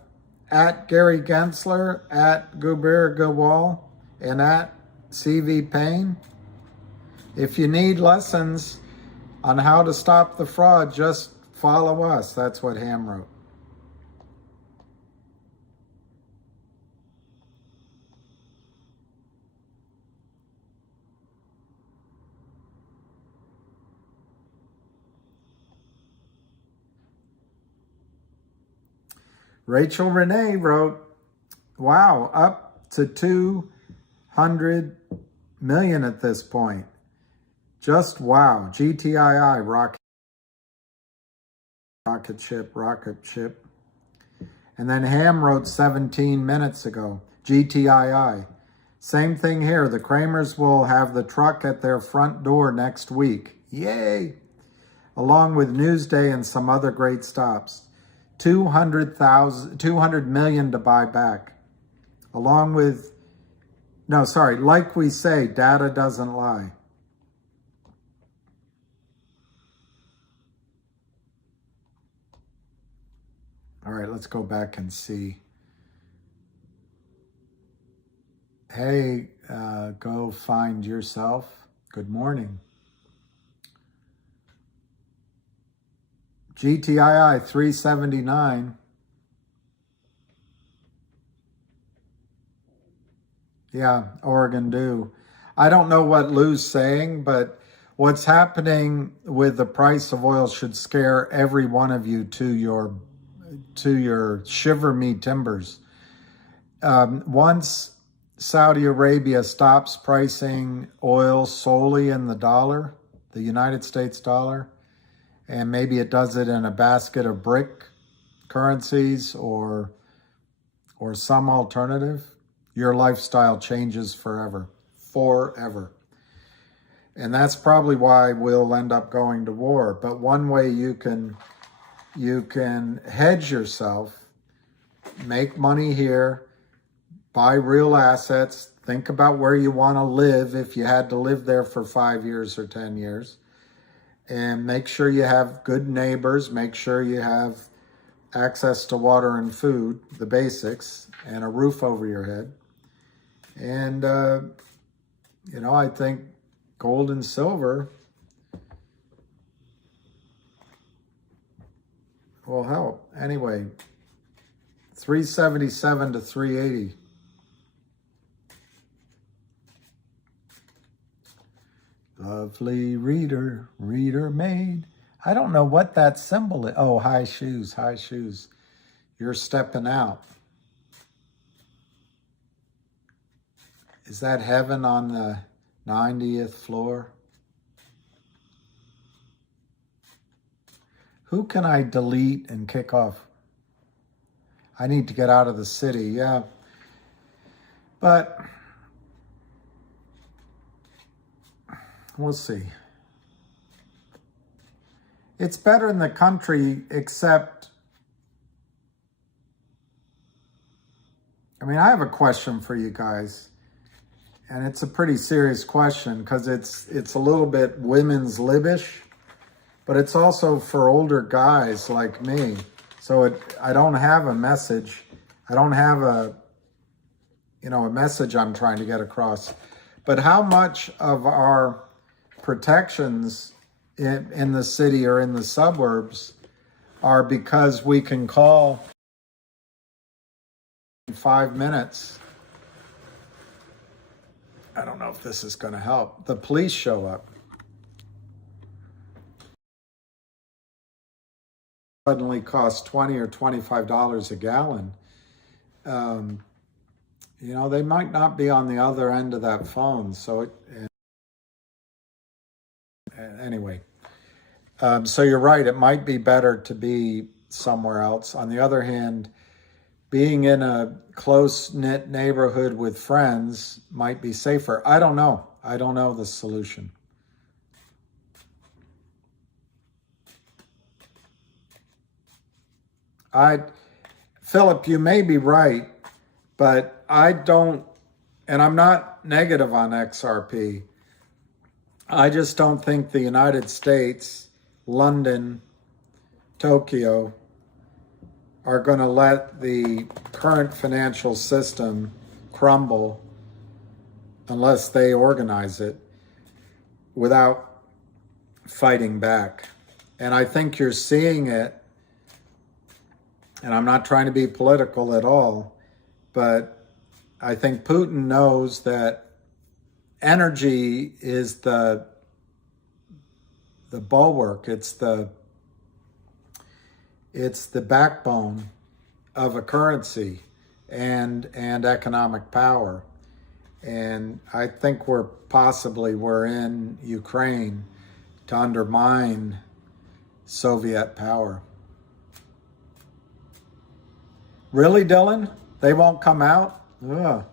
at Gary Gensler, at Gubir Gawal, and at CV Payne. If you need lessons on how to stop the fraud, just follow us. That's what Ham wrote. Rachel Renee wrote, wow, up to 200 million at this point. Just wow. GTII, rocket ship. And then Ham wrote 17 minutes ago, GTII. Same thing here. The Kramers will have the truck at their front door next week. Yay! Along with Newsday and some other great stops. 200 million to buy back. Along with, like we say, data doesn't lie. All right, let's go back and see. Hey, go find yourself. Good morning. GTII 379. Yeah, Oregon do. I don't know what Lou's saying, but what's happening with the price of oil should scare every one of you to your shiver me timbers. Once Saudi Arabia stops pricing oil solely in the dollar, the United States dollar, and maybe it does it in a basket of BRIC currencies or some alternative, your lifestyle changes forever. And that's probably why we'll end up going to war. But one way you can hedge yourself, make money here, buy real assets, think about where you want to live if you had to live there for 5 years or 10 years, and make sure you have good neighbors, make sure you have access to water and food, the basics, and a roof over your head. And, I think gold and silver will help. Anyway, 377 to 380. Lovely reader, reader maid. I don't know what that symbol is. Oh, high shoes, high shoes. You're stepping out. Is that heaven on the 90th floor? Who can I delete and kick off? I need to get out of the city, yeah. But we'll see. It's better in the country, except, I mean, I have a question for you guys. And it's a pretty serious question because it's a little bit women's libish, but it's also for older guys like me. So I don't have a message. I don't have a message I'm trying to get across. But how much of our protections in the city or in the suburbs are because we can call in 5 minutes? I don't know if this is going to help. The police show up. Suddenly costs $20 or $25 a gallon. They might not be on the other end of that phone. So anyway, so you're right. It might be better to be somewhere else. On the other hand, being in a close-knit neighborhood with friends might be safer. I don't know. I don't know the solution. Philip, you may be right, but I don't, and I'm not negative on XRP. I just don't think the United States, London, Tokyo, are going to let the current financial system crumble unless they organize it without fighting back. And I think you're seeing it, and I'm not trying to be political at all, but I think Putin knows that energy is the bulwark. It's the backbone of a currency and economic power. And I think we're in Ukraine to undermine Soviet power. Really, Dylan? They won't come out? Ugh.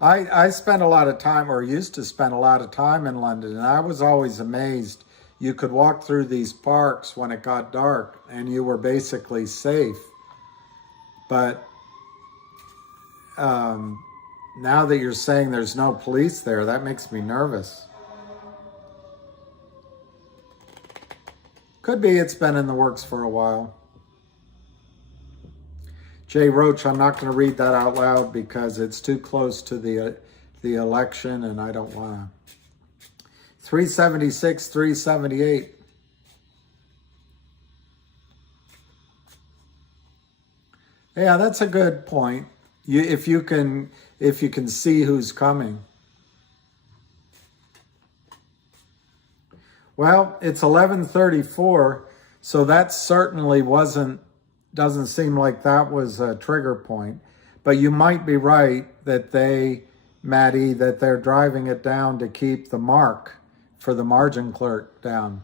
I spent a lot of time, or used to spend a lot of time in London, and I was always amazed. You could walk through these parks when it got dark, and you were basically safe. But now that you're saying there's no police there, that makes me nervous. Could be it's been in the works for a while. Jay Roach, I'm not going to read that out loud because it's too close to the election, and I don't want to. 376, 378. Yeah, that's a good point. If you can see who's coming. Well, it's 11:34, so that certainly doesn't seem like that was a trigger point. But you might be right that Maddie, that they're driving it down to keep the mark for the margin clerk down.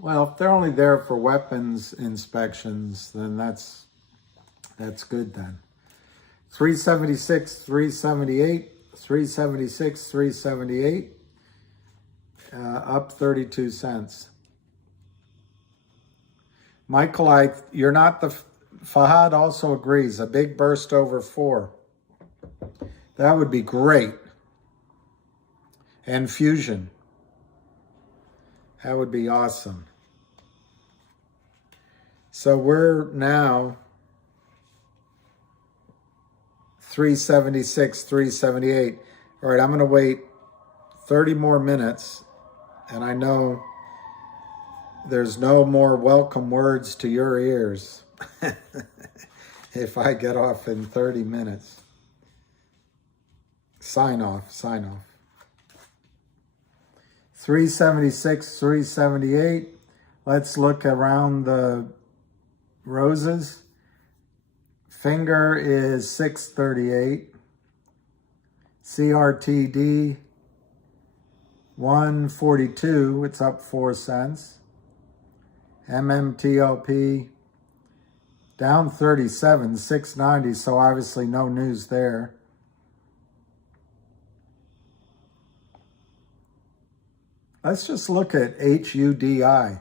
Well, if they're only there for weapons inspections, then that's good then. 376, 378, 376, 378, up 32 cents. Michael, you're not the, Fahad also agrees, a big burst over 4. That would be great. And fusion. That would be awesome. So we're now 376, 378. All right, I'm going to wait 30 more minutes, and I know there's no more welcome words to your ears. if I get off in 30 minutes. Sign off. 376, 378. Let's look around the roses. Finger is 638. CRTD 142. It's up 4 cents. MMTLP down 37, 690. So obviously no news there. Let's just look at HUDI.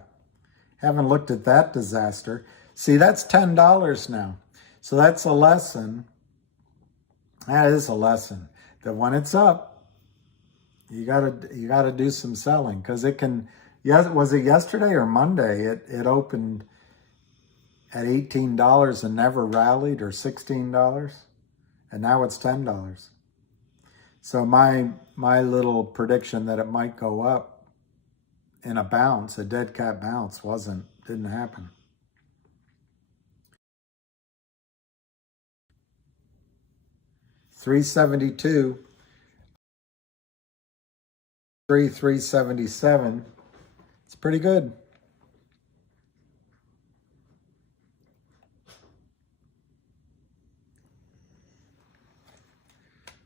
Haven't looked at that disaster. See, that's $10 now. So that's a lesson. That is a lesson. That when it's up, you gotta do some selling, because it can. Yes, was it yesterday or Monday? It opened at $18 and never rallied, or $16, and now it's $10. So my little prediction that it might go up in a bounce, a dead cat bounce, didn't happen. $372, 377. It's pretty good.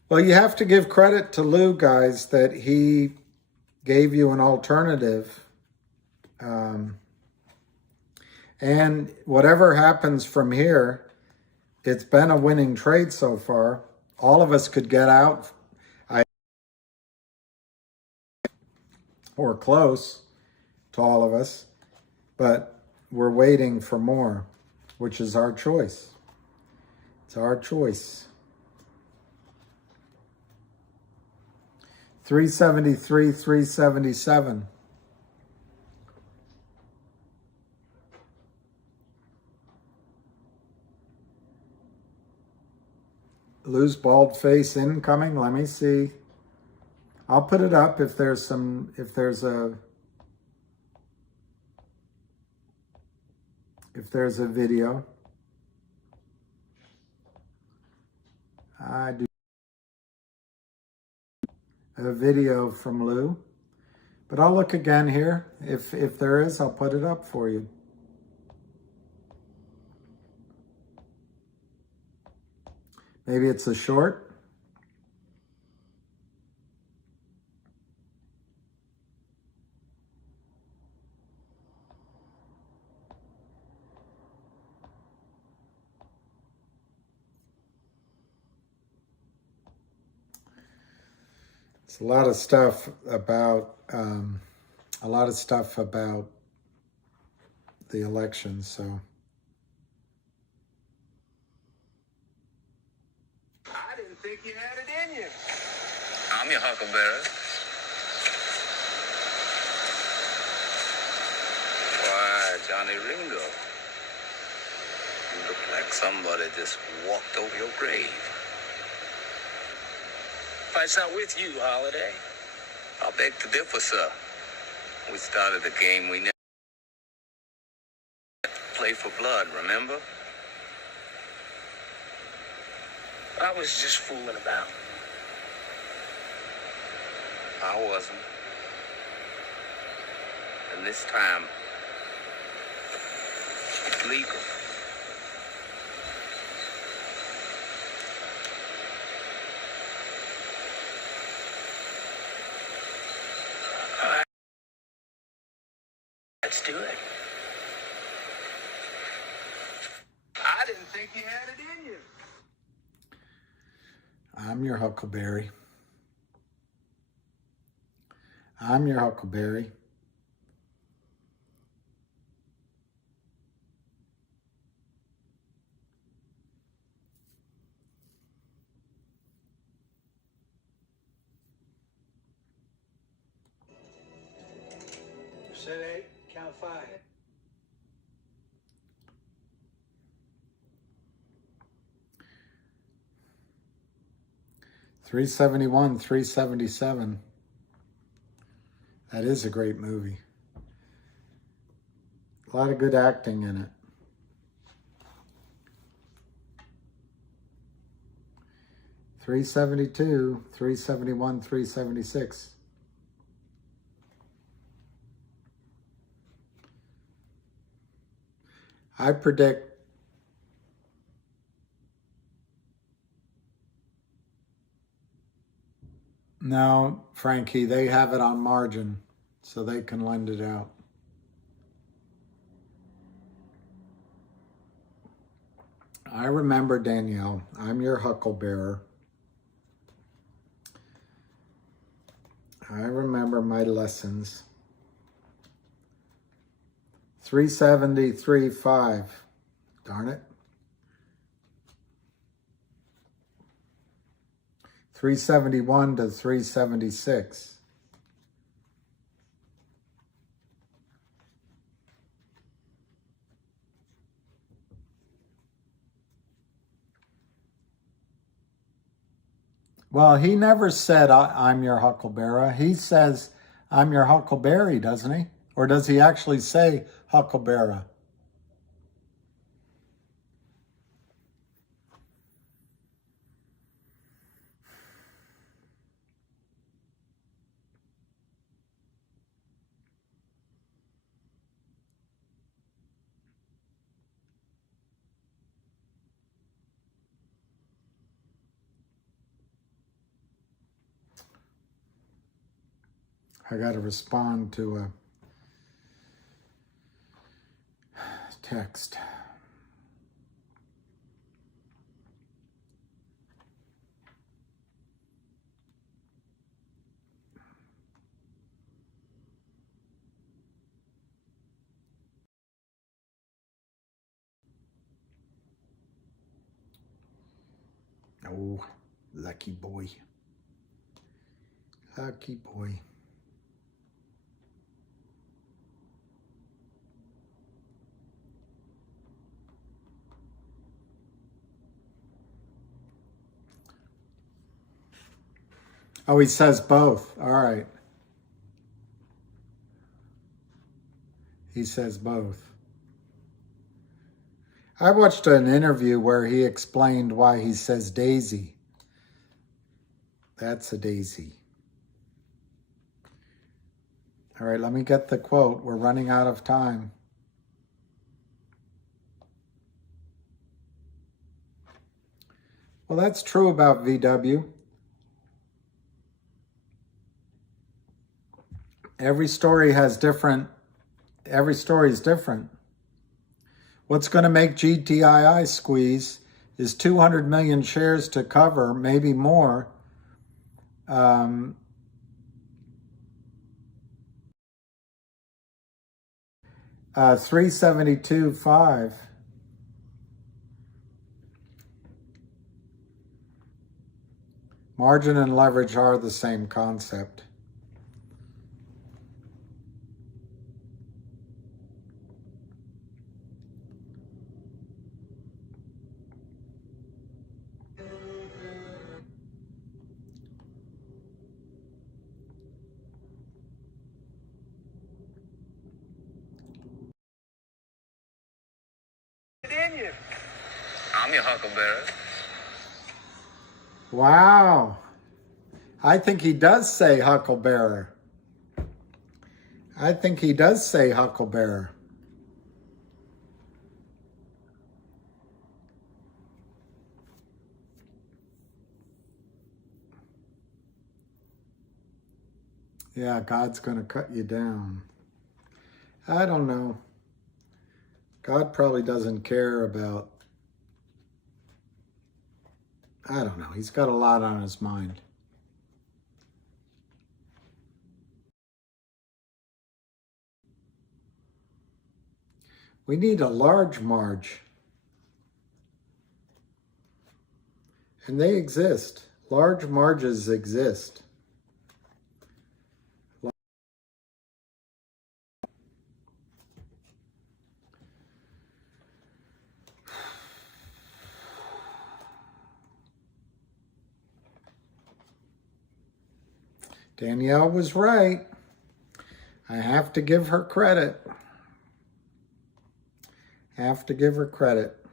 Well, you have to give credit to Lou, guys, that he gave you an alternative. And whatever happens from here, it's been a winning trade so far. All of us could get out, or close to all of us, but we're waiting for more, which is our choice. It's our choice. 373, 377. Lou's bald face incoming. Let me see. I'll put it up if there's a video. I do a video from Lou, but I'll look again here. If there is, I'll put it up for you. Maybe it's a short. It's a lot of stuff about the election. So I didn't think you had it in you. I'm your huckleberry. Why, Johnny Ringo, you look like somebody just walked over your grave. Fight's not with you, Holiday. I beg to differ, sir. We started a game we never play for blood, remember? I was just fooling about. I wasn't. And this time, it's legal. Let's do it. I didn't think you had it in you. I'm your huckleberry. I'm your huckleberry. Set 8, count 5. $371, $377. That is a great movie. A lot of good acting in it. 372, 371, 376. I predict no, Frankie, they have it on margin, so they can lend it out. I remember, Danielle. I'm your hucklebearer. I remember my lessons. 373.5. Darn it. 371 to 376. Well, he never said, I'm your hucklebearer. He says, I'm your huckleberry, doesn't he? Or does he actually say hucklebearer? I got to respond to a text. Oh, lucky boy. Lucky boy. Oh, he says both. All right. He says both. I watched an interview where he explained why he says daisy. That's a daisy. All right, let me get the quote. We're running out of time. Well, that's true about VW. Every story is different. What's going to make GTII squeeze is 200 million shares to cover, maybe more. 372.5. Margin and leverage are the same concept. I'm your huckleberry. Wow. I think he does say hucklebearer. I think he does say hucklebearer. Yeah, God's going to cut you down. I don't know. God probably doesn't care about, I don't know. He's got a lot on his mind. We need a large marge. And they exist. Large marges exist. Danielle was right. I have to give her credit. Have to give her credit.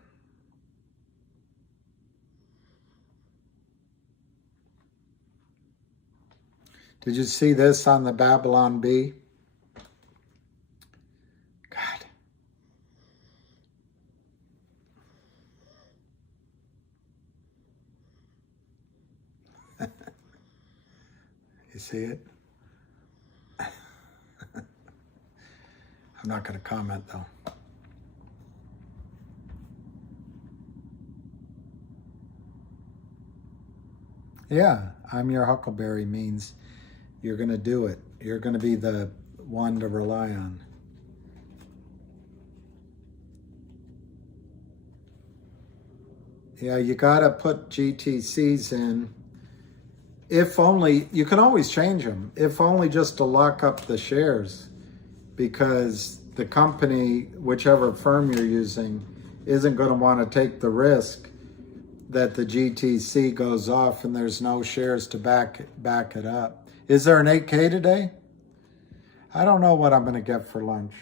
Did you see this on the Babylon Bee? God. You see it? I'm not going to comment though. Yeah, I'm your huckleberry means you're going to do it. You're going to be the one to rely on. Yeah, you got to put GTCs in. If only, you can always change them, if only just to lock up the shares, because the company, whichever firm you're using, isn't going to want to take the risk that the GTC goes off and there's no shares to back it up. Is there an 8K today? I don't know what I'm going to get for lunch.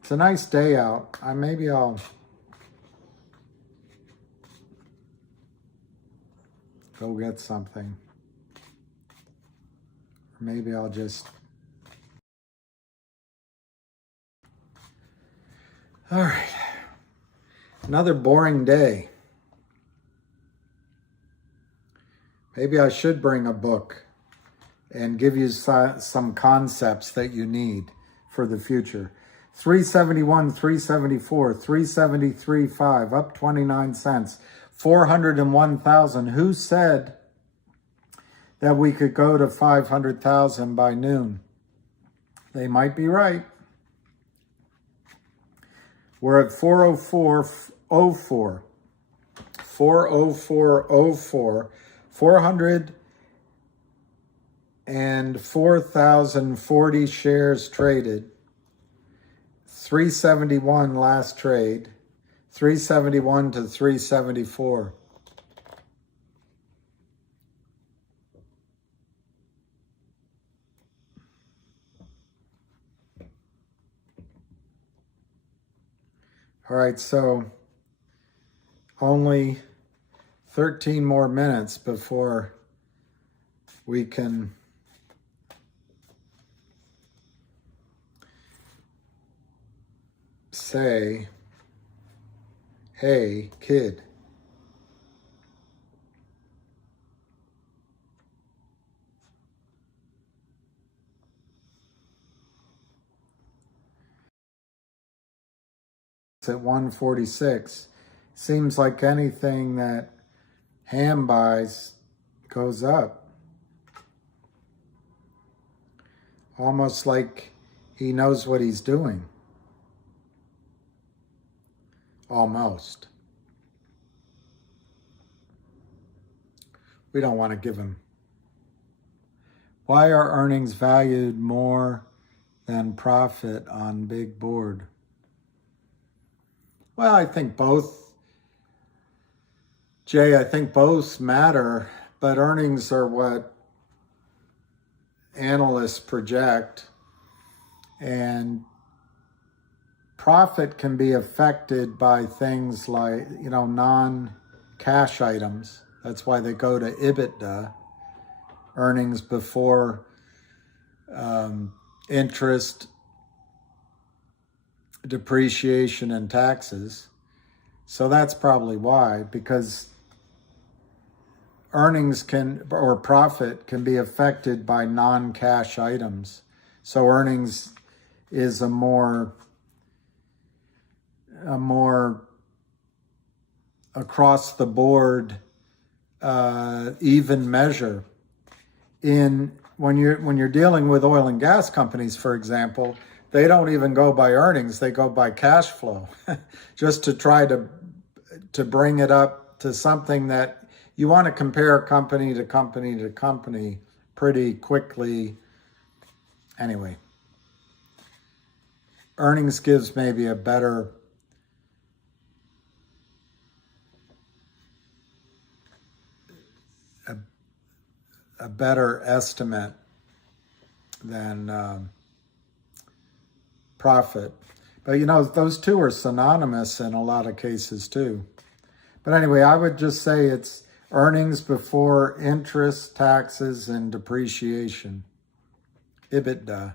It's a nice day out. Maybe I'll go get something. Or maybe I'll just... All right. Another boring day. Maybe I should bring a book and give you some concepts that you need for the future. 371, 374, 373.5, up 29 cents. 401,000. Who said that we could go to 500,000 by noon? They might be right. We're at 404.04. 404.04. 404,040 shares traded. 371 last trade. 371 to 374. All right, so only 13 more minutes before we can say, hey, kid. It's at 146. Seems like anything that Ham buys goes up. Almost like he knows what he's doing. Almost. We don't want to give him. Why are earnings valued more than profit on big board? Well, I think both, Jay, I think both matter, but earnings are what analysts project, and profit can be affected by things like, non-cash items. That's why they go to EBITDA, earnings before interest, depreciation, and taxes. So that's probably why, because earnings or profit can be affected by non-cash items. So earnings is a more across the board even measure. When you're dealing with oil and gas companies, for example, they don't even go by earnings, they go by cash flow, just to try to bring it up to something that you want to compare company to company to company pretty quickly. Anyway, earnings gives maybe a better estimate than profit. But those two are synonymous in a lot of cases too. But anyway, I would just say Earnings before interest, taxes, and depreciation. EBITDA.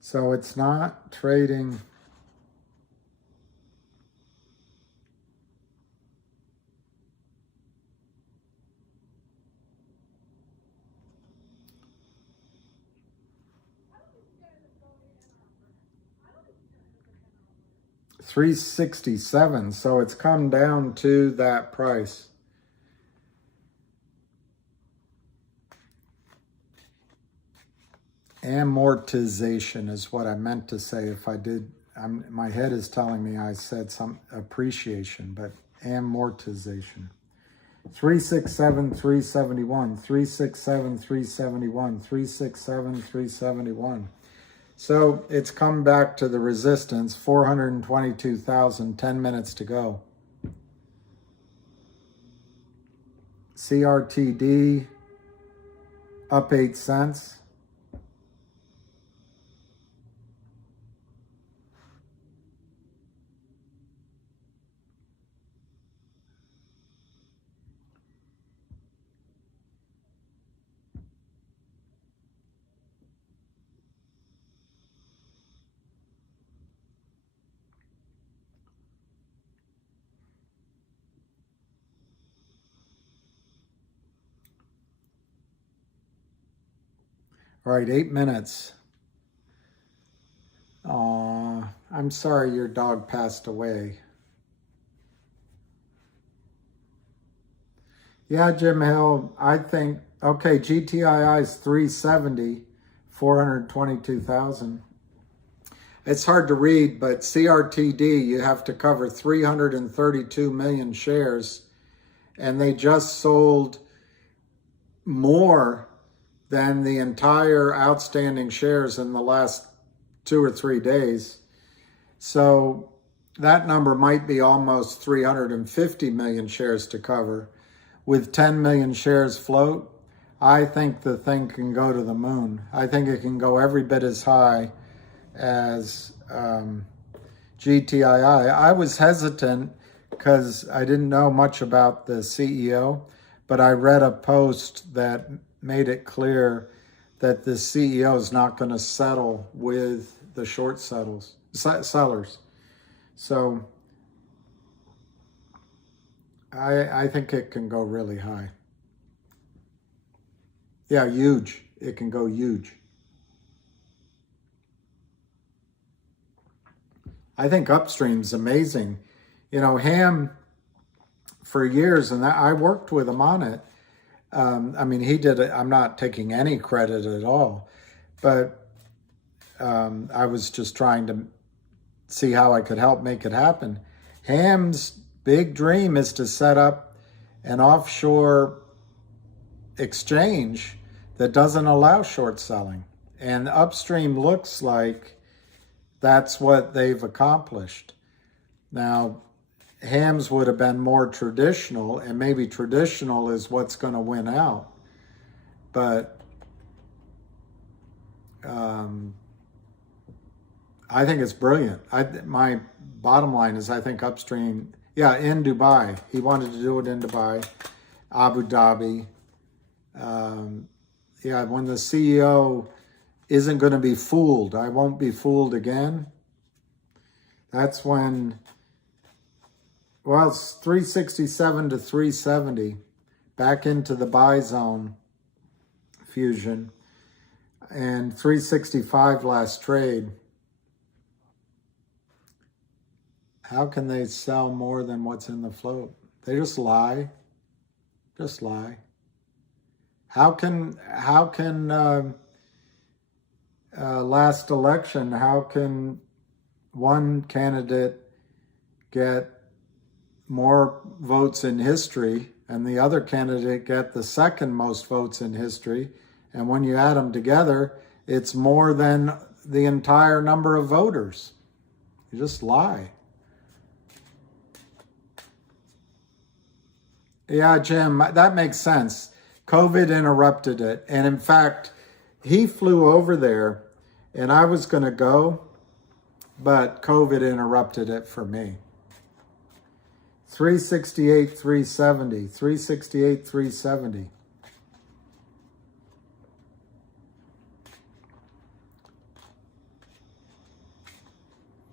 So it's not trading. $367, so it's come down to that price. Amortization is what I meant to say. If I did, my head is telling me I said some appreciation, but amortization. 367, 371, 367, 371, 367, 371. So it's come back to the resistance, 422,000, 10 minutes to go. CRTD up 8 cents. All right, 8 minutes. I'm sorry your dog passed away. Yeah, Jim Hill, I think, okay, GTII is 370, 422,000. It's hard to read, but CRTD, you have to cover 332 million shares, and they just sold more than the entire outstanding shares in the last 2 or 3 days. So that number might be almost 350 million shares to cover. With 10 million shares float, I think the thing can go to the moon. I think it can go every bit as high as GTII. I was hesitant because I didn't know much about the CEO, but I read a post that made it clear that the CEO is not going to settle with the short sellers. So I think it can go really high. Yeah, huge. It can go huge. I think upstream's amazing. You know, Ham, for years, and I worked with him on it. I mean, he did it. I'm not taking any credit at all, but I was just trying to see how I could help make it happen. Ham's big dream is to set up an offshore exchange that doesn't allow short selling. And upstream looks like that's what they've accomplished. Now, Ham's would have been more traditional, and maybe traditional is what's going to win out. But I think it's brilliant. My bottom line is I think upstream, yeah, in Dubai. He wanted to do it in Dubai, Abu Dhabi. Yeah, when the CEO isn't going to be fooled, I won't be fooled again. That's when, well, it's 367 to 370, back into the buy zone fusion, and 365 last trade. How can they sell more than what's in the float? They just lie. Just lie. How can last election, how can one candidate get more votes in history and the other candidate get the second most votes in history. And when you add them together, it's more than the entire number of voters. You just lie. Yeah, Jim, that makes sense. COVID interrupted it. And in fact, he flew over there and I was going to go, but COVID interrupted it for me. 368, 370, 368, 370.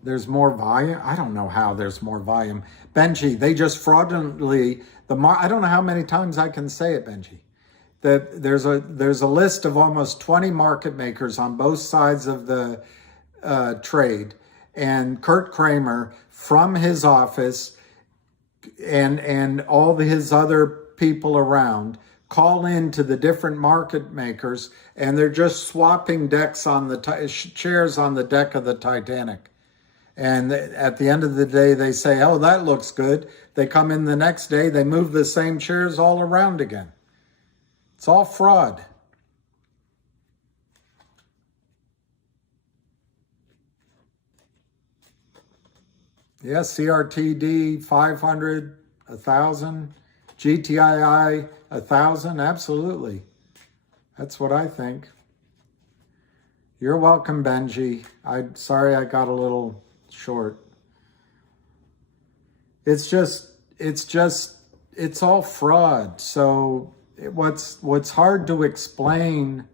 There's more volume. I don't know how there's more volume. Benji, they just fraudulently, I don't know how many times I can say it, Benji. That there's a list of almost 20 market makers on both sides of the trade. And Kurt Kramer from his office and all his other people around call into the different market makers, and they're just swapping decks on the chairs on the deck of the Titanic. And at the end of the day, they say, oh, that looks good. They come in the next day, they move the same chairs all around again. It's all fraud. Yes, CRTD 500, 1,000, GTII 1,000, absolutely. That's what I think. You're welcome, Benji. Sorry I got a little short. It's all fraud. So what's hard to explain,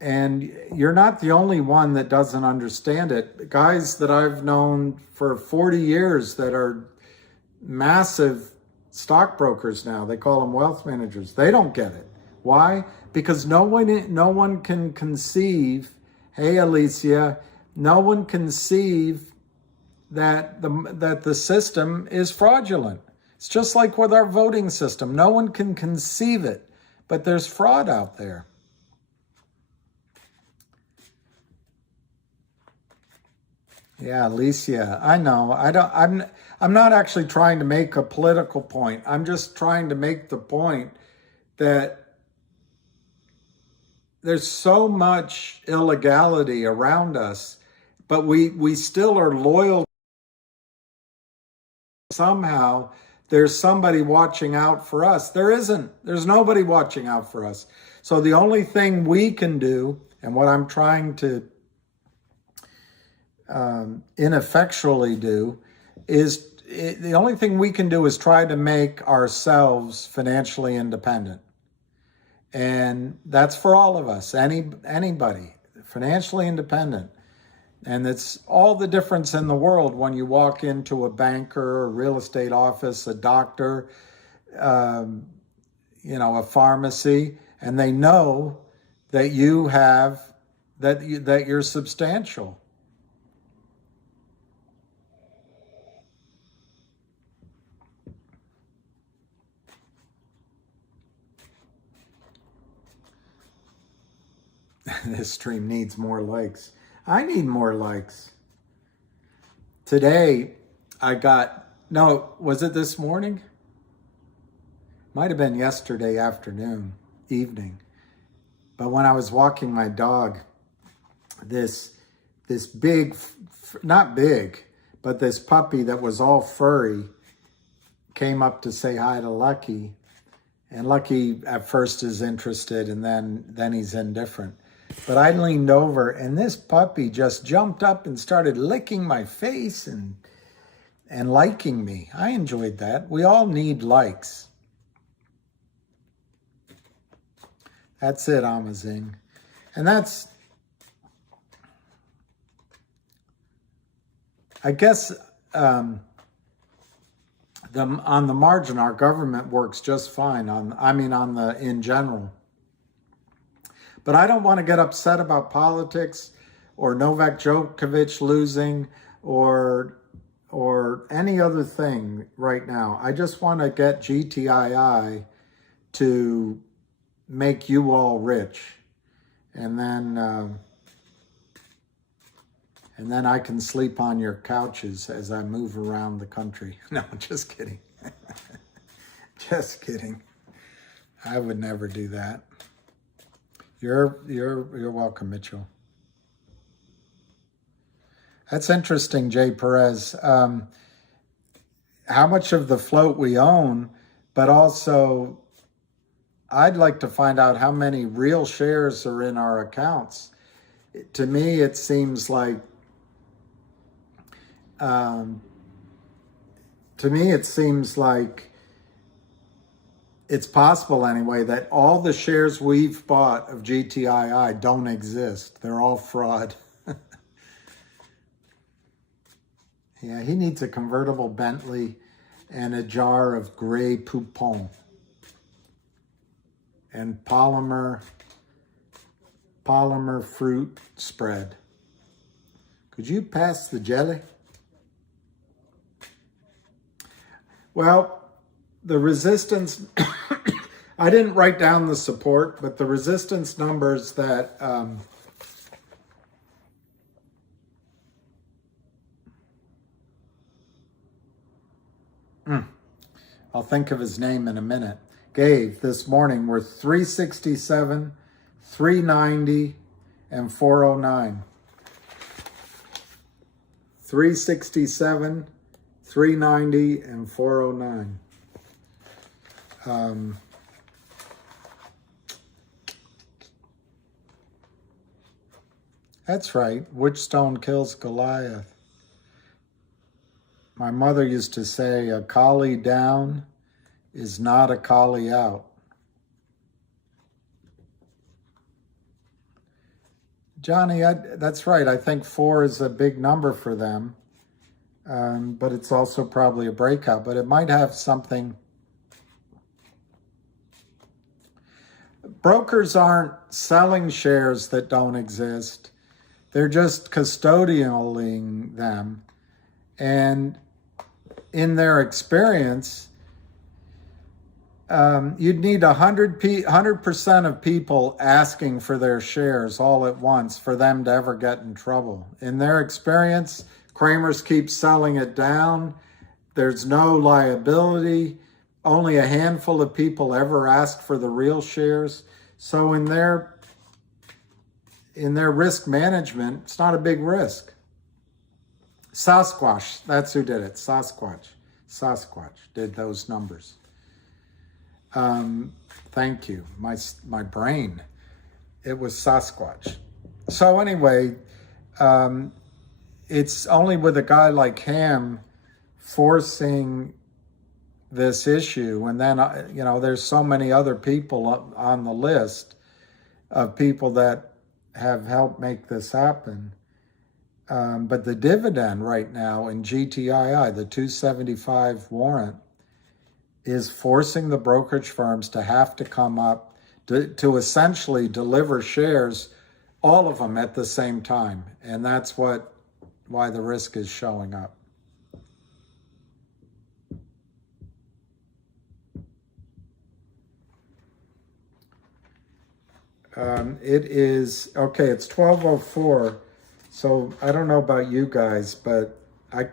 and you're not the only one that doesn't understand it. Guys that I've known for 40 years that are massive stockbrokers now, they call them wealth managers. They don't get it. Why? Because no one can conceive, hey Alicia, no one can conceive that the system is fraudulent. It's just like with our voting system. No one can conceive it, but there's fraud out there. Yeah, Alicia, I know. I'm not actually trying to make a political point. I'm just trying to make the point that there's so much illegality around us, but we still are loyal. Somehow there's somebody watching out for us. There isn't. There's nobody watching out for us. So the only thing we can do, and what I'm trying to ineffectually do, is the only thing we can do is try to make ourselves financially independent. And that's for all of us, anybody, financially independent. And it's all the difference in the world when you walk into a banker, a real estate office, a doctor, a pharmacy, and they know that you have, that you're substantial. This stream needs more likes. I need more likes. Today, was it this morning? Might have been yesterday evening. But when I was walking my dog, this big, not big, but this puppy that was all furry came up to say hi to Lucky. And Lucky at first is interested, and then he's indifferent. But I leaned over, and this puppy just jumped up and started licking my face and liking me. I enjoyed that. We all need likes. That's it, Amazing. And that's, I guess, on the margin, our government works just fine in general. But I don't want to get upset about politics or Novak Djokovic losing or any other thing right now. I just want to get GTII to make you all rich. And then I can sleep on your couches as I move around the country. No, just kidding. Just kidding. I would never do that. You're welcome, Mitchell. That's interesting, Jay Perez. How much of the float we own, but also I'd like to find out how many real shares are in our accounts. To me, it seems like it's possible anyway that all the shares we've bought of GTII don't exist. They're all fraud. Yeah, he needs a convertible Bentley and a jar of Grey Poupon and polymer fruit spread. Could you pass the jelly? Well, the resistance, I didn't write down the support, but the resistance numbers that I'll think of his name in a minute, gave this morning were 367, 390, and 409. 367, 390, and 409. That's right. Which stone kills Goliath? My mother used to say, a collie down is not a collie out. Johnny, that's right. I think 4 is a big number for them, but it's also probably a breakout. But it might have something. Brokers aren't selling shares that don't exist. They're just custodialing them. And in their experience, you'd need 100% of people asking for their shares all at once for them to ever get in trouble. In their experience, Kramer's keep selling it down. There's no liability. Only a handful of people ever ask for the real shares. So in their risk management, it's not a big risk. Sasquatch, that's who did it. Sasquatch did those numbers. Thank you. My brain. It was Sasquatch. So anyway, it's only with a guy like him forcing this issue, and then there's so many other people on the list of people that have helped make this happen. But the dividend right now in GTII, the 275 warrant, is forcing the brokerage firms to have to come up to essentially deliver shares, all of them at the same time. And that's why the risk is showing up. It is, okay, it's 12:04. So I don't know about you guys, but I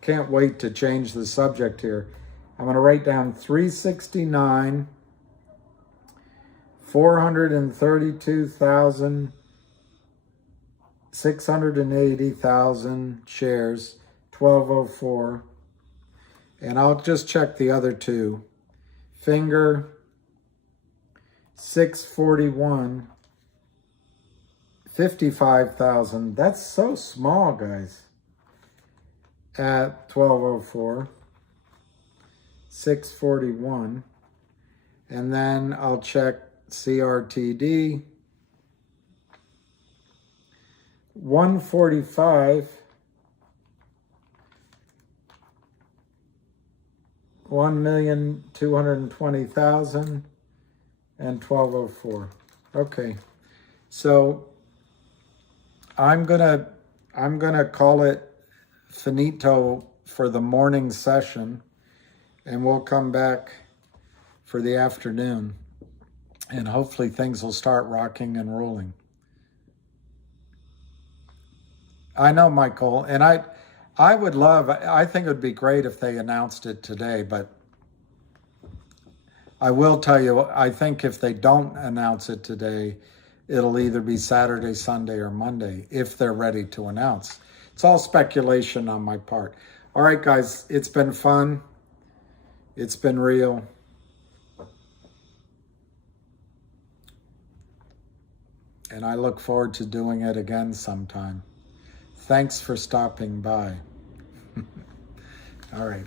can't wait to change the subject here. I'm going to write down 369, 432,680,000 shares, 12:04. And I'll just check the other two. Finger, 641. 55,000. That's so small, guys. At 12:04, 641, and then I'll check CRTD. 145. 1,220,000 and 12:04. Okay, so I'm gonna call it finito for the morning session, and we'll come back for the afternoon, and hopefully things will start rocking and rolling. I know, Michael, and I think it would be great if they announced it today, but I will tell you, I think if they don't announce it today, it'll either be Saturday, Sunday, or Monday, if they're ready to announce. It's all speculation on my part. All right, guys, it's been fun. It's been real. And I look forward to doing it again sometime. Thanks for stopping by. All right.